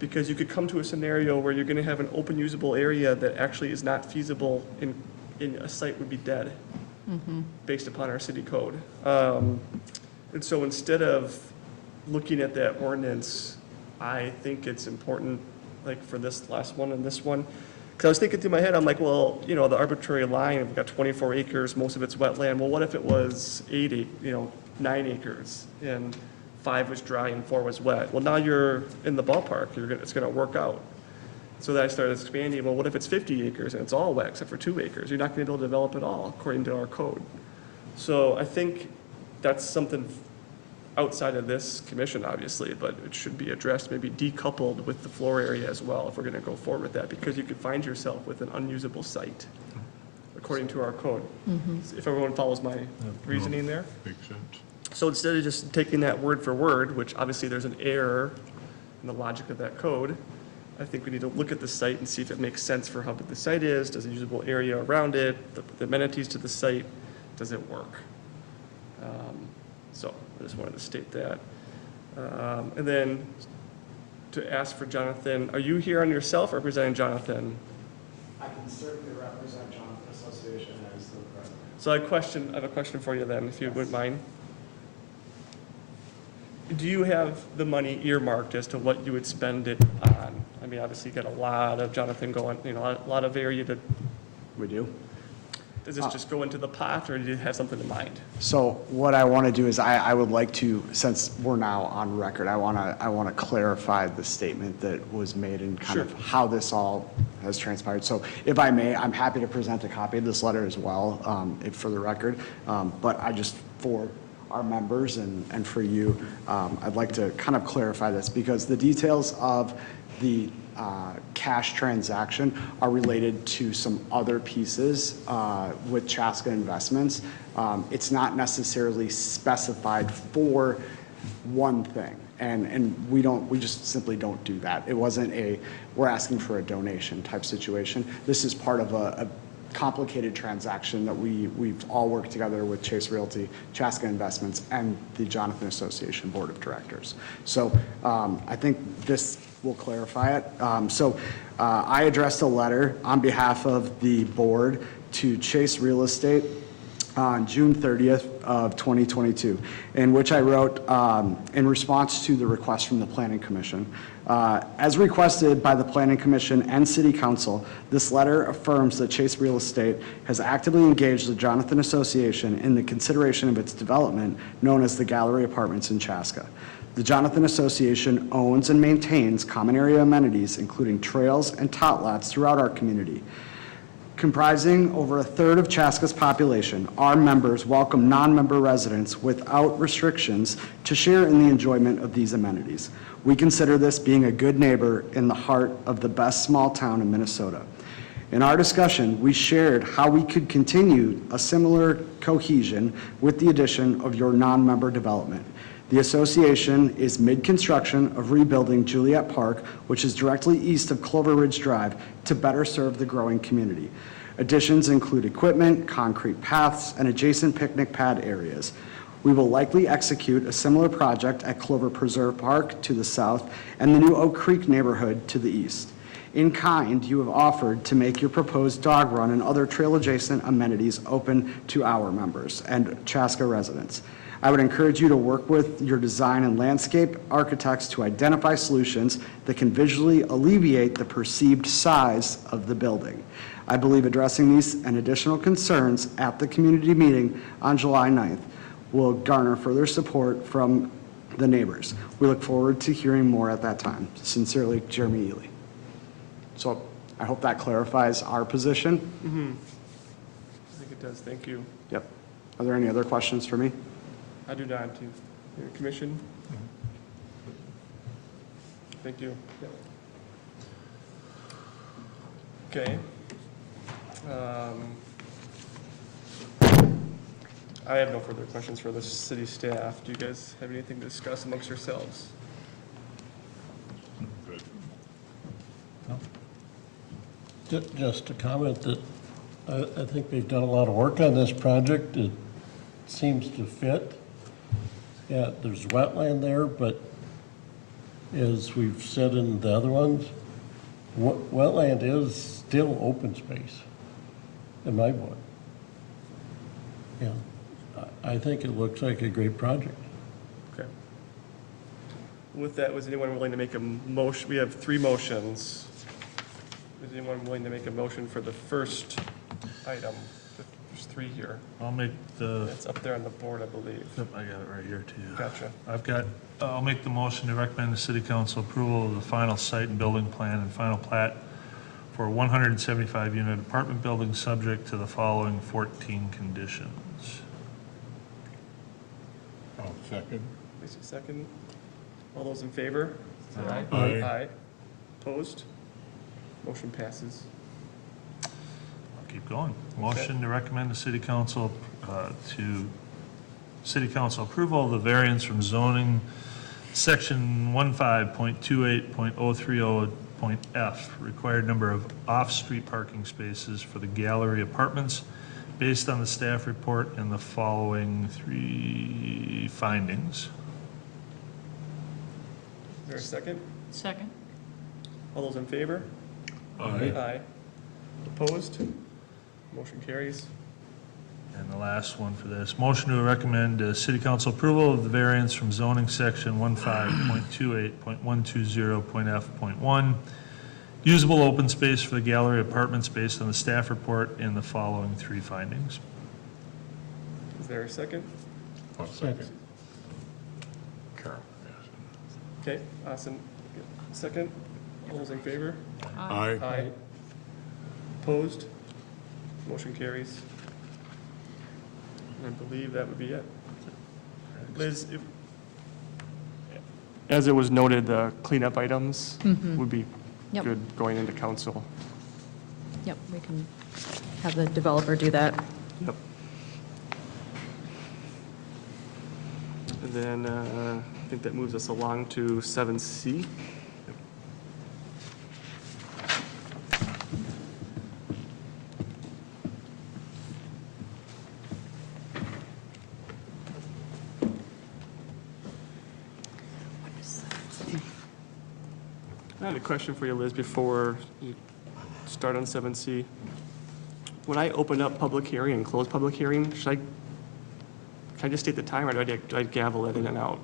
Because you could come to a scenario where you're going to have an open usable area that actually is not feasible in a site would be dead based upon our city code. And so instead of looking at that ordinance, I think it's important, like for this last one and this one, because I was thinking through my head, I'm like, well, you know, the arbitrary line, we've got 24 acres, most of it's wetland. Well, what if it was 9 acres and 5 was dry and 4 was wet? Well, now you're in the ballpark. It's going to work out. So then I started expanding. Well, what if it's 50 acres and it's all wet except for 2 acres? You're not going to be able to develop at all according to our code. So I think that's something outside of this commission, obviously, but it should be addressed, maybe decoupled with the floor area as well if we're going to go forward with that, because you could find yourself with an unusable site according to our code. If everyone follows my reasoning there. Makes sense. So instead of just taking that word for word, which obviously there's an error in the logic of that code, I think we need to look at the site and see if it makes sense for how big the site is, does the usable area around it, the amenities to the site, does it work? So I just wanted to state that. And then to ask for Jonathan, are you here on yourself or representing Jonathan? I can certainly represent Jonathan Association as the president. So I have a question for you then, if you wouldn't mind. Do you have the money earmarked as to what you would spend it on? I mean, obviously you got a lot of Jonathan going, you know, a lot of area to. We do. Does this just go into the pot, or do you have something in mind? So what I want to do is I would like to, since we're now on record, I want to clarify the statement that was made and kind of how this all has transpired. So if I may, I'm happy to present a copy of this letter as well, for the record. But I just, for our members and for you, I'd like to kind of clarify this, because the details of the cash transaction are related to some other pieces with Chaska Investments. It's not necessarily specified for one thing, and we just simply don't do that. It wasn't we're asking for a donation type situation. This is part of a complicated transaction that we've all worked together with Chase Realty, Chaska Investments, and the Jonathan Association Board of Directors. So I think this will clarify it. I addressed a letter on behalf of the board to Chase Real Estate on June 30th of 2022, in which I wrote in response to the request from the Planning Commission. As requested by the Planning Commission and City Council, this letter affirms that Chase Real Estate has actively engaged the Jonathan Association in the consideration of its development known as the Gallery Apartments in Chaska. The Jonathan Association owns and maintains common area amenities, including trails and tot lots throughout our community. Comprising over a third of Chaska's population, our members welcome non-member residents without restrictions to share in the enjoyment of these amenities. We consider this being a good neighbor in the heart of the best small town in Minnesota. In our discussion, we shared how we could continue a similar cohesion with the addition of your non-member development. The association is mid-construction of rebuilding Juliet Park, which is directly east of Clover Ridge Drive, to better serve the growing community. Additions include equipment, concrete paths, and adjacent picnic pad areas. We will likely execute a similar project at Clover Preserve Park to the south and the new Oak Creek neighborhood to the east. In kind, you have offered to make your proposed dog run and other trail-adjacent amenities open to our members and Chaska residents. I would encourage you to work with your design and landscape architects to identify solutions that can visually alleviate the perceived size of the building. I believe addressing these and additional concerns at the community meeting on July 9th will garner further support from the neighbors. We look forward to hearing more at that time. Sincerely, Jeremy Ely. So I hope that clarifies our position. I think it does, thank you. Yep. Are there any other questions for me? I do not, too. Commission? Thank you. Okay. I have no further questions for the city staff. Do you guys have anything to discuss amongst yourselves? Just a comment that I think we've done a lot of work on this project. It seems to fit. Yeah, there's wetland there, but as we've said in the other ones, wetland is still open space in my book. Yeah, I think it looks like a great project. Okay. With that, was anyone willing to make a motion? We have 3 motions. Is anyone willing to make a motion for the first item? There's 3 here. I'll make the, It's up there on the board, I believe. yep, I got it right here too. Gotcha. I'll make the motion to recommend the city council approval of the final site and building plan and final plat for a 175-unit apartment building subject to the following 14 conditions. I'll second. Lisa, second. All those in favor? Say aye. Aye. Aye. Opposed? Motion passes. I'll keep going. Motion to recommend the city council approval of the variance from zoning section 15.28.030.f, required number of off-street parking spaces for the gallery apartments based on the staff report and the following 3 findings. Is there a second? Second. All those in favor? Aye. Aye. Opposed? Motion carries. And the last one for this, motion to recommend city council approval of the variance from zoning section 15.28.120.f.1, usable open space for the gallery apartments based on the staff report and the following 3 findings. Is there a second? I'll second. Carol. Okay, Austin, second. All those in favor? Aye. Aye. Opposed? Motion carries. And I believe that would be it. Liz, as it was noted, the cleanup items would be Yep. good going into council. Yep, we can have the developer do that. Yep. And then I think that moves us along to 7C. I had a question for you, Liz, before you start on 7C. When I open up public hearing and close public hearing, can I just state the time, or do I gavel it in and out?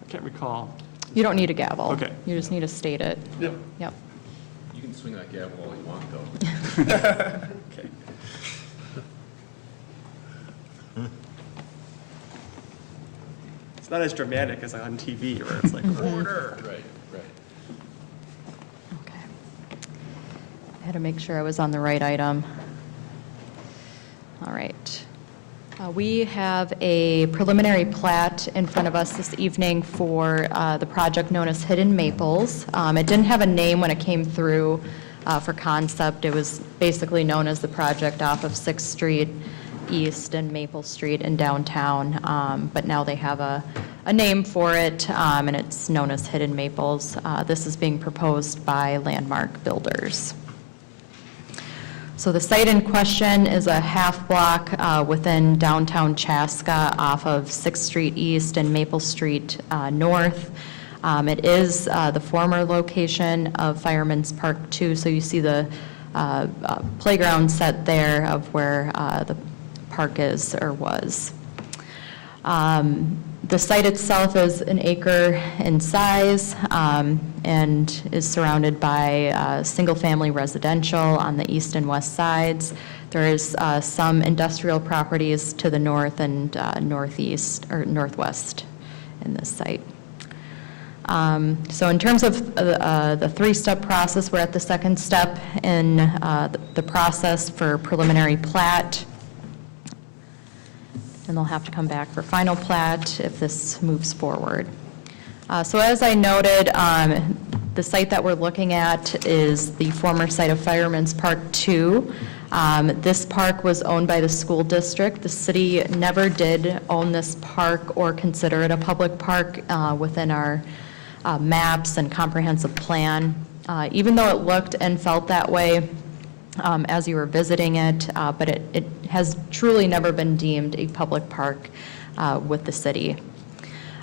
I can't recall. You don't need a gavel. Okay. You just need to state it. Yep. Yep. You can swing that gavel all you want, though. Okay. It's not as dramatic as on TV, where it's like, order. Right, right. Okay. I had to make sure I was on the right item. All right. We have a preliminary plat in front of us this evening for the project known as Hidden Maples. It didn't have a name when it came through for concept. It was basically known as the project off of 6th Street East and Maple Street in downtown, but now they have a name for it, and it's known as Hidden Maples. This is being proposed by Landmark Builders. So the site in question is a half block within downtown Chaska off of 6th Street East and Maple Street North. It is the former location of Firemen's Park 2, so you see the playground set there of where the park is or was. The site itself is 1 acre in size and is surrounded by single-family residential on the east and west sides. There is some industrial properties to the north and northeast or northwest in this site. So in terms of the three-step process, we're at the second step in the process for preliminary plat. And they'll have to come back for final plat if this moves forward. So as I noted, the site that we're looking at is the former site of Firemen's Park 2. This park was owned by the school district. The city never did own this park or consider it a public park within our maps and comprehensive plan. Even though it looked and felt that way as you were visiting it, but it has truly never been deemed a public park with the city.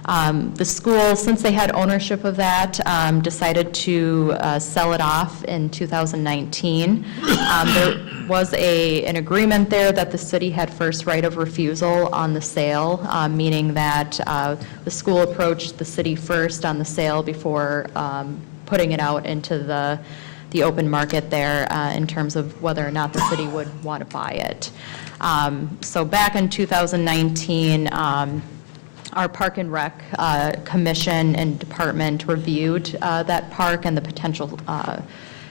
The school, since they had ownership of that, decided to sell it off in 2019. There was an agreement there that the city had first right of refusal on the sale, meaning that the school approached the city first on the sale before putting it out into the open market there in terms of whether or not the city would want to buy it. So back in 2019, our Park and Rec Commission and Department reviewed that park and the potential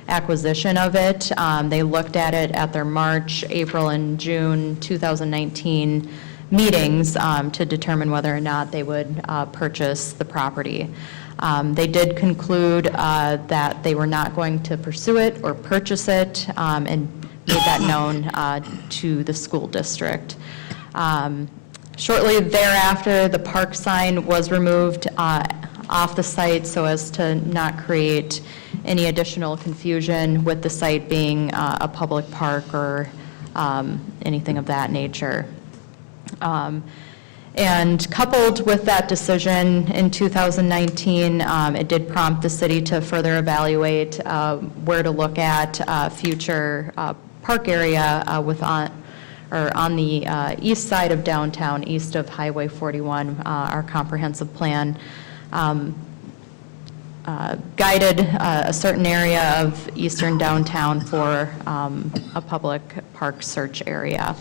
acquisition of it. They looked at it at their March, April, and June 2019 meetings to determine whether or not they would purchase the property. They did conclude that they were not going to pursue it or purchase it and made that known to the school district. Shortly thereafter, the park sign was removed off the site so as to not create any additional confusion with the site being a public park or anything of that nature. And coupled with that decision in 2019, it did prompt the city to further evaluate where to look at future park area on the east side of downtown, east of Highway 41. Our comprehensive plan guided a certain area of eastern downtown for a public park search area.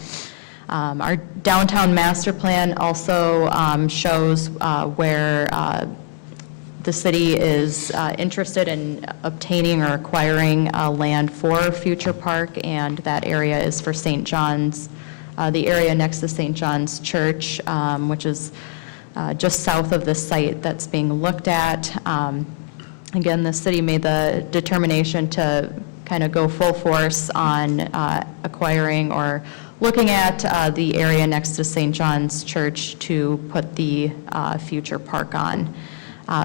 Our downtown master plan also shows where the city is interested in obtaining or acquiring land for future park, and that area is for St. John's, the area next to St. John's Church, which is just south of the site that's being looked at. Again, the city made the determination to kind of go full force on acquiring or looking at the area next to St. John's Church to put the future park on.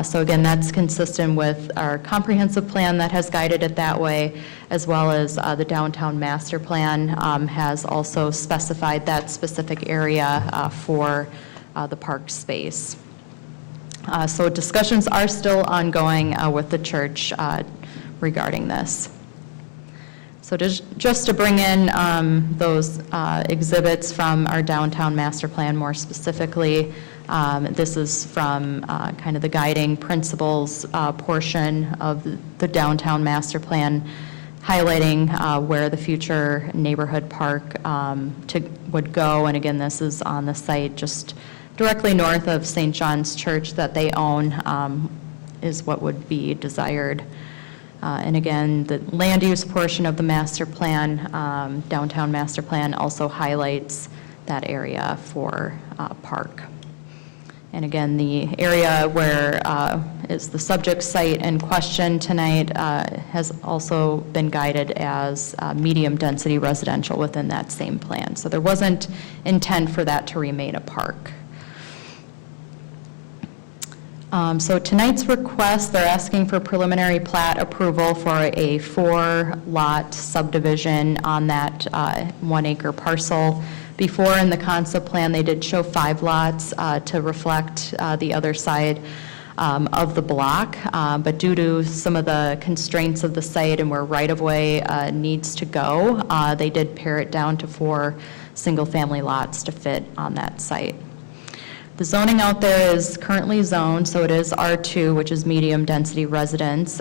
So again, that's consistent with our comprehensive plan that has guided it that way, as well as the downtown master plan has also specified that specific area for the park space. So discussions are still ongoing with the church regarding this. So just to bring in those exhibits from our downtown master plan more specifically, this is from kind of the guiding principles portion of the downtown master plan, highlighting where the future neighborhood park would go. And again, this is on the site just directly north of St. John's Church that they own, is what would be desired. And again, the land use portion of the master plan, downtown master plan, also highlights that area for park. And again, the area where is the subject site in question tonight has also been guided as medium-density residential within that same plan. So there wasn't intent for that to remain a park. So tonight's request, they're asking for preliminary plat approval for a 4-lot subdivision on that 1-acre parcel. Before in the concept plan, they did show 5 lots to reflect the other side of the block, but due to some of the constraints of the site and where right-of-way needs to go, they did pare it down to 4 single-family lots to fit on that site. The zoning out there is currently zoned, so it is R2, which is medium-density residence,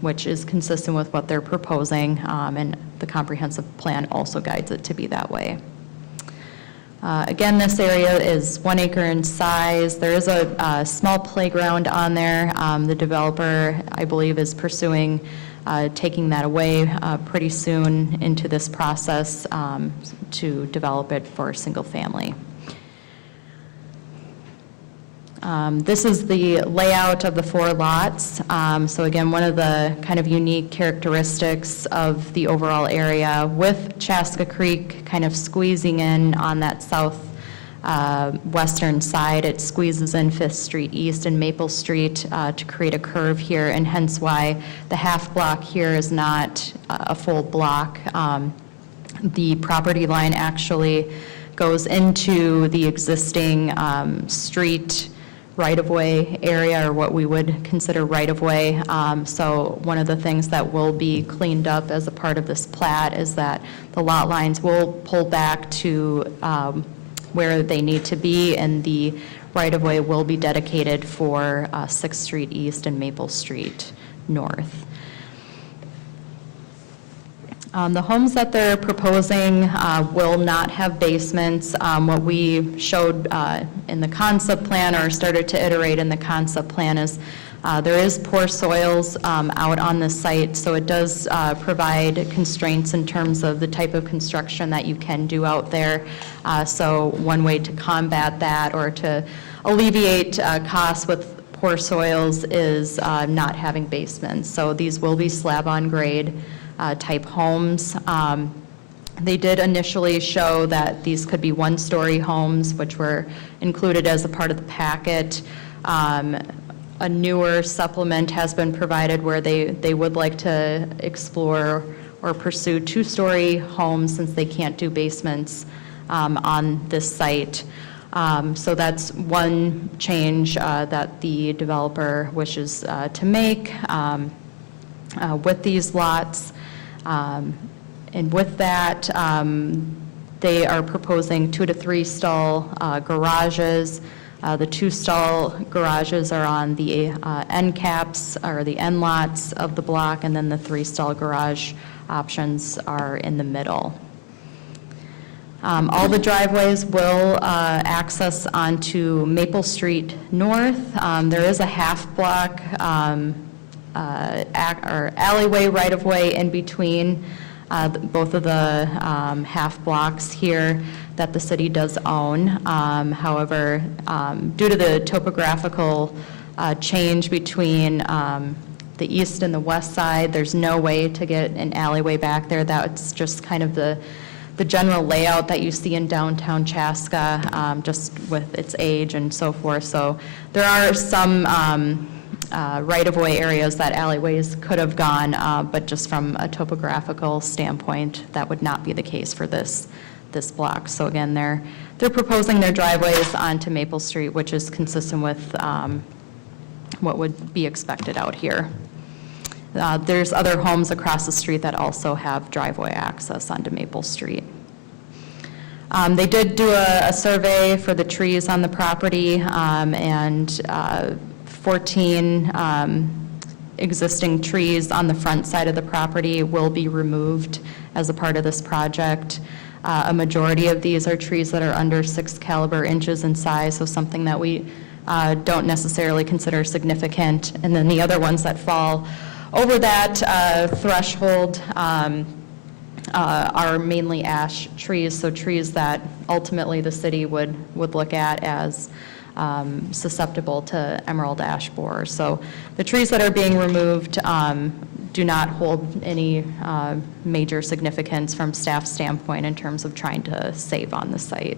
which is consistent with what they're proposing, and the comprehensive plan also guides it to be that way. Again, this area is 1 acre in size. There is a small playground on there. The developer, I believe, is pursuing taking that away pretty soon into this process to develop it for single family. This is the layout of the 4 lots. So again, one of the kind of unique characteristics of the overall area with Chaska Creek kind of squeezing in on that south western side. It squeezes in 5th Street East and Maple Street to create a curve here, and hence why the half block here is not a full block. The property line actually goes into the existing street right-of-way area, or what we would consider right-of-way. So one of the things that will be cleaned up as a part of this plat is that the lot lines will pull back to where they need to be, and the right-of-way will be dedicated for 6th Street East and Maple Street North. The homes that they're proposing will not have basements. What we showed in the concept plan, or started to iterate in the concept plan, is there is poor soils out on the site, so it does provide constraints in terms of the type of construction that you can do out there. So one way to combat that, or to alleviate costs with poor soils, is not having basements. So these will be slab on grade type homes. They did initially show that these could be 1-story homes, which were included as a part of the packet. A newer supplement has been provided where they would like to explore or pursue 2-story homes, since they can't do basements on this site. So that's one change that the developer wishes to make with these lots. And with that, they are proposing 2 to 3 stall garages. The 2-stall garages are on the end caps, or the end lots of the block, and then the 3-stall garage options are in the middle. All the driveways will access onto Maple Street North. There is a half-block or alleyway right-of-way in between both of the half blocks here that the city does own. However, due to the topographical change between the east and the west side, there's no way to get an alleyway back there. That's just kind of the general layout that you see in downtown Chaska, just with its age and so forth. So there are some right-of-way areas that alleyways could have gone, but just from a topographical standpoint, that would not be the case for this block. So again, they're proposing their driveways onto Maple Street, which is consistent with what would be expected out here. There's other homes across the street that also have driveway access onto Maple Street. They did do a survey for the trees on the property, and 14 existing trees on the front side of the property will be removed as a part of this project. A majority of these are trees that are under 6 caliber inches in size, so something that we don't necessarily consider significant. And then the other ones that fall over that threshold are mainly ash trees, so trees that ultimately the city would look at as susceptible to emerald ash borer. So the trees that are being removed do not hold any major significance from staff standpoint in terms of trying to save on the site.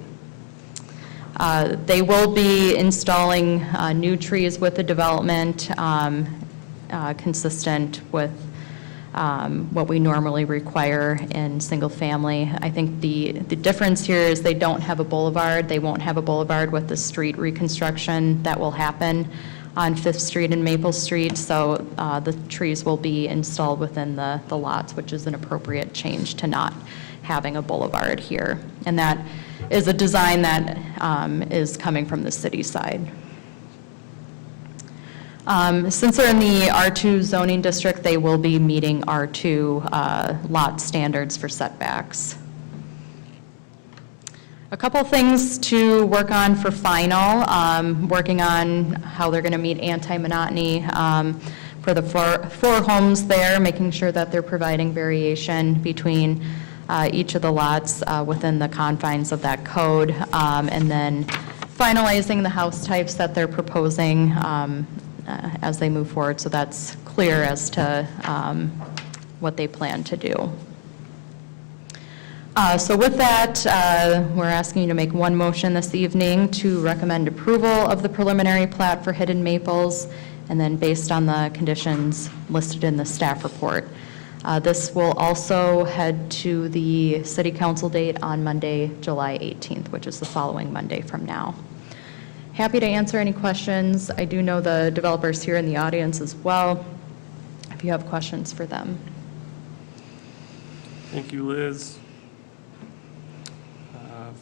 They will be installing new trees with the development, consistent with what we normally require in single family. I think the difference here is they don't have a boulevard. They won't have a boulevard with the street reconstruction that will happen. on Fifth Street and Maple Street, so the trees will be installed within the lots, which is an appropriate change to not having a boulevard here. And that is a design that is coming from the city side. Since they're in the R2 zoning district, they will be meeting R2 lot standards for setbacks. A couple things to work on for final, working on how they're going to meet anti-monotony for the four homes there, making sure that they're providing variation between each of the lots within the confines of that code, and then finalizing the house types that they're proposing as they move forward, so that's clear as to what they plan to do. So with that, we're asking you to make one motion this evening to recommend approval of the preliminary plat for Hidden Maples, and then based on the conditions listed in the staff report. This will also head to the city council date on Monday, July 18th, which is the following Monday from now. Happy to answer any questions. I do know the developers here in the audience as well, if you have questions for them. Thank you, Liz.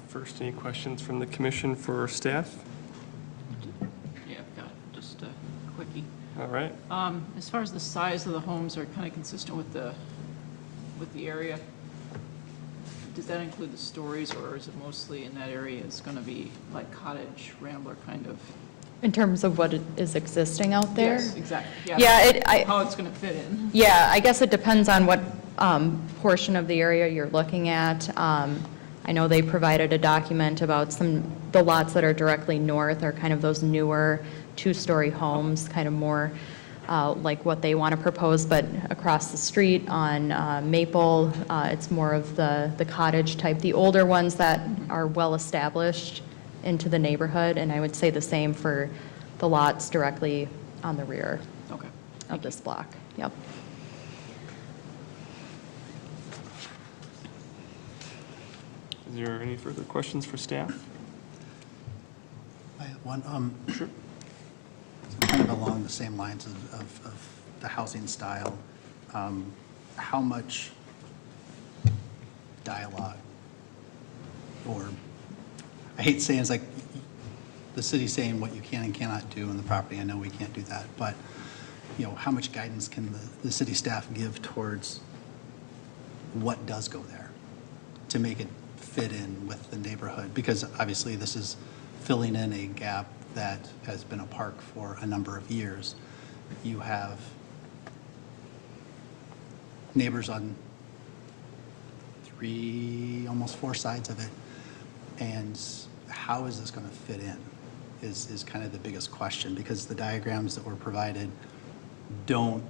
First, any questions from the commission for staff? Yeah, I've got just a quickie. All right. As far as the size of the homes are kind of consistent with the area, does that include the stories, or is it mostly in that area is going to be like cottage, rambler kind of? In terms of what is existing out there? Yes, exactly. Yeah, how it's going to fit in. Yeah, I guess it depends on what portion of the area you're looking at. I know they provided a document about the lots that are directly north are kind of those newer two-story homes, kind of more like what they want to propose, but across the street on Maple, it's more of the cottage type, the older ones that are well-established into the neighborhood, and I would say the same for the lots directly on the rear of this block. Yep. Is there any further questions for staff? I have one. Sure. Kind of along the same lines of the housing style. How much dialogue, or I hate saying it's like the city saying what you can and cannot do in the property. I know we can't do that, but how much guidance can the city staff give towards what does go there to make it fit in with the neighborhood? Because obviously this is filling in a gap that has been a park for a number of years. You have neighbors on 3, almost 4 sides of it, and how is this going to fit in is kind of the biggest question, because the diagrams that were provided don't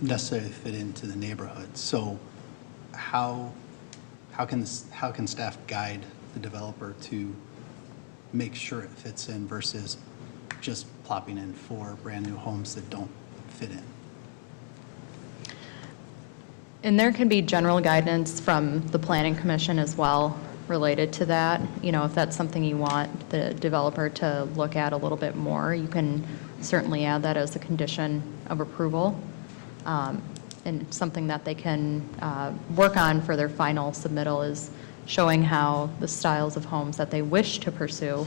necessarily fit into the neighborhood. So how can staff guide the developer to make sure it fits in versus just plopping in 4 brand new homes that don't fit in? And there can be general guidance from the Planning Commission as well related to that. If that's something you want the developer to look at a little bit more, you can certainly add that as a condition of approval. And something that they can work on for their final submittal is showing how the styles of homes that they wish to pursue.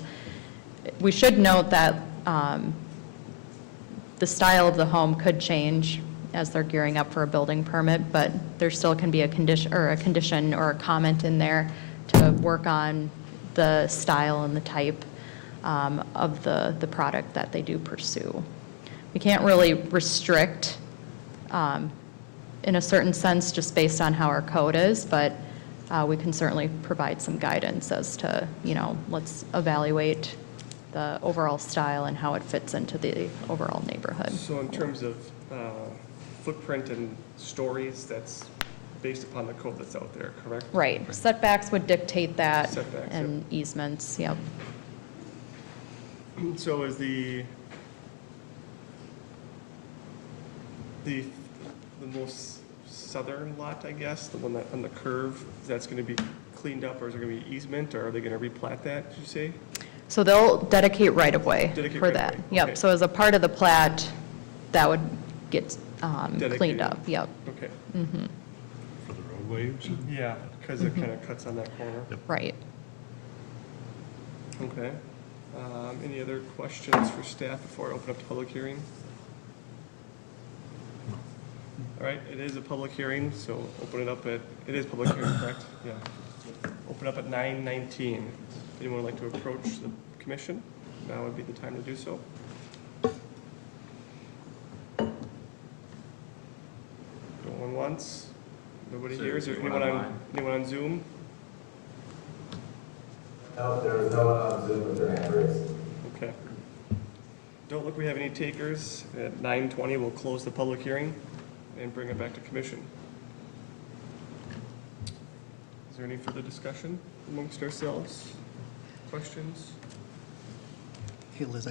We should note that the style of the home could change as they're gearing up for a building permit, but there still can be a condition or a comment in there to work on the style and the type of the product that they do pursue. We can't really restrict in a certain sense just based on how our code is, but we can certainly provide some guidance as to, let's evaluate the overall style and how it fits into the overall neighborhood. So in terms of footprint and stories, that's based upon the code that's out there, correct? Right. Setbacks would dictate that. Setbacks, and easements, yep. So is the most southern lot, I guess, the one that on the curve, that's going to be cleaned up, or is there going to be easement, or are they going to replat that, did you say? So they'll dedicate right-of-way Dedicate for that. right-of-way, Yep, okay. so as a part of the plat, that would get Dedicated. cleaned up, yep. Okay. For the roadways? Yeah, because it kind of cuts on that corner. Right. Okay. Any other questions for staff before I open up the public hearing? All right, it is a public hearing, so open it up at, it is public hearing, correct? Yeah. Open up at 9:19. Anyone would like to approach the commission? Now would be the time to do so. Going once? Nobody here? Is there anyone on Zoom? No, there is no one on Zoom with their hand raised. Okay. Don't look we have any takers. At 9:20, we'll close the public hearing and bring it back to commission. Is there any further discussion amongst ourselves? Questions? Hey, Liz,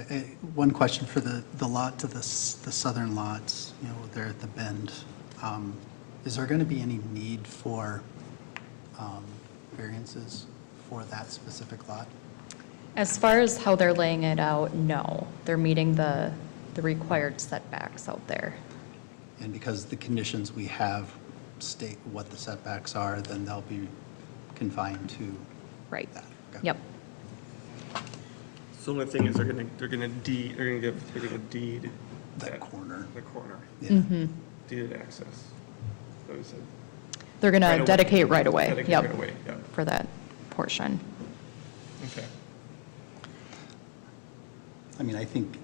one question for the lot to the southern lots, you know, there at the bend. Is there going to be any need for variances for that specific lot? As far as how they're laying it out, no. They're meeting the required setbacks out there. And because the conditions we have state what the setbacks are, then they'll be confined to Right. that. Okay. Yep. So the only thing is they're gonna deed That corner. the corner, Yeah. deeded access. So you said They're going to Right-of-way. dedicate right away. dedicate Yep. right away, yeah, For that portion. okay. I mean, I think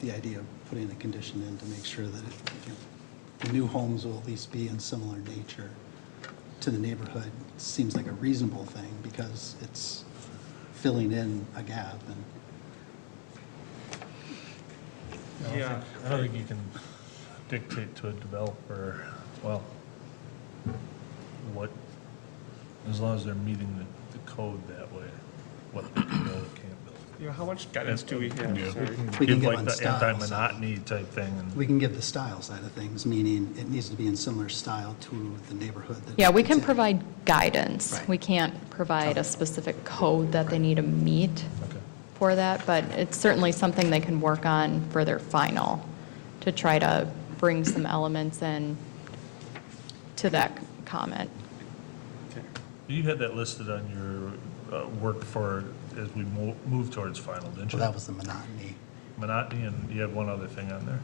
the idea of putting a condition in to make sure that the new homes will at least be in similar nature to the neighborhood seems like a reasonable thing because it's filling in a gap and Yeah. I don't think you can dictate to a developer, well, what, as long as they're meeting the code that way, what they can build and can't build. Yeah, how much guidance do we have? Yeah. Sorry. We can Give give like on the styles. anti-monotony type thing, and we can give the style side of things, meaning it needs to be in similar style to the neighborhood. that Yeah, we it's can in. provide guidance. Right. We can't provide a specific code that they need to meet okay. for that, but it's certainly something they can work on for their final to try to bring some elements in to that comment. Okay. You had that listed on your work for, as we move towards final, didn't you? Well, that was the monotony. Monotony, and you had one other thing on there.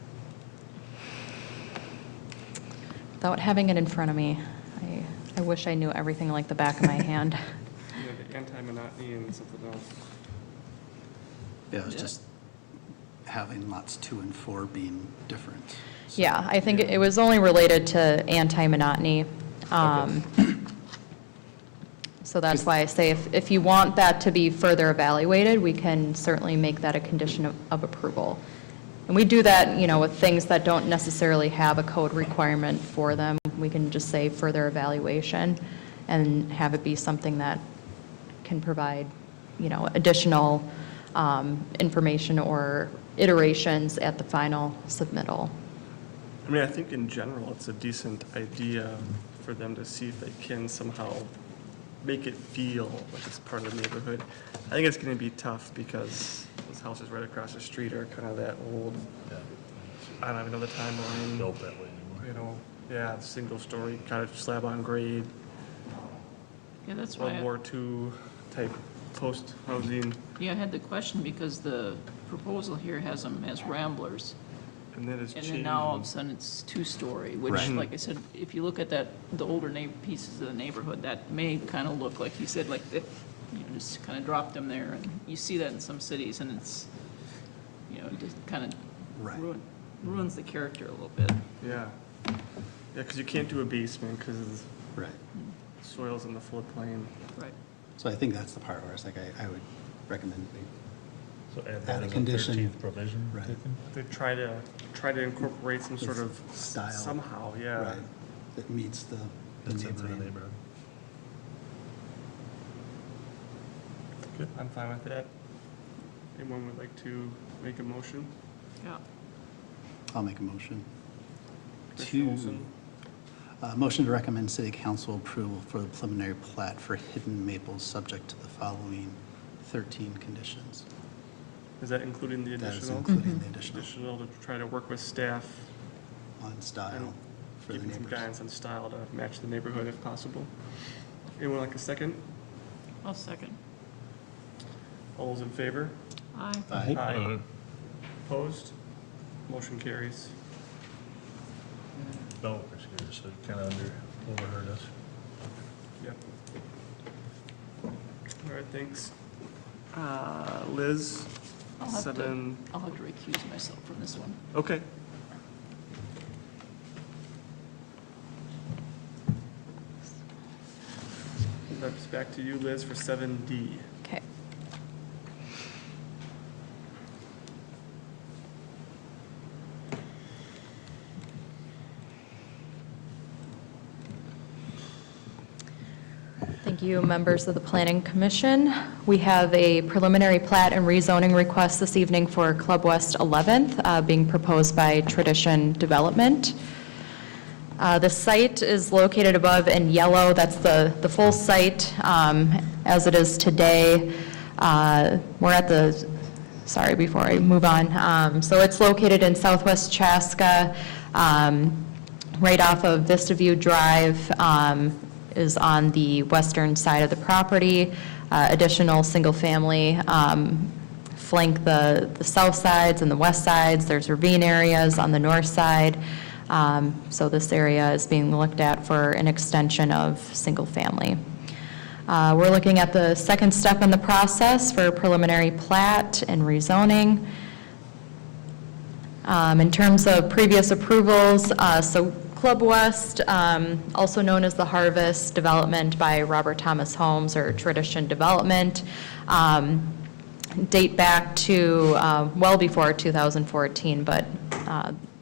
Without having it in front of me, I wish I knew everything like the back of my hand. Yeah, the anti-monotony and something else. Yeah, it was just having lots 2 and 4 being different. So- Yeah, I think it was only related to anti-monotony. So that's why I say if you want that to be further evaluated, we can certainly make that a condition of approval. And we do that, you know, with things that don't necessarily have a code requirement for them. We can just say further evaluation and have it be something that can provide, you know, additional information or iterations at the final submittal. I mean, I think in general, it's a decent idea for them to see if they can somehow make it feel like it's part of the neighborhood. I think it's gonna be tough because those houses right across the street are kind of that old, Yeah. I don't even know the timeline. Built that way anymore. You know, yeah, single-story cottage slab on grade, Yeah, that's why, World War II type post-housing, yeah, I had the question because the proposal here has them as ramblers. and then it's And changed. then now all of a sudden it's 2-story, which, Right. like I said, if you look at that, the older pieces of the neighborhood, that may kind of look like you said, like, you know, just kind of dropped them there. And you see that in some cities and it's, you know, just kind Right. of ruins the character a little bit. Yeah, yeah, because you can't do a basement because Right. soil's in the floodplain. Right. So I think that's the part where it's like, I would recommend we So add Add that a as a condition. 13th provision. Right. taken? They try to incorporate some sort of Style. somehow, yeah. Right, that meets the Fits into the neighboring. neighborhood. I'm fine with that. Anyone would like to make a motion? Yeah. I'll make a motion Commissioner to, Olson? Motion to recommend city council approval for the preliminary plat for Hidden Maples, subject to the following 13 conditions. Is that including the That is additional? including the additional Additional to try to work with staff on style and for the give them some neighbors. guidance on style to match the neighborhood if possible. Anyone like a second? I'll second. All those in favor? Aye. Aye. Aye. Opposed? Motion carries. Developers here, so you kind of overheard us. Yep. All right, thanks. Liz, I'll have to 7, recuse myself from this one. okay. That's back to you, Liz, for 7D. Okay. Thank you, members of the Planning Commission. We have a preliminary plat and rezoning request this evening for Club West 11th, being proposed by Tradition Development. The site is located above in yellow. That's the full site as it is today. We're at the, sorry, before I move on. So it's located in southwest Chaska, right off of Vista View Drive, is on the western side of the property. Additional single-family flank the south sides and the west sides. There's ravine areas on the north side. So this area is being looked at for an extension of single-family. We're looking at the second step in the process for preliminary plat and rezoning. In terms of previous approvals, so Club West, also known as the Harvest Development by Robert Thomas Homes or Tradition Development, date back to well before 2014, but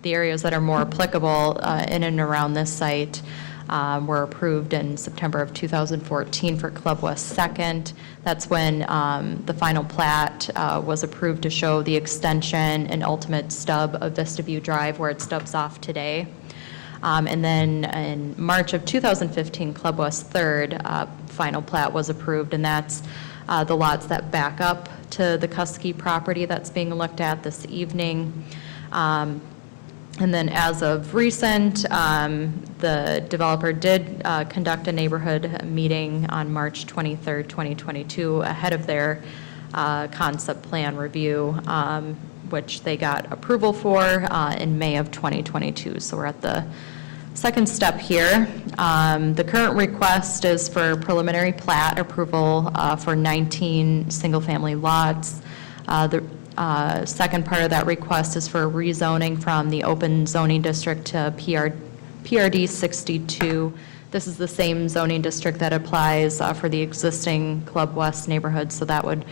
the areas that are more applicable in and around this site were approved in September of 2014 for Club West 2nd. That's when the final plat was approved to show the extension and ultimate stub of Vista View Drive where it stubs off today. And then in March of 2015, Club West 3rd final plat was approved, and that's the lots that back up to the Kuski property that's being looked at this evening. And then as of recent, the developer did conduct a neighborhood meeting on March 23rd, 2022, ahead of their concept plan review, which they got approval for in May of 2022. So we're at the second step here. The current request is for preliminary plat approval for 19 single-family lots. The second part of that request is for rezoning from the open zoning district to PRD 62. This is the same zoning district that applies for the existing Club West neighborhood, so that would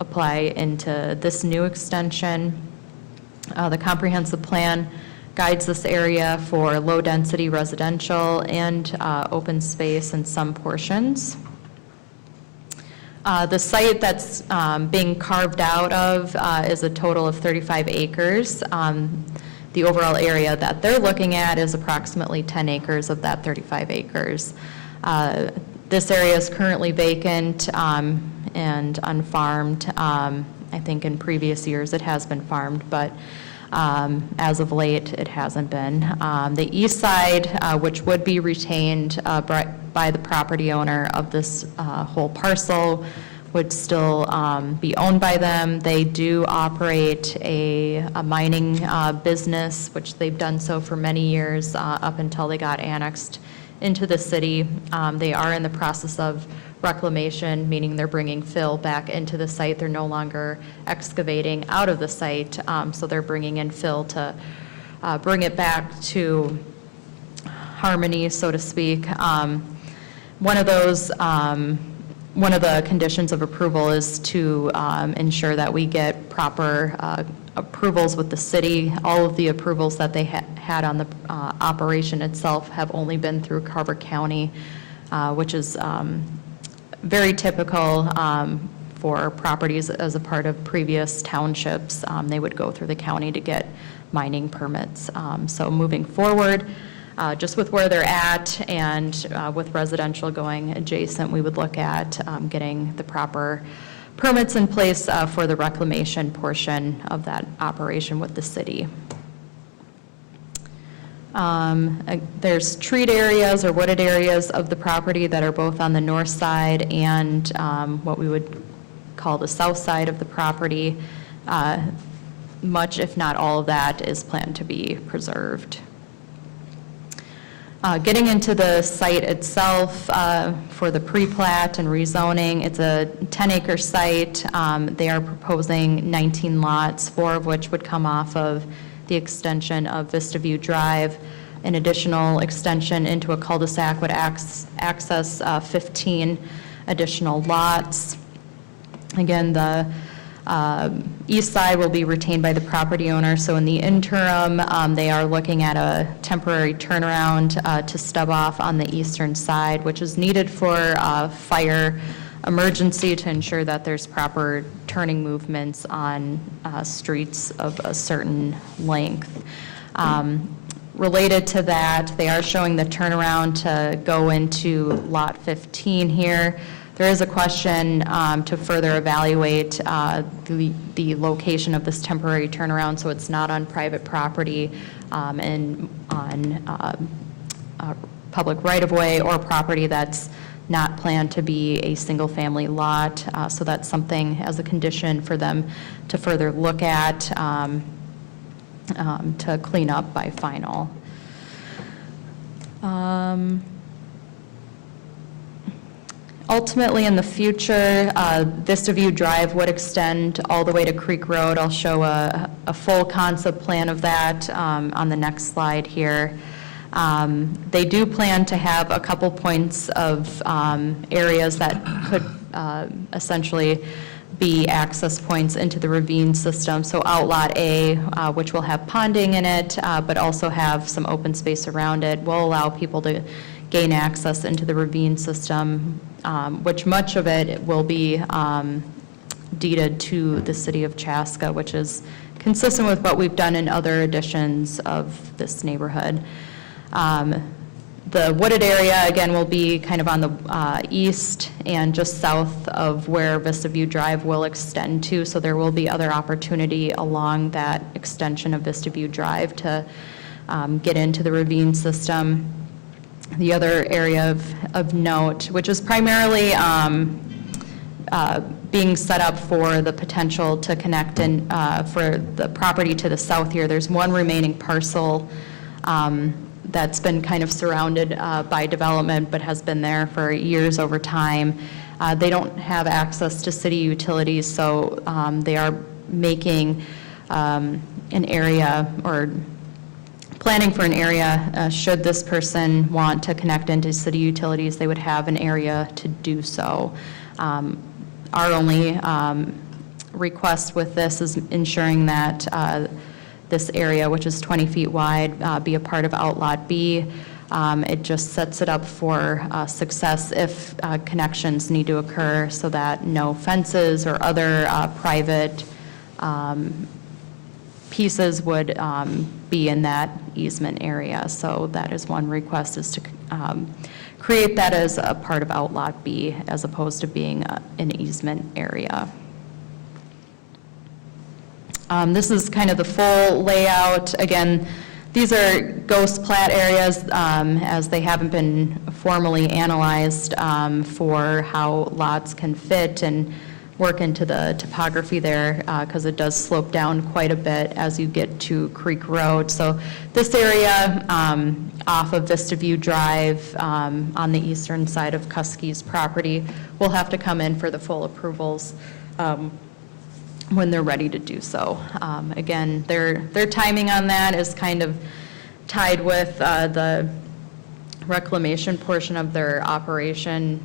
apply into this new extension. The comprehensive plan guides this area for low-density residential and open space in some portions. The site that's being carved out of is a total of 35 acres. The overall area that they're looking at is approximately 10 acres of that 35 acres. This area is currently vacant and unfarmed. I think in previous years it has been farmed, but as of late it hasn't been. The east side, which would be retained by the property owner of this whole parcel, would still be owned by them. They do operate a mining business, which they've done so for many years up until they got annexed into the city. They are in the process of reclamation, meaning they're bringing fill back into the site. They're no longer excavating out of the site, so they're bringing in fill to bring it back to harmony, so to speak. One of the conditions of approval is to ensure that we get proper approvals with the city. All of the approvals that they had on the operation itself have only been through Carver County, which is very typical for properties as a part of previous townships. They would go through the county to get mining permits. So moving forward, just with where they're at and with residential going adjacent, we would look at getting the proper permits in place for the reclamation portion of that operation with the city. There's treed areas or wooded areas of the property that are both on the north side and what we would call the south side of the property. Much, if not all of that, is planned to be preserved. Getting into the site itself for the pre-plat and rezoning, it's a 10-acre site. They are proposing 19 lots, 4 of which would come off of the extension of Vista View Drive. An additional extension into a cul-de-sac would access 15 additional lots. Again, the east side will be retained by the property owner, so in the interim, they are looking at a temporary turnaround to stub off on the eastern side, which is needed for fire emergency to ensure that there's proper turning movements on streets of a certain length. Related to that, they are showing the turnaround to go into lot 15 here. There is a question to further evaluate the location of this temporary turnaround so it's not on private property and on public right-of-way or property that's not planned to be a single-family lot. So that's something as a condition for them to further look at to clean up by final. Ultimately, in the future, Vista View Drive would extend all the way to Creek Road. I'll show a full concept plan of that on the next slide here. They do plan to have a couple points of areas that could essentially be access points into the ravine system. So Outlot A, which will have ponding in it, but also have some open space around it, will allow people to gain access into the ravine system, which much of it will be deeded to the city of Chaska, which is consistent with what we've done in other editions of this neighborhood. The wooded area, again, will be kind of on the east and just south of where Vista View Drive will extend to, so there will be other opportunity along that extension of Vista View Drive to get into the ravine system. The other area of note, which is primarily being set up for the potential to connect in for the property to the south here, there's one remaining parcel that's been kind of surrounded by development but has been there for years over time. They don't have access to city utilities, so they are making an area or planning for an area, should this person want to connect into city utilities, they would have an area to do so. Our only request with this is ensuring that this area, which is 20 feet wide, be a part of Outlot B. It just sets it up for success if connections need to occur so that no fences or other private pieces would be in that easement area. So that is one request, is to create that as a part of Outlot B as opposed to being an easement area. This is kind of the full layout. Again, these are ghost plat areas as they haven't been formally analyzed for how lots can fit and work into the topography there because it does slope down quite a bit as you get to Creek Road. So this area off of Vista View Drive on the eastern side of Kuski's property will have to come in for the full approvals when they're ready to do so. Again, their timing on that is kind of tied with the reclamation portion of their operation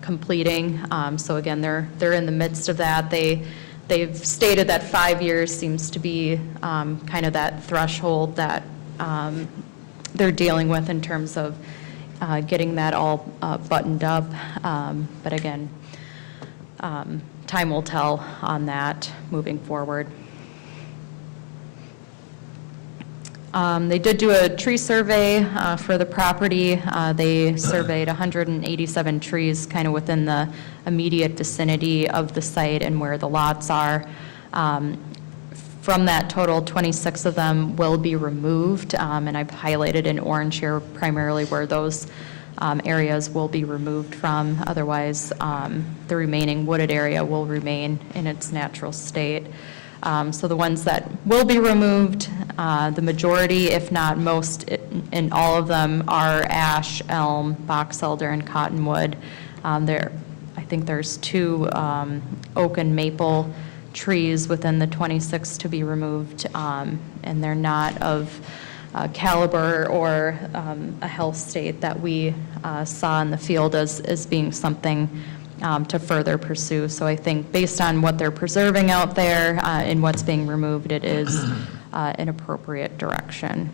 completing. So again, they're in the midst of that. They've stated that 5 years seems to be kind of that threshold that they're dealing with in terms of getting that all buttoned up. But again, time will tell on that moving forward. They did do a tree survey for the property. They surveyed 187 trees kind of within the immediate vicinity of the site and where the lots are. From that total, 26 of them will be removed, and I've highlighted in orange here primarily where those areas will be removed from. Otherwise, the remaining wooded area will remain in its natural state. So the ones that will be removed, the majority, if not most, in all of them are ash, elm, box elder, and cottonwood. I think there's 2 oak and maple trees within the 26 to be removed, and they're not of caliber or a health state that we saw in the field as being something to further pursue. So I think based on what they're preserving out there and what's being removed, it is an appropriate direction.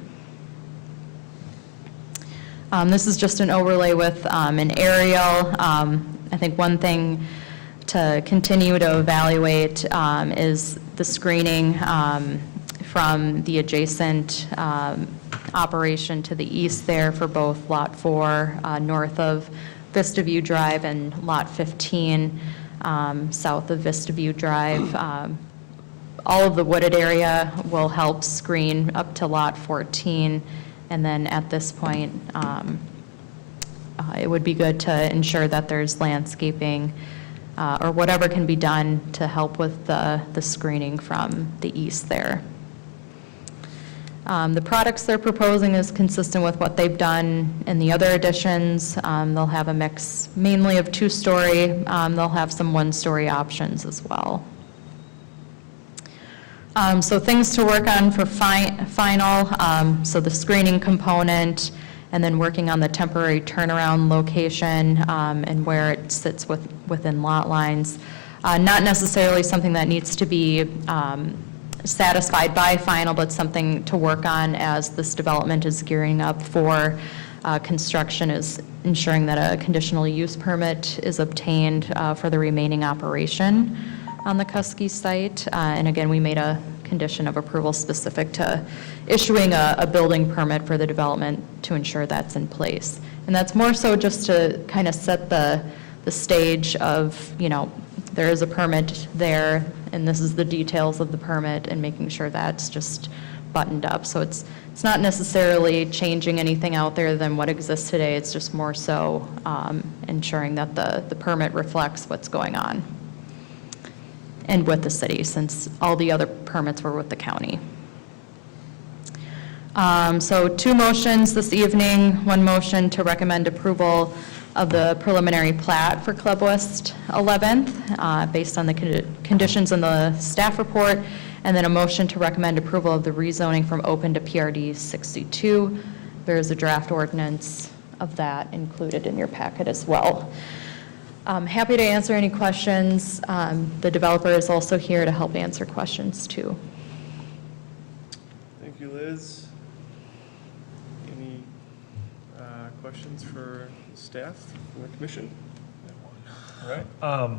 This is just an overlay with an aerial. I think one thing to continue to evaluate is the screening from the adjacent operation to the east there for both Lot 4 north of Vista View Drive and Lot 15 south of Vista View Drive. All of the wooded area will help screen up to Lot 14, and then at this point, it would be good to ensure that there's landscaping or whatever can be done to help with the screening from the east there. The products they're proposing is consistent with what they've done in the other additions. They'll have a mix mainly of 2-story. They'll have some 1-story options as well. So things to work on for final, so the screening component, and then working on the temporary turnaround location and where it sits within lot lines. Not necessarily something that needs to be satisfied by final, but something to work on as this development is gearing up for construction, is ensuring that a conditional use permit is obtained for the remaining operation on the Kuski site. And again, we made a condition of approval specific to issuing a building permit for the development to ensure that's in place. And that's more so just to kind of set the stage of, you know, there is a permit there, and this is the details of the permit, and making sure that's just buttoned up. So it's not necessarily changing anything out there than what exists today. It's just more so ensuring that the permit reflects what's going on and with the city, since all the other permits were with the county. So 2 motions this evening. 1 motion to recommend approval of the preliminary plat for Club West 11th based on the conditions in the staff report, and then a motion to recommend approval of the rezoning from open to PRD 62. There's a draft ordinance of that included in your packet as well. Happy to answer any questions. The developer is also here to help answer questions too. Thank you, Liz. Any questions for staff from the commission? All right.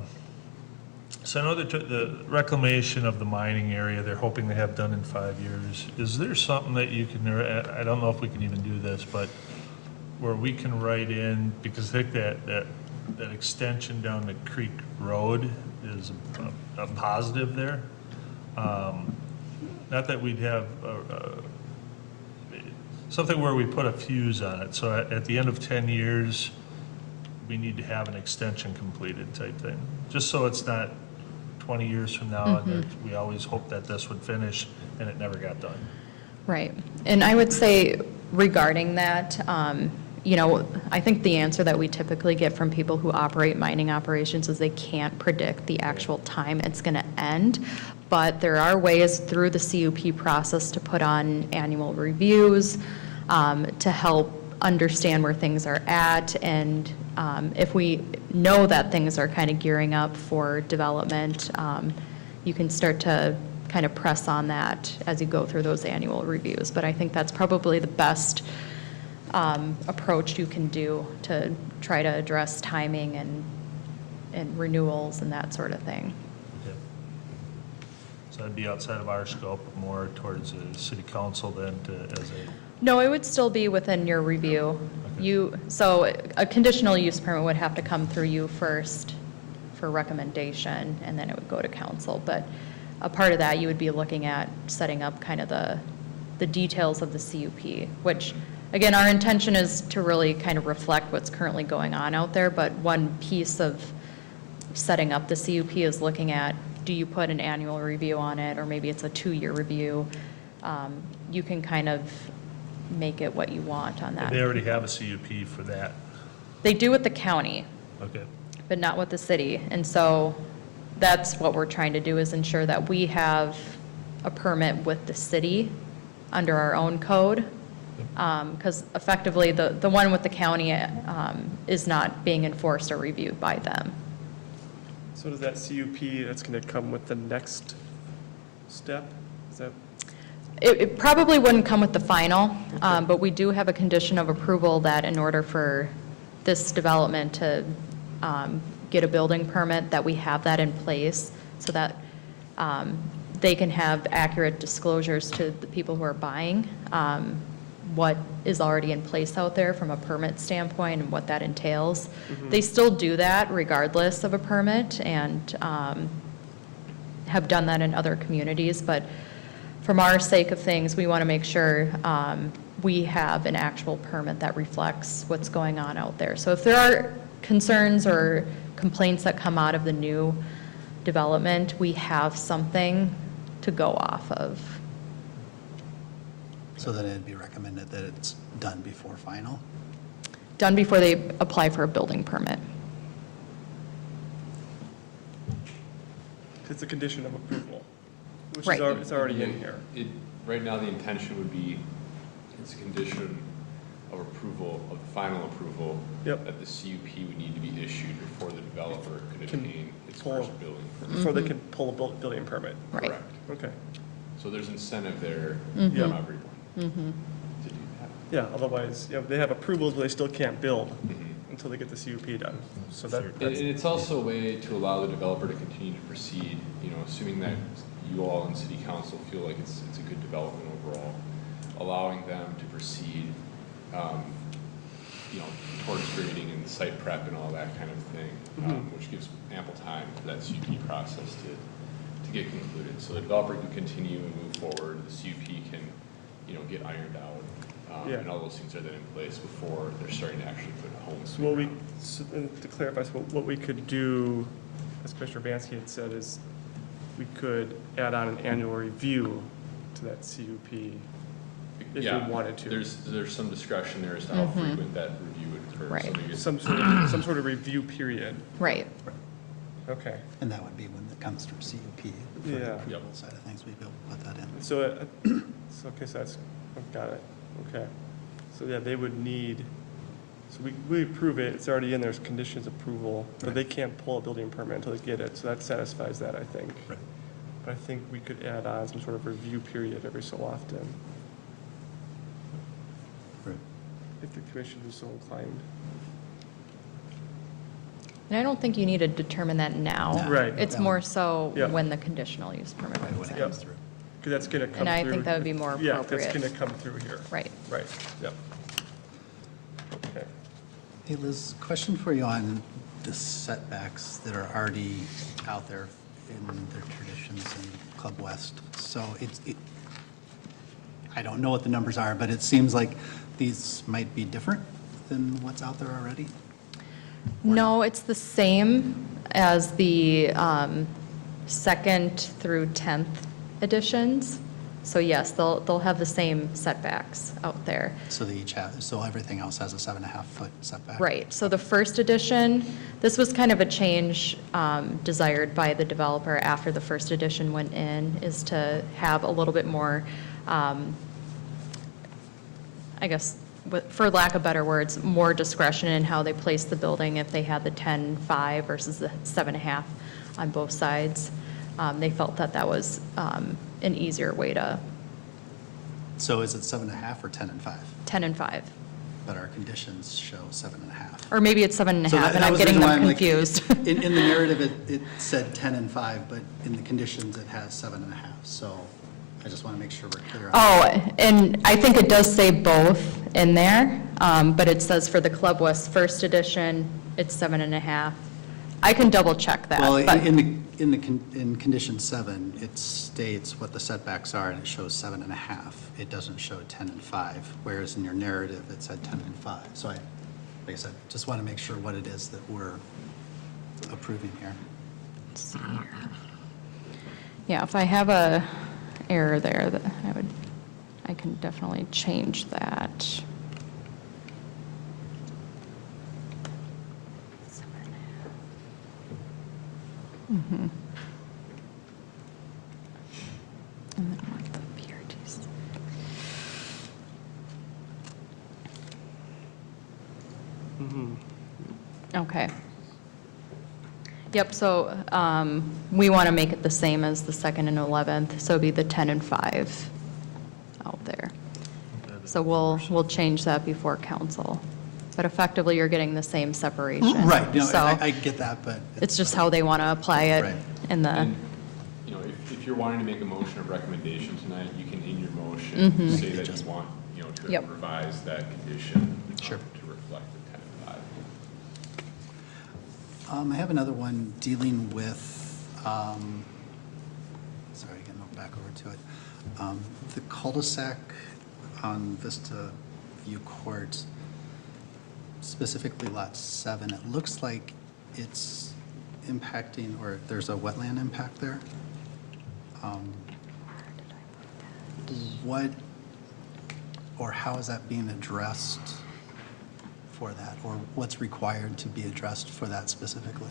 So I know that the reclamation of the mining area, they're hoping to have done in 5 years. Is there something that you can, I don't know if we can even do this, but where we can write in, because I think that extension down the Creek Road is a positive there. Not that we'd have something where we put a fuse on it. So at the end of 10 years, we need to have an extension completed type thing. Just so it's not 20 years from now, and that we always hope that this would finish, and it never got done. Right. And I would say regarding that, you know, I think the answer that we typically get from people who operate mining operations is they can't predict the actual time it's going to end. But there are ways through the CUP process to put on annual reviews to help understand where things are at. And if we know that things are kind of gearing up for development, you can start to kind of press on that as you go through those annual reviews. But I think that's probably the best approach you can do to try to address timing and renewals and that sort of thing. Yeah. So that'd be outside of our scope, more towards the city council than as a, No, it would still be within your review. So a conditional use permit would have to come through you first for recommendation, and then it would go to council. But a part of that, you would be looking at setting up kind of the details of the CUP, which, again, our intention is to really kind of reflect what's currently going on out there, but one piece of setting up the CUP is looking at, do you put an annual review on it, or maybe it's a 2-year review? You can kind of make it what you want on that. they already have a CUP for that. They do with the county, Okay. but not with the city. And so that's what we're trying to do, is ensure that we have a permit with the city under our own code. Because effectively, the one with the county is not being enforced or reviewed by them. So does that CUP, that's going to come with the next step? Is that? It probably wouldn't come with the final, but we do have a condition of approval that in order for this development to get a building permit, that we have that in place so that they can have accurate disclosures to the people who are buying what is already in place out there from a permit standpoint and what that entails. They still do that regardless of a permit, and have done that in other communities, but from our sake of things, we want to make sure we have an actual permit that reflects what's going on out there. So if there are concerns or complaints that come out of the new development, we have something to go off of. So then it'd be recommended that it's done before final? Done before they apply for a building permit. It's a condition of approval, which Right. is it's already in here. Right now, the intention would be, it's a condition of approval, of the final approval, Yep. that the CUP would need to be issued before the developer could Can obtain its pull- first building permit. Before they can pull a building permit. Right. Correct. Okay. So there's incentive there Mhm. from everyone to do that. Yeah, otherwise, they have approvals, but they still can't build Mhm. until they get the CUP done. So And it's also a way to allow the developer to continue to proceed, assuming that you all in city council feel like it's a good development overall, allowing them to proceed, towards grading and site prep and all that kind of thing, which gives ample time for that CUP process to get concluded. So the developer can continue and move forward, the CUP can, get ironed out, Yeah. and all those things are then in place before they're starting to actually put homes. So to clarify, so what we could do, as Commissioner Bansky had said, is we could add on an annual review to that CUP if Yeah, we wanted to. There's some discretion there as to how frequent that review would occur. Right. So maybe it's- Some sort of review period. Right. Okay. And that would be when it comes from CUP. For Yeah. the approval Yep. side of things, we'd be able to put that in. So, okay, so that's, I've got it, okay. So, yeah, they would need, so we approve it, it's already in, there's conditions approval, but they can't pull a building permit until they get it, so that satisfies that, I think. Right. But I think we could add on some sort of review period every so often, Right. if the commission is so inclined. And I don't think you need to determine that now. Right. It's more so Yeah. when the conditional use permit Right, when comes it in. comes through. Because that's gonna come through. And I think that would be more Yeah, appropriate. that's gonna come through here. Right. Right, yep. Okay. Hey Liz, question for you on the setbacks that are already out there in their traditions in Club West. So I don't know what the numbers are, but it seems like these might be different than what's out there already? No, it's the same as the 2nd through 10th editions. So yes, they'll have the same setbacks out there. So they each have, so everything else has a 7.5-foot setback? Right, so the first edition, this was kind of a change desired by the developer after the first edition went in, is to have a little bit more, I guess, for lack of better words, more discretion in how they place the building if they had the 10.5 versus the 7.5 on both sides. They felt that that was an easier way to. So is it 7.5 or 10 and 5? 10 and 5. but our conditions show 7.5. Or maybe it's 7.5, So and that I'm was the getting reason why them I'm like, confused. In the narrative, it said 10 and 5, but in the conditions, it has 7.5. So I just want to make sure we're clear on that. Oh, and I think it does say both in there, but it says for the Club West First Edition, it's 7.5. I can double check that, Well, but, in condition 7, it states what the setbacks are, and it shows 7.5. It doesn't show 10 and 5, whereas in your narrative, it said 10 and 5. So like I said, just want to make sure what it is that we're approving here. let's see here. Yeah, if I have a error there, that I can definitely change that. Mm-hmm. And then what the PRTs. Okay. Yep, so we want to make it the same as the 2nd and 11th, so it'd be the 10 and 5 out there. So we'll change that before council. But effectively, you're getting the same separation. Right, no, So I get that, but. it's just how they want to apply it Right. in the, And, you know, if you're wanting to make a motion of recommendation tonight, you can, in your motion, say that you want, you know, to Yep. revise that condition Sure. to reflect the 10 and 5. I have another one dealing with, sorry, getting back over to it. The cul-de-sac on Vista View Court, specifically lot 7, it looks like it's impacting, or there's a wetland impact there. What, or how is that being addressed for that? Or what's required to be addressed for that specifically?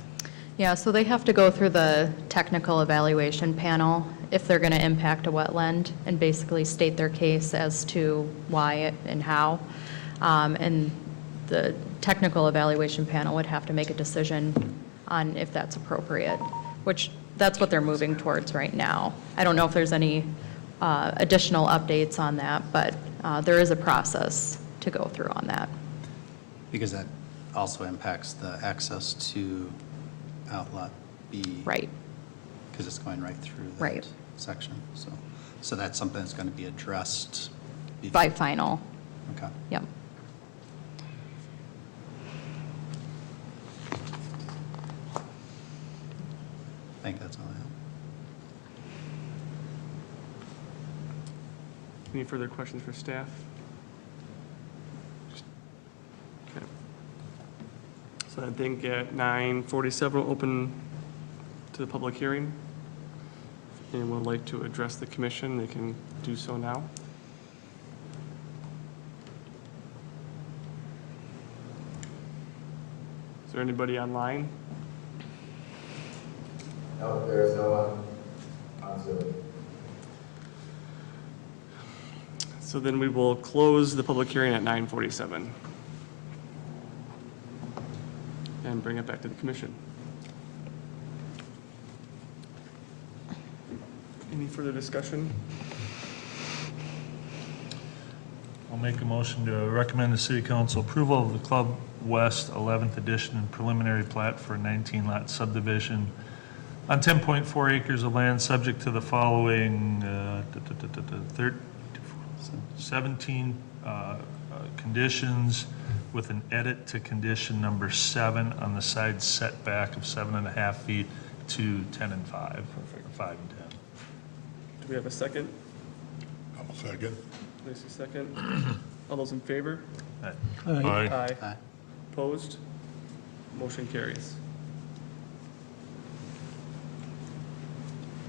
yeah, so they have to go through the technical evaluation panel if they're going to impact a wetland and basically state their case as to why it and how. And the technical evaluation panel would have to make a decision on if that's appropriate, which that's what they're moving towards right now. I don't know if there's any additional updates on that, but there is a process to go through on that. Because that also impacts the access to Outlet B. Right. Because it's going right through that Right. section. So that's something that's going to be addressed. By final. Okay. Yep. I think that's all I have. Any further questions for staff? Okay. So I think at 9:47, we'll open to the public hearing. If anyone would like to address the commission, they can do so now. Is there anybody online? No, there is no one on Zoom. So then we will close the public hearing at 9:47 and bring it back to the commission. Any further discussion? I'll make a motion to recommend the city council approval of the Club West 11th edition and preliminary plat for a 19-lot subdivision on 10.4 acres of land, subject to the following 17 conditions, with an edit to condition number 7 on the side setback of 7.5 feet to 10 and 5, or 5 and 10. Do we have a second? I'll second. Lacy, second. All those in favor? Aye. Aye. Aye. Opposed? Motion carries.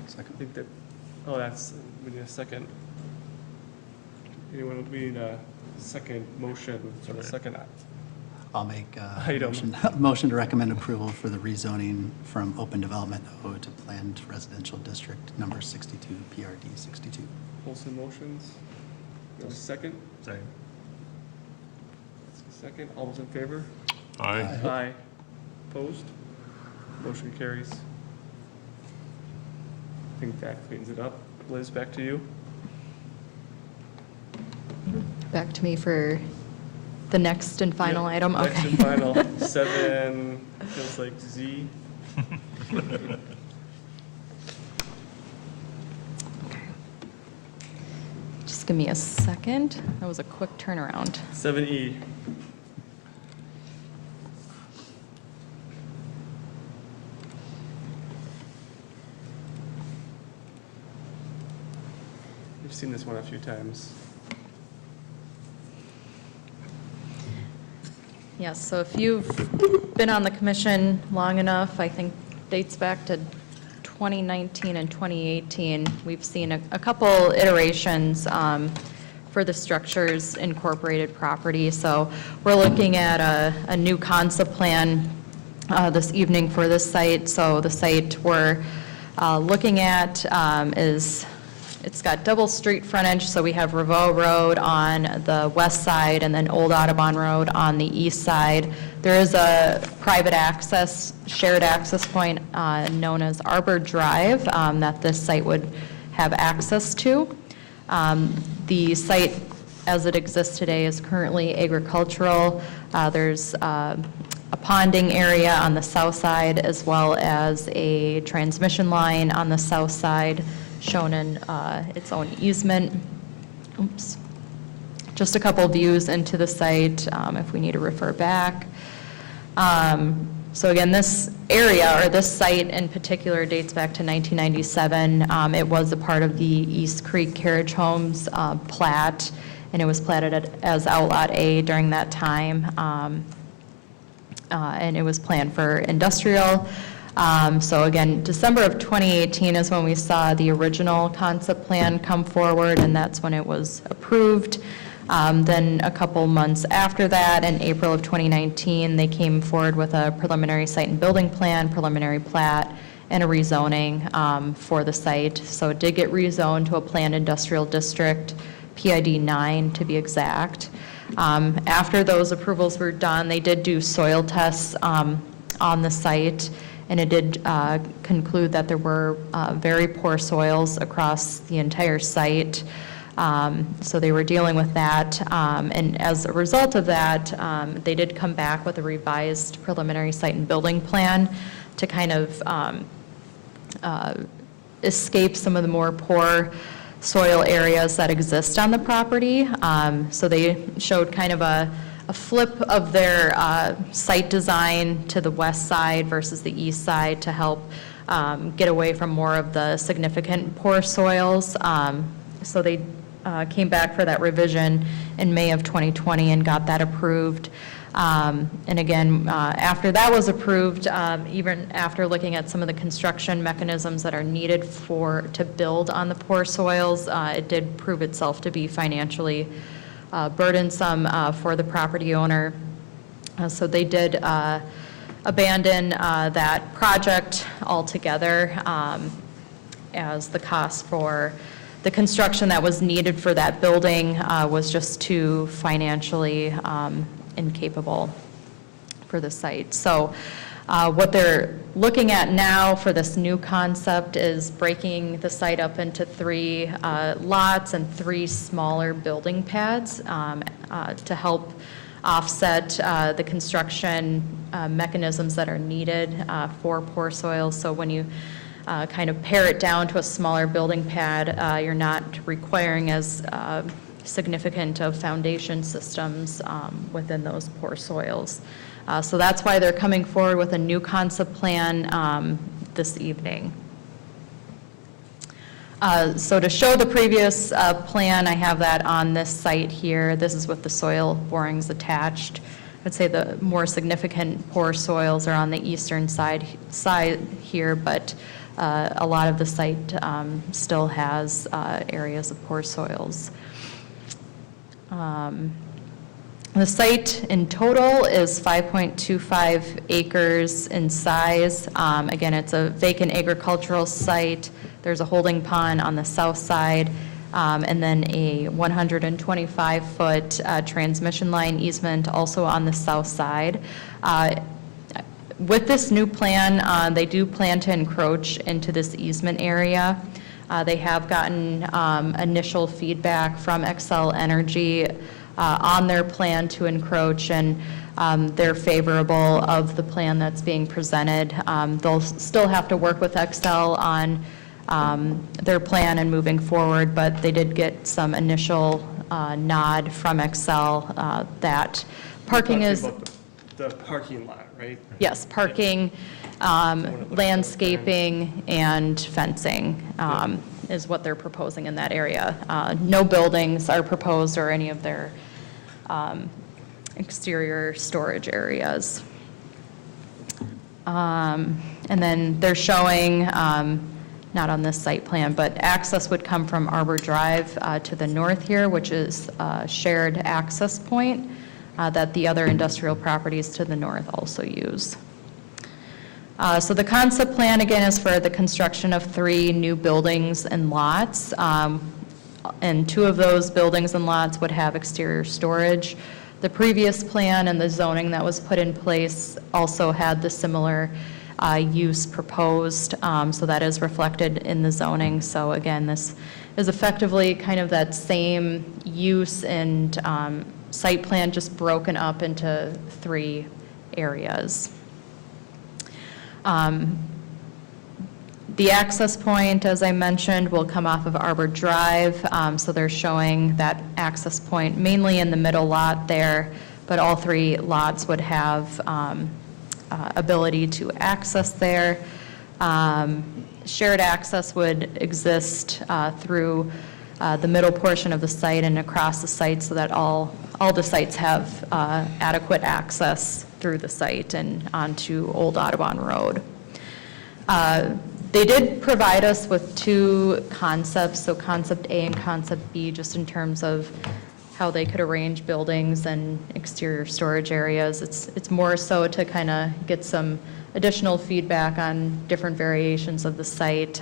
I Second. think that, oh, that's, we need a second. Anyone, we need a second motion, sort of second. I'll make a Item. motion to recommend approval for the rezoning from open development O to planned residential district number 62, PRD 62. Olson motions. We have a second? Second. Second. All those in favor? Aye. Aye. Opposed? Motion carries. I think that cleans it up. Liz, back to you. Back to me for The next and final item, okay. Next and final, 7, feels like Z. Just give me a second. That was a quick turnaround. 7E. We've seen this one a few times. Yes, so if you've been on the commission long enough, I think dates back to 2019 and 2018, we've seen a couple iterations for the structures incorporated property. So we're looking at a new concept plan this evening for this site. So the site we're looking at is, it's got double street frontage, so we have Reveau Road on the west side and then Old Audubon Road on the east side. There is a private access, shared access point known as Arbor Drive that this site would have access to. The site, as it exists today, is currently agricultural. There's a ponding area on the south side as well as a transmission line on the south side, shown in its own easement. Oops. Just a couple views into the site if we need to refer back. So again, this area, or this site in particular, dates back to 1997. It was a part of the East Creek Carriage Homes plat, and it was platted as Outlot A during that time. And it was planned for industrial. So again, December of 2018 is when we saw the original concept plan come forward, and that's when it was approved. Then a couple months after that, in April of 2019, they came forward with a preliminary site and building plan, preliminary plat, and a rezoning for the site. So it did get rezoned to a planned industrial district, PID 9 to be exact. After those approvals were done, they did do soil tests on the site, and it did conclude that there were very poor soils across the entire site. So they were dealing with that, and as a result of that, they did come back with a revised preliminary site and building plan to kind of escape some of the more poor soil areas that exist on the property. So they showed kind of a flip of their site design to the west side versus the east side to help get away from more of the significant poor soils. So they came back for that revision in May of 2020 and got that approved. And again, after that was approved, even after looking at some of the construction mechanisms that are needed to build on the poor soils, it did prove itself to be financially burdensome for the property owner. So they did abandon that project altogether as the cost for the construction that was needed for that building was just too financially incapable for the site. So what they're looking at now for this new concept is breaking the site up into 3 lots and 3 smaller building pads to help offset the construction mechanisms that are needed for poor soils. So when you kind of pare it down to a smaller building pad, you're not requiring as significant of foundation systems within those poor soils. So that's why they're coming forward with a new concept plan this evening. So to show the previous plan, I have that on this site here. This is with the soil borings attached. I'd say the more significant poor soils are on the eastern side here, but a lot of the site still has areas of poor soils. The site in total is 5.25 acres in size. Again, it's a vacant agricultural site. There's a holding pond on the south side, and then a 125-foot transmission line easement also on the south side. With this new plan, they do plan to encroach into this easement area. They have gotten initial feedback from Xcel Energy on their plan to encroach, and they're favorable of the plan that's being presented. They'll still have to work with Excel on their plan and moving forward, but they did get some initial nod from Excel that parking is, The parking lot, right? yes, parking, landscaping, and fencing is what they're proposing in that area. No buildings are proposed or any of their exterior storage areas. And then they're showing, not on this site plan, but access would come from Arbor Drive to the north here, which is a shared access point that the other industrial properties to the north also use. So the concept plan, again, is for the construction of 3 new buildings and lots. And 2 of those buildings and lots would have exterior storage. The previous plan and the zoning that was put in place also had the similar use proposed, so that is reflected in the zoning. So again, this is effectively kind of that same use and site plan, just broken up into 3 areas. The access point, as I mentioned, will come off of Arbor Drive, so they're showing that access point mainly in the middle lot there, but all 3 lots would have ability to access there. Shared access would exist through the middle portion of the site and across the site, so that all the sites have adequate access through the site and onto Old Audubon Road. They did provide us with 2 concepts, so concept A and concept B, just in terms of how they could arrange buildings and exterior storage areas. It's more so to kind of get some additional feedback on different variations of the site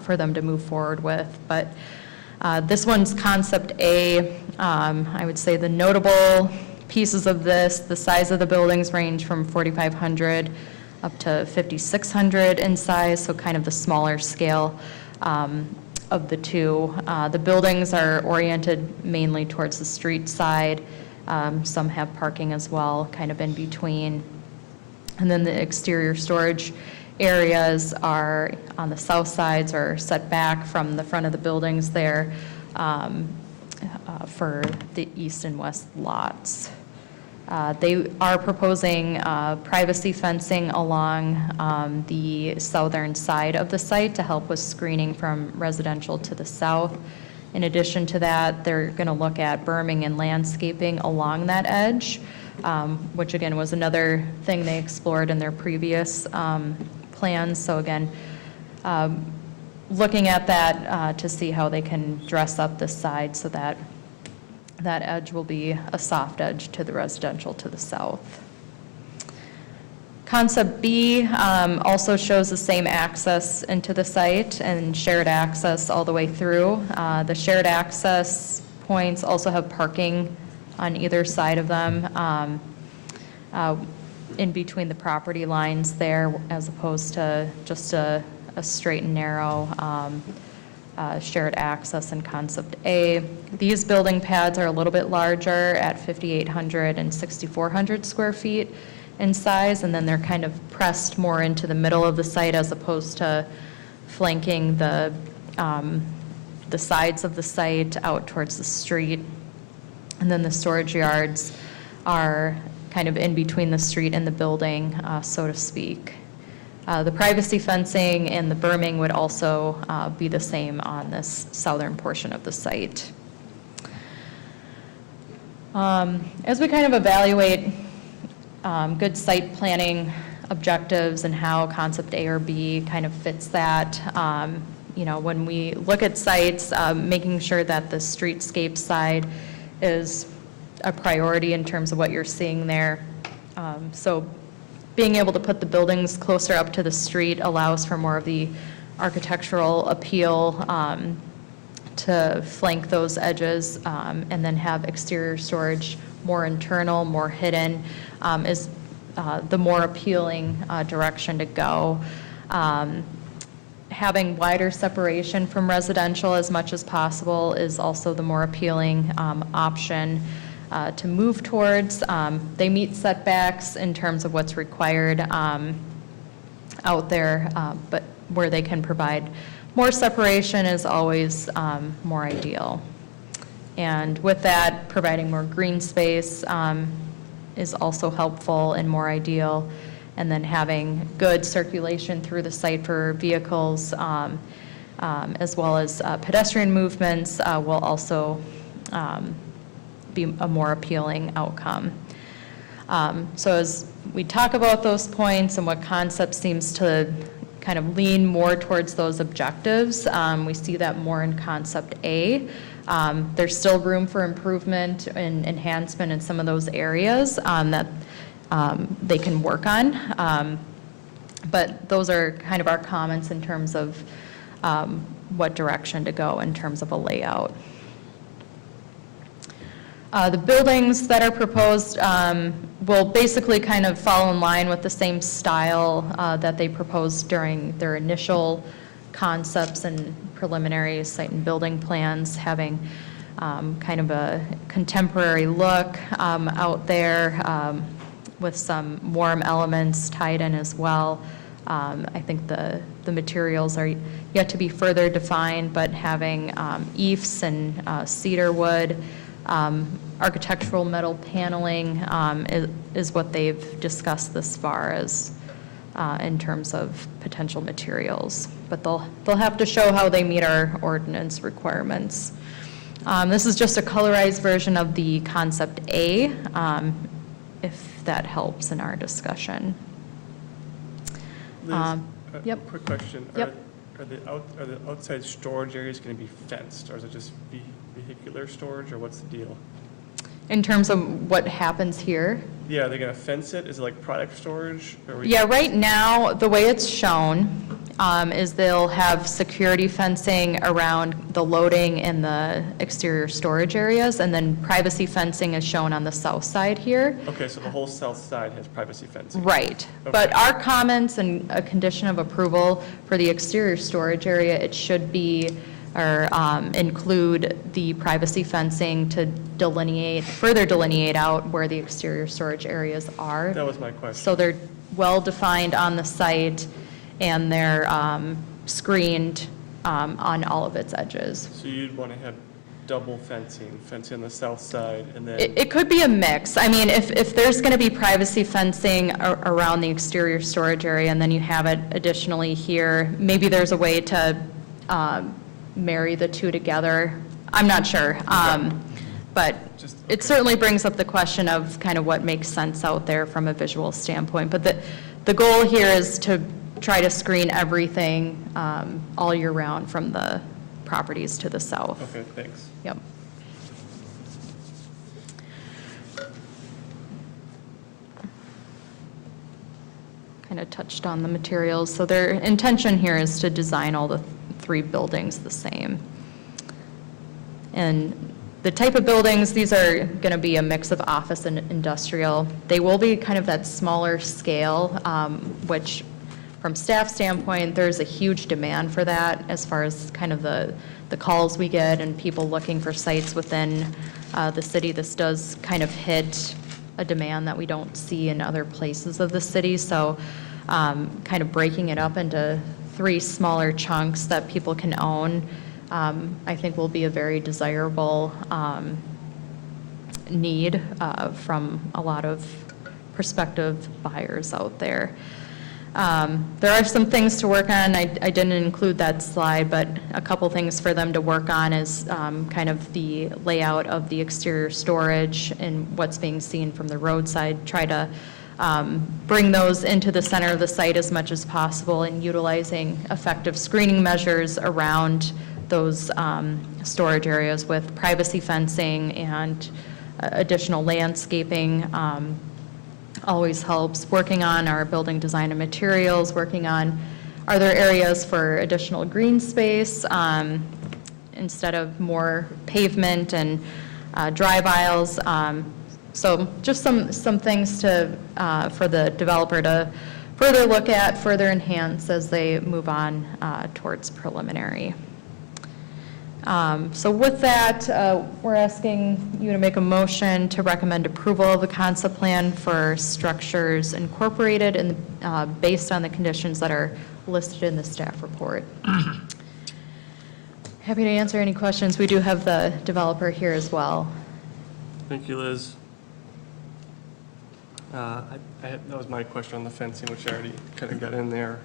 for them to move forward with. But this one's concept A. I would say the notable pieces of this, the size of the buildings range from 4,500 up to 5,600 in size, so kind of the smaller scale of the 2. The buildings are oriented mainly towards the street side. Some have parking as well, kind of in between. And then the exterior storage areas are on the south sides or set back from the front of the buildings there for the east and west lots. They are proposing privacy fencing along the southern side of the site to help with screening from residential to the south. In addition to that, they're going to look at berming and landscaping along that edge, which again was another thing they explored in their previous plans. So again, looking at that to see how they can dress up this side so that that edge will be a soft edge to the residential to the south. Concept B also shows the same access into the site and shared access all the way through. The shared access points also have parking on either side of them in between the property lines there, as opposed to just a straight and narrow shared access in concept A. These building pads are a little bit larger at 5,800 and 6,400 square feet in size, and then they're kind of pressed more into the middle of the site as opposed to flanking the sides of the site out towards the street. And then the storage yards are kind of in between the street and the building, so to speak. The privacy fencing and the berming would also be the same on this southern portion of the site. As we kind of evaluate good site planning objectives and how concept A or B kind of fits that, you know, when we look at sites, making sure that the streetscape side is a priority in terms of what you're seeing there. So being able to put the buildings closer up to the street allows for more of the architectural appeal to flank those edges, and then have exterior storage more internal, more hidden, is the more appealing direction to go. having wider separation from residential as much as possible is also the more appealing option to move towards. They meet setbacks in terms of what's required out there, but where they can provide more separation is always more ideal. And with that, providing more green space is also helpful and more ideal. And then having good circulation through the site for vehicles as well as pedestrian movements will also be a more appealing outcome. So as we talk about those points and what concept seems to kind of lean more towards those objectives, we see that more in concept A. There's still room for improvement and enhancement in some of those areas that they can work on. But those are kind of our comments in terms of what direction to go in terms of a layout. The buildings that are proposed will basically kind of fall in line with the same style that they proposed during their initial concepts and preliminary site and building plans, having kind of a contemporary look out there with some warm elements tied in as well. I think the materials are yet to be further defined, but having eaves and cedar wood, architectural metal paneling is what they've discussed this far as in terms of potential materials. But they'll have to show how they meet our ordinance requirements. This is just a colorized version of the concept A, if that helps in our discussion. Liz, Yep. Quick question. Yep. Are the outside storage areas going to be fenced, or is it just vehicular storage, or what's the deal? In terms of what happens here? Yeah, are they going to fence it? Is it like product storage? Yeah, right now, the way it's shown is they'll have security fencing around the loading and the exterior storage areas, and then privacy fencing is shown on the south side here. Okay, so the whole south side has privacy fencing. Right. Okay. But our comments and a condition of approval for the exterior storage area, it should be or include the privacy fencing to further delineate out where the exterior storage areas are. That was my question. So they're well defined on the site and they're screened on all of its edges. So you'd want to have double fencing on the south side, and then... It could be a mix. I mean, if there's going to be privacy fencing around the exterior storage area and then you have it additionally here, maybe there's a way to marry the two together. I'm not sure. But it certainly brings up the question of kind of what makes sense out there from a visual standpoint. But the goal here is to try to screen everything all year round from the properties to the south. Okay, thanks. Yep. Kind of touched on the materials. So their intention here is to design all the three buildings the same. And the type of buildings, these are going to be a mix of office and industrial. They will be kind of that smaller scale, which from staff standpoint, there's a huge demand for that as far as kind of the calls we get and people looking for sites within the city. This does kind of hit a demand that we don't see in other places of the city. So kind of breaking it up into three smaller chunks that people can own, I think will be a very desirable need from a lot of prospective buyers out there. There are some things to work on. I didn't include that slide, but a couple things for them to work on is kind of the layout of the exterior storage and what's being seen from the roadside. Try to bring those into the center of the site as much as possible and utilizing effective screening measures around those storage areas with privacy fencing and additional landscaping. Always helps. Working on our building design and materials, working on are there areas for additional green space instead of more pavement and drive aisles. So just some things to for the developer to further look at, further enhance as they move on towards preliminary. So with that, we're asking you to make a motion to recommend approval of the concept plan for Structures Incorporated and based on the conditions that are listed in the staff report. Happy to answer any questions. We do have the developer here as well. Thank you, Liz. That was my question on the fencing, which I already kind of got in there.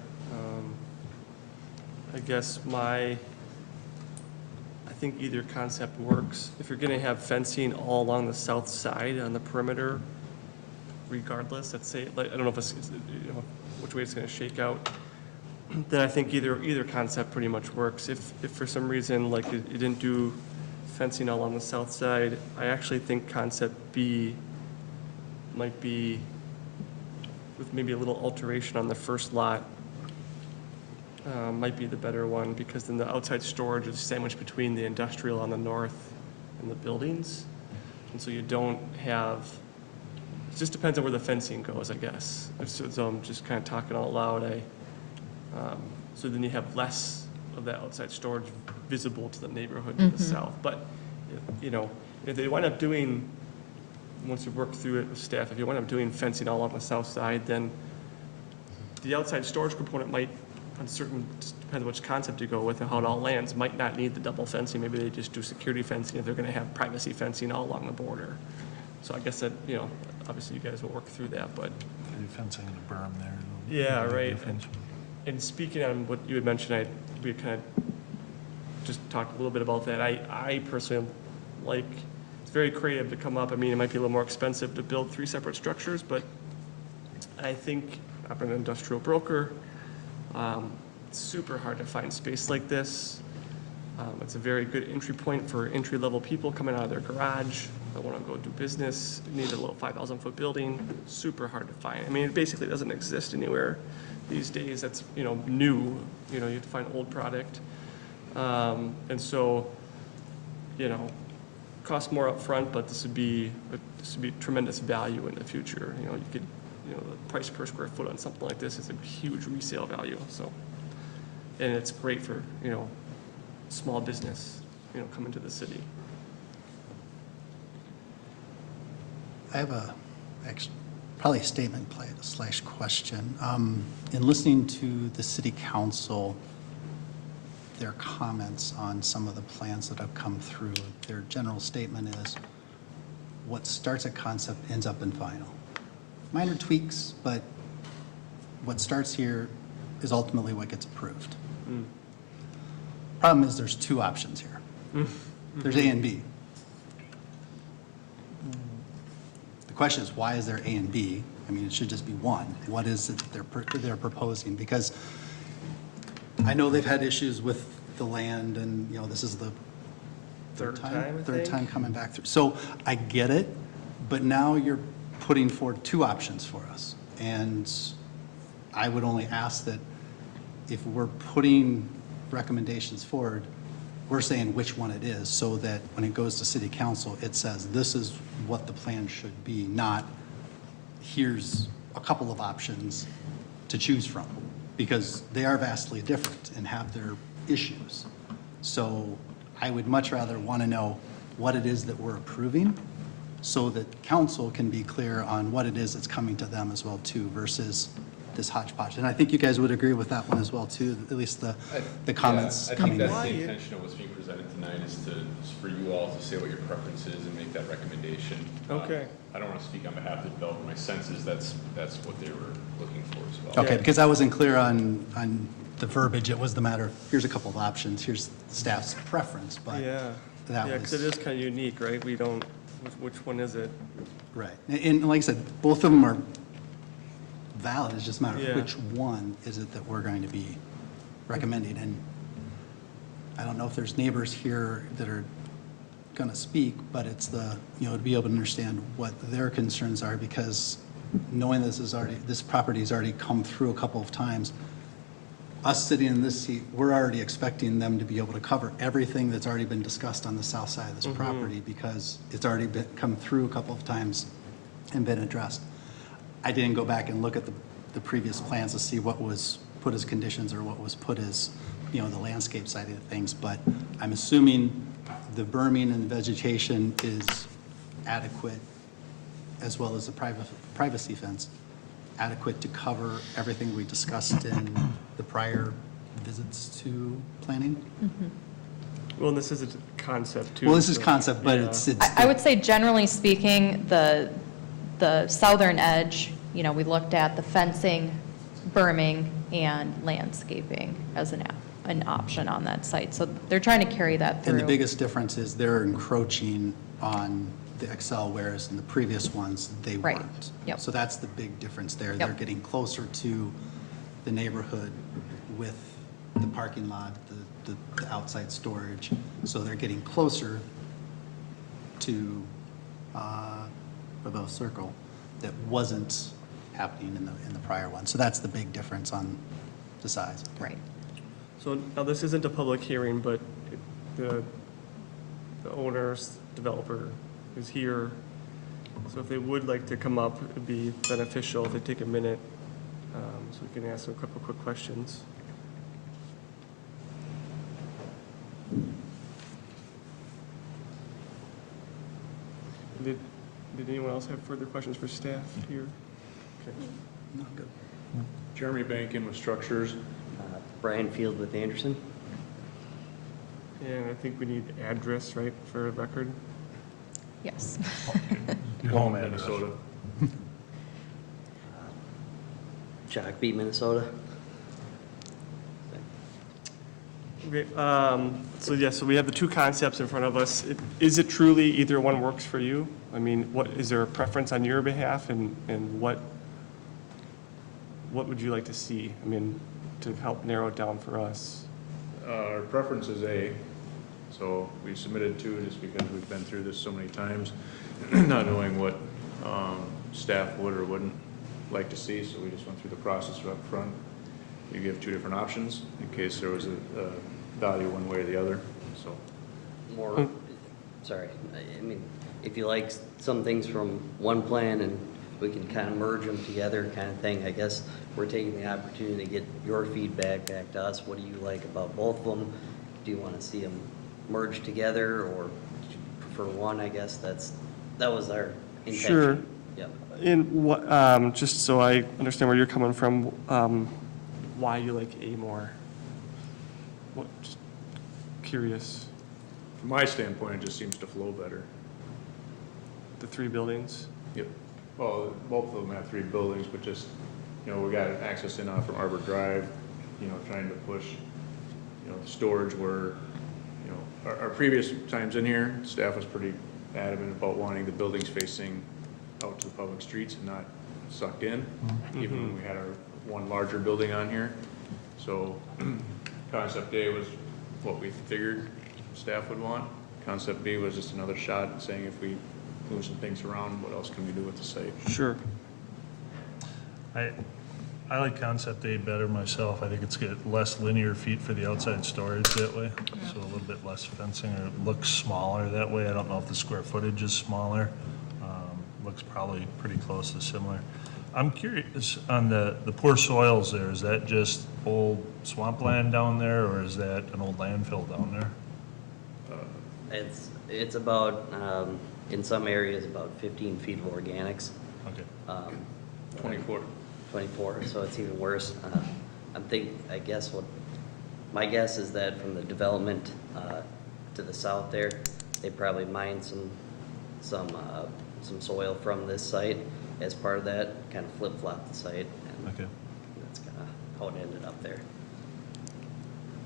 I guess I think either concept works. If you're gonna have fencing all along the south side on the perimeter, regardless, let's say, like, I don't know if it's, you know, which way it's gonna shake out, then I think either concept pretty much works. If for some reason, like, it didn't do fencing all on the south side, I actually think concept B might be, with maybe a little alteration on the first lot, might be the better one, because then the outside storage is sandwiched between the industrial on the north and the buildings. And so you don't have, it just depends on where the fencing goes, I guess. So I'm just kind of talking out loud. So then you have less of that outside storage visible to the neighborhood to the south. But, you know, if they wind up doing, once you work through it with staff, if you wind up doing fencing all on the south side, then the outside storage component might, on certain, depends on which concept you go with and how it all lands, might not need the double fencing. Maybe they just do security fencing if they're gonna have privacy fencing all along the border. So I guess that, you know, obviously you guys will work through that, but. Maybe fencing the berm there. Yeah, right. And speaking on what you had mentioned, we kind of just talked a little bit about that. I personally like, it's very creative to come up. I mean, it might be a little more expensive to build 3 separate structures, but I think I'm an industrial broker. It's super hard to find space like this. It's a very good entry point for entry-level people coming out of their garage that want to go do business, need a little 5,000-foot building. Super hard to find. I mean, it basically doesn't exist anywhere these days. That's, you know, new. You know, you have to find old product. And so, you know, costs more up front, but this would be tremendous value in the future. You know, you could, you know, the price per square foot on something like this is a huge resale value. So, and it's great for, you know, small business, you know, coming to the city. I have probably a statement / question. In listening to the city council, their comments on some of the plans that have come through, their general statement is what starts at concept ends up in final. Minor tweaks, but what starts here is ultimately what gets approved. Problem is there's 2 options here. There's A and B. The question is, why is there A and B? I mean, it should just be one. What is it that they're proposing? Because I know they've had issues with the land, and, you know, this is the third time coming back through. So I get it, but now you're putting forward 2 options for us. And I would only ask that if we're putting recommendations forward, we're saying which one it is, so that when it goes to city council, it says this is what the plan should be, not here's a couple of options to choose from, because they are vastly different and have their issues. So I would much rather want to know what it is that we're approving, so that council can be clear on what it is that's coming to them as well too, versus this hodgepodge. And I think you guys would agree with that one as well too, at least the comments coming in. I think that's the intention of what's being presented tonight, is for you all to say what your preference is and make that recommendation. Okay. I don't want to speak on behalf of the developer. My sense is that's what they were looking for as well. Okay, because I wasn't clear on the verbiage. It was the matter of, here's a couple of options, here's staff's preference, but that because was. it is kind of unique, right? We don't, which one is it? Right. And like I said, both of them are valid. It's just a matter of which one is it that we're going to be recommending. And I don't know if there's neighbors here that are going to speak, but it's the, you know, to be able to understand what their concerns are, because knowing this property has already come through a couple of times, us sitting in this seat, we're already expecting them to be able to cover everything that's already been discussed on the south side of this property, because it's already come through a couple of times and been addressed. I didn't go back and look at the the previous plans to see what was put as conditions or what was put as, the landscape side of things, but I'm assuming the berming and vegetation is adequate, as well as the privacy fence, adequate to cover everything we discussed in the prior visits to planning? Well, this is a concept too. Well, this is so- concept, but yeah. it's. I would say generally speaking, the southern edge, we looked at the fencing, berming, and landscaping as an option on that site. So they're trying to carry that through. And the biggest difference is they're encroaching on the Excel, whereas in the previous ones, they Right. weren't. Yep. So that's the big difference there. Yep. They're getting closer to the neighborhood with the parking lot, the outside storage. So they're getting closer to Revo Circle that wasn't happening in the prior one. So that's the big difference on the size. Right. So now this isn't a public hearing, but the owner's developer is here. So if they would like to come up, it'd be beneficial if they take a minute, so we can ask them a couple quick questions. Did anyone else have further questions for staff here? Okay. No, good. Jeremy Banken with Structures. Brian Field with Anderson. And I think we need address, right, for a record? Yes. Your home address. Minnesota. Shakopee, Minnesota. Okay, so we have the two concepts in front of us. Is it truly either one works for you? I mean, is there a preference on your behalf, and what would you like to see? I mean, to help narrow it down for us. Our preference is A, so we submitted two just because we've been through this so many times, not knowing what staff would or wouldn't like to see, so we just went through the process up front. You give two different options in case there was a value one way or the other, so. More, sorry, I mean, if you like some things from one plan and we can kind of merge them together kind of thing, I guess we're taking the opportunity to get your feedback back to us. What do you like about both of them? Do you want to see them merged together, or do you prefer one? I guess that was our intention. Sure. Yep. And what, just so I understand where you're coming from, why you like A more? Just curious. From my standpoint, it just seems to flow better. The three buildings? Yep. Well, both of them have three buildings, but just, we got access in from Arbor Drive, trying to push, the storage where, our previous times in here, staff was pretty adamant about wanting the buildings facing out to the public streets and not sucked in, even when we had our one larger building on here. So concept A was what we figured staff would want. Concept B was just another shot at saying if we move some things around, what else can we do with the site? Sure. I like concept A better myself. I think it's got less linear feet for the outside storage that way, so a little bit less fencing, or it looks smaller that way. I don't know if the square footage is smaller. Looks probably pretty close to similar. I'm curious on the poor soils there. Is that just old swampland down there, or is that an old landfill down there? It's about, in some areas, about 15 feet of organics. Okay. 24. 24, so it's even worse. I guess my guess is that from the development to the south there, they probably mined some soil from this site as part of that, kind of flip-flop the site. And Okay. that's kind of how it ended up there.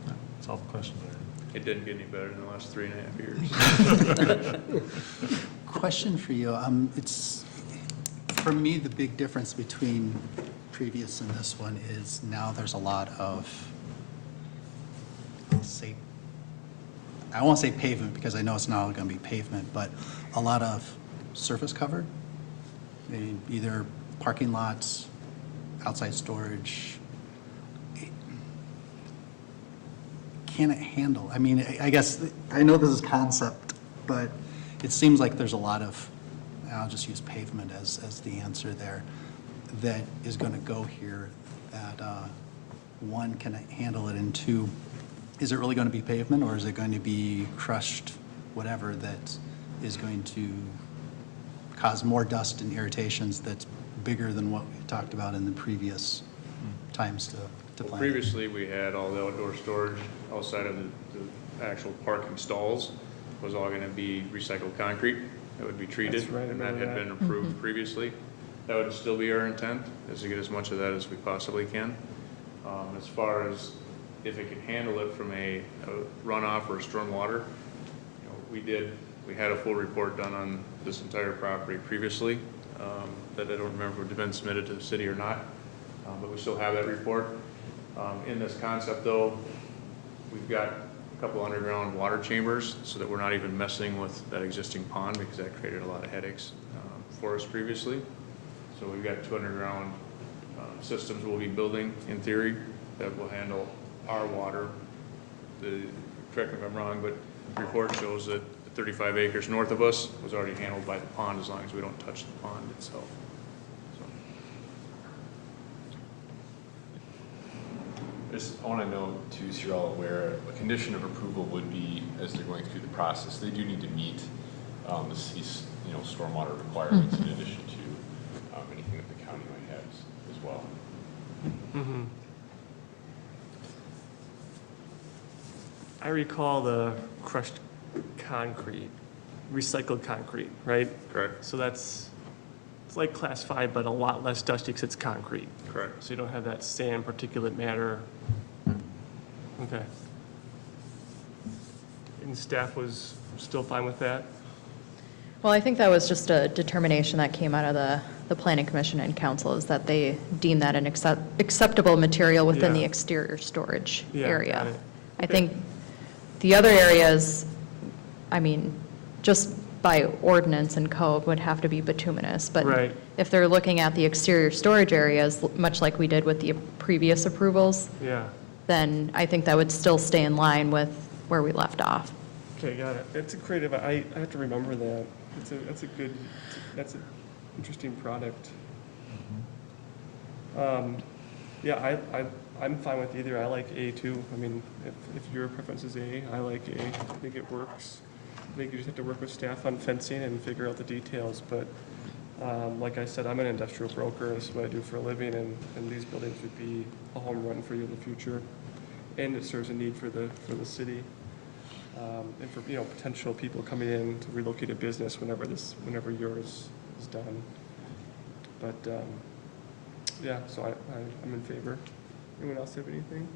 That's all the questions I had. It didn't get any better in the last 3.5 years. Question for you. It's, for me, the big difference between previous and this one is now there's a lot of, I won't say pavement because I know it's not going to be pavement, but a lot of surface covered. Maybe either parking lots, outside storage. Can it handle? I mean, I guess, I know this is concept, but it seems like there's a lot of, I'll just use pavement as the answer there. that is going to go here, that one, can handle it, and two, is it really going to be pavement, or is it going to be crushed whatever that is going to cause more dust and irritations that's bigger than what we talked about in the previous times to plan? Previously, we had all the outdoor storage outside of the actual parking stalls was all going to be recycled concrete that would be treated, That's right, I and that remember had that. been approved previously. That would still be our intent, is to get as much of that as we possibly can. As far as if it can handle it from a runoff or storm water, we had a full report done on this entire property previously, that I don't remember if it had been submitted to the city or not, but we still have that report. In this concept though, we've got a couple underground water chambers so that we're not even messing with that existing pond, because that created a lot of headaches for us previously. So we've got 2 underground systems we'll be building in theory that will handle our water. Correct me if I'm wrong, but the report shows that the 35 acres north of us was already handled by the pond, as long as we don't touch the pond itself. I want to know too, so you're all aware, a condition of approval would be, as they're going through the process, they do need to meet these, stormwater requirements in addition to anything that the county might have as well. Mm-hmm. I recall the crushed concrete, recycled concrete, right? Correct. So it's like class 5, but a lot less dusty because it's concrete. Correct. So you don't have that sand particulate matter. Okay. And staff was still fine with that? Well, I think that was just a determination that came out of the Planning Commission and Council, is that they deem that an acceptable material within the exterior storage area. Got it. I think the other areas, just by ordinance and code would have to be bituminous. But Right. if they're looking at the exterior storage areas, much like we did with the previous approvals, Yeah. then I think that would still stay in line with where we left off. Okay, got it. It's a creative, I have to remember that. That's an interesting product. Yeah, I'm fine with either. I like A too. If your preference is A, I like A. I think it works. I think you just have to work with staff on fencing and figure out the details, but like I said, I'm an industrial broker. This is what I do for a living, and these buildings would be a home run for you in the future. And it serves a need for the city. And for, potential people coming in to relocate a business whenever yours is done. But, yeah, so I'm in favor. Anyone else have anything?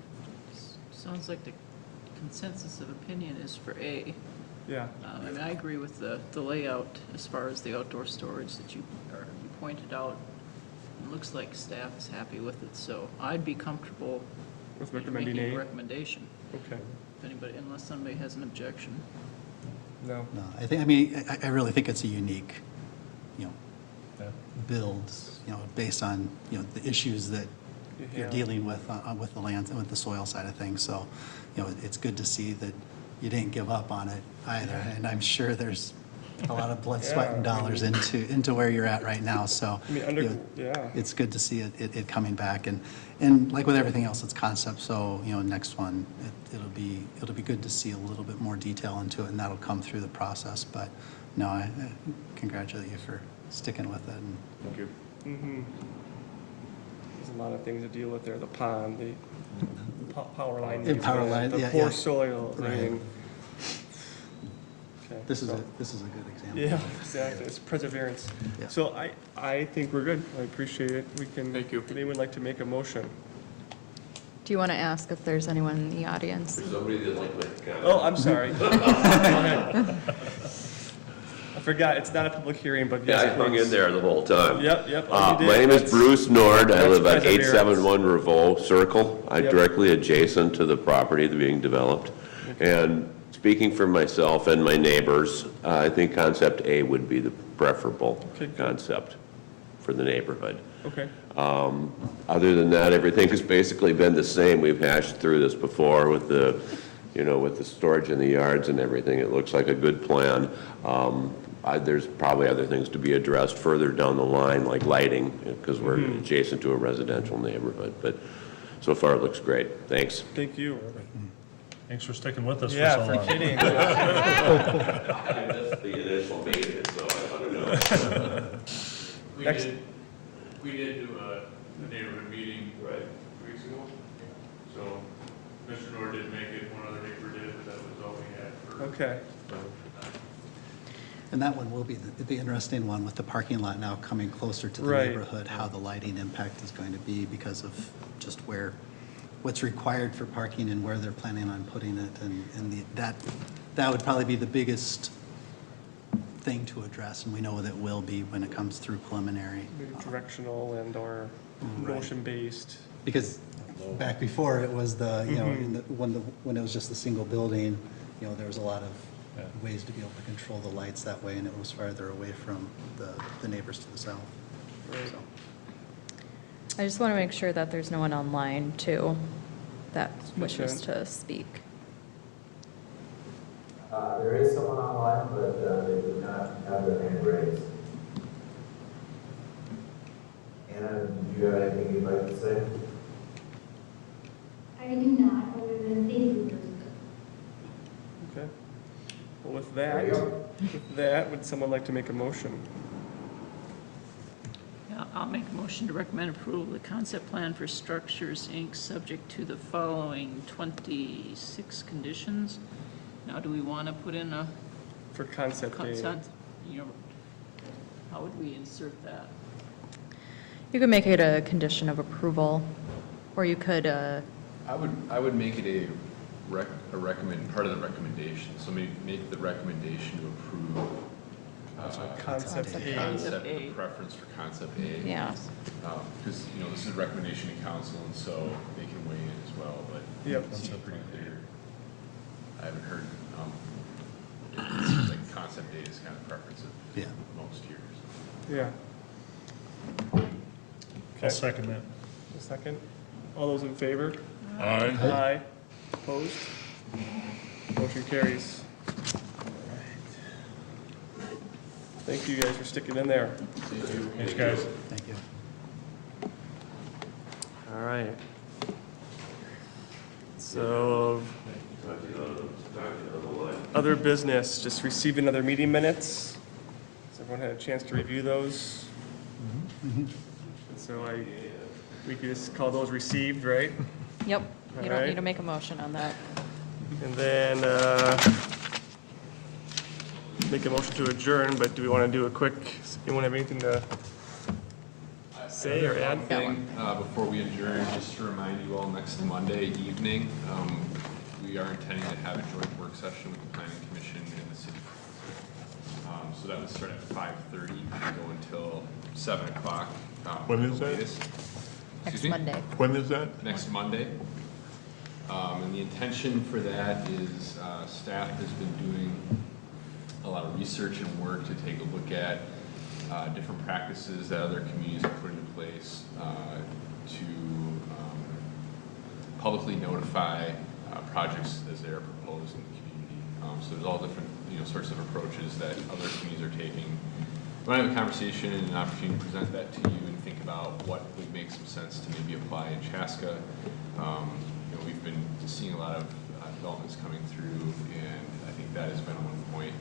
Sounds like the consensus of opinion is for A. Yeah. I agree with the layout as far as the outdoor storage that you pointed out. It looks like staff is happy with it, so I'd be comfortable With recommending making A? a recommendation. Okay. If anybody, unless somebody has an objection. No. No, I really think it's a unique, build, based on, the issues that you're Yeah. dealing with the land, with the soil side of things. So, it's good to see that you didn't give up on it either. And I'm sure there's a lot of blood, sweat, and dollars into where you're at right now. So, it's good to see it coming back. And like with everything else, it's concept. So, next one, it'll be good to see a little bit more detail into it, and that'll come through the process. But no, I congratulate you for sticking with it. And Thank you. Mm-hmm. There's a lot of things to deal with there. The pond, the power line. And power line, the yeah, poor yeah. soil. Right. Okay. This is a good example. Yeah, exactly. It's perseverance. Yeah. So I think we're good. I appreciate it. We can. Thank you. Would anyone like to make a motion? Do you want to ask if there's anyone in the audience? There's somebody that'd like to make a comment. Oh, I'm sorry. Go ahead. I forgot, it's not a public hearing, but Yeah, yes, I hung please. in there the whole time. Yep. Oh, you My did. name is That's- Bruce Nord. I that's live at perseverance. 871 Revolt Circle. I'm Yep. directly adjacent to the property that's being developed. And speaking for myself and my neighbors, I think concept A would be the preferable Okay, good. concept for the neighborhood. Okay. Other than that, everything has basically been the same. We've hashed through this before with the, with the storage in the yards and everything. It looks like a good plan. There's probably other things to be addressed further down the line, like lighting, because we're adjacent to a residential neighborhood. But so far, it looks great. Thanks. Thank you. Thanks for sticking with us for Yeah, so long. for kidding. That's the initial maintenance, so I want to know. We did do a neighborhood meeting 2 weeks ago. So Mr. Nord didn't make it, one other neighbor did, but that was all we had for. Okay. And that one will be the interesting one with the parking lot now coming closer to the Right. neighborhood, how the lighting impact is going to be because of just what's required for parking and where they're planning on putting it. And that would probably be the biggest thing to address, and we know that will be when it comes through preliminary. Maybe directional and or motion-based. Because back before, it was when it was just a single building, there was a lot of ways to be able to control the lights that way, and it was farther away from the neighbors to the south. So. I just want to make sure that there's no one online, too, that wishes to speak. There is someone online, but they do not have their hand raised. Anna, do you have anything you'd like to say? I do not, other than thank you. Okay. Well, with that, would someone like to make a motion? Yeah, I'll make a motion to recommend approval of the concept plan for Structures, Inc., subject to the following 26 conditions. Now, do we want to put in a For concept A. consent? How would we insert that? You could make it a condition of approval, or you could, I would make it part of the recommendation. So make the recommendation to approve Concept A. concept, the preference for concept A. yeah. Because, this is a recommendation to council, and so they can weigh in as well, but Yep. it seems pretty clear. I haven't heard, it seems like concept A is kind of preference of most here. So. Yeah. I'll second that. A second. All those in favor? Aye. Aye. Opposed? Motion carries. Thank you guys for sticking in there. Thanks, guys. Thank you. All right. So, other business, just received another meeting minutes. Has everyone had a chance to review those? And so we could just call those received, right? Yep, you don't Alright. need to make a motion on that. And then, make a motion to adjourn, but do we want to do a quick, anyone have anything to say or add? One thing, before we adjourn, just to remind you all, next Monday evening, we are intending to have a joint work session with the Planning Commission and the city. So that would start at 5:30 and go until 7 o'clock. When is that? latest. Next Excuse me? Monday. When is that? Next Monday. And the intention for that is staff has been doing a lot of research and work to take a look at different practices that other communities have put into place to publicly notify projects as they are proposed in the community. So there's all different sorts of approaches that other communities are taking. We want to have a conversation and an opportunity to present that to you and think about what would make some sense to maybe apply in Chaska. We've been seeing a lot of developments coming through, and I think that has been one point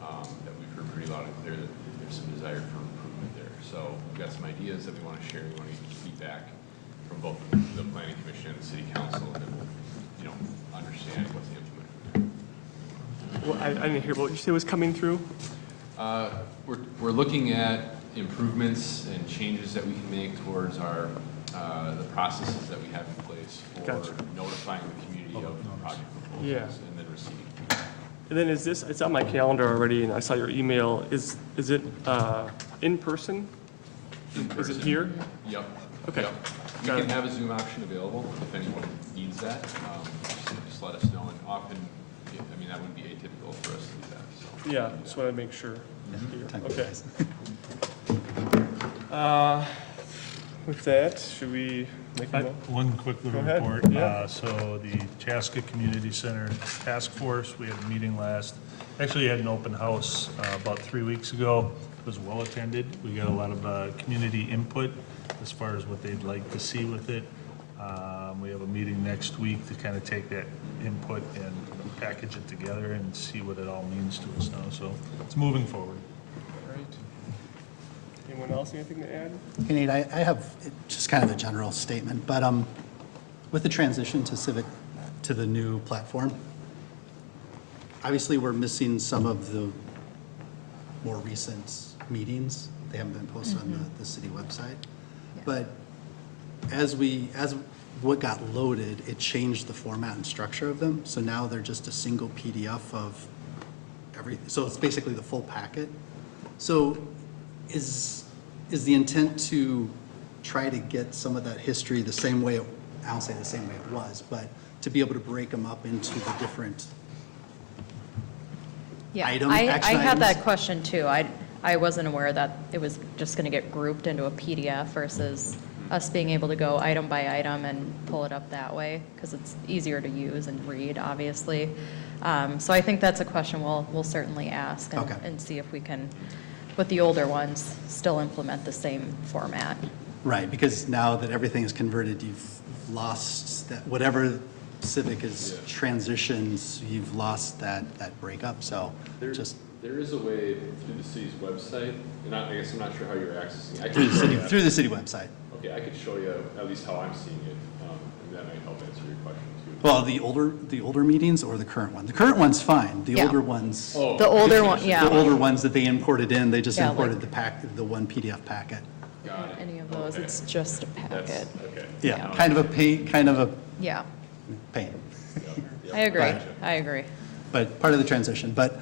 that we've heard pretty loud and clear that there's some desire for improvement there. So we've got some ideas that we want to share. We want to get feedback from both the Planning Commission and the City Council, and then we'll, understand what's the implement. Well, I didn't hear what you say was coming through. We're looking at improvements and changes that we can make towards our the processes that we have in place for notifying the community of project proposals and then receiving. And then it's on my calendar already, and I saw your email. Is it in person? Is it here? Yep. Okay. Yep. We can have a Zoom option available if anyone needs that. Just let us know, and often, that wouldn't be atypical for us to do that. So. Yeah, just want to make sure. Okay. With that, should we make a motion? One quick little Go ahead. report. So the Chaska Community Center Task Force, we had a meeting Actually had an open house about 3 weeks ago. It was well attended. We got a lot of community input as far as what they'd like to see with it. We have a meeting next week to kind of take that input and package it together and see what it all means to us now. So it's moving forward. All right. Anyone else, anything to add? Hey, Nate, I have just kind of a general statement, but with the transition to Civic, to the new platform, obviously, we're missing some of the more recent meetings. They haven't been posted on the city website. But as what got loaded, it changed the format and structure of them. So now they're just a single PDF of everything. So it's basically the full packet. So is the intent to try to get some of that history the same way, I don't say the same way it was, but to be able to break them up into the different Yeah, action I had items? that question too. I wasn't aware that it was just going to get grouped into a PDF versus us being able to go item by item and pull it up that way, because it's easier to use and read, obviously. So I think that's a question we'll certainly ask and, Okay. and see if we can, with the older ones, still implement the same format. Right, because now that everything is converted, you've lost that, whatever Civic is transitions, you've lost that breakup, so just. There is a way through the city's website, and I guess I'm not sure how you're accessing it. Through the city website. Okay, I could show you at least how I'm seeing it, and that might help answer your question too. Well, the older meetings or the current one? The current one's fine. The Yeah. older ones. Oh, The older one, yeah. The older ones that they imported in, they just Yeah, imported like- the one PDF packet. Got it. Any of those, Okay. it's just a packet. Okay. Yeah, kind of a pain, Yeah, pain. I agree, Right. I agree. But part of the transition. But,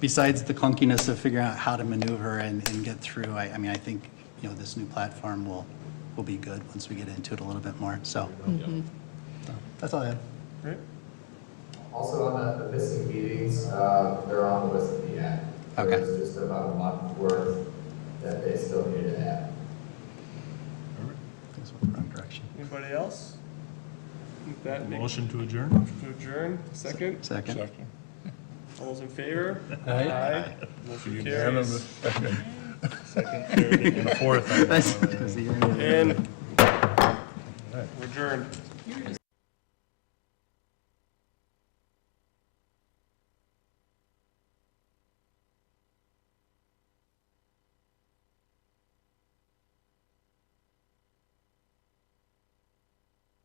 besides the clunkiness of figuring out how to maneuver and get through, I mean, I think, this new platform will be good once we get into it a little bit more. So that's all I have. Great. Also on the missing meetings, they're on the list at the end. Okay. There's just about a month worth that they still need to add. Guess we're in the wrong direction. Anybody else? With that, make Motion to adjourn? motion to adjourn. Second. Second. All those in favor? Aye. Motion Unanimous. carries. Second, third, and a fourth. And we're adjourned.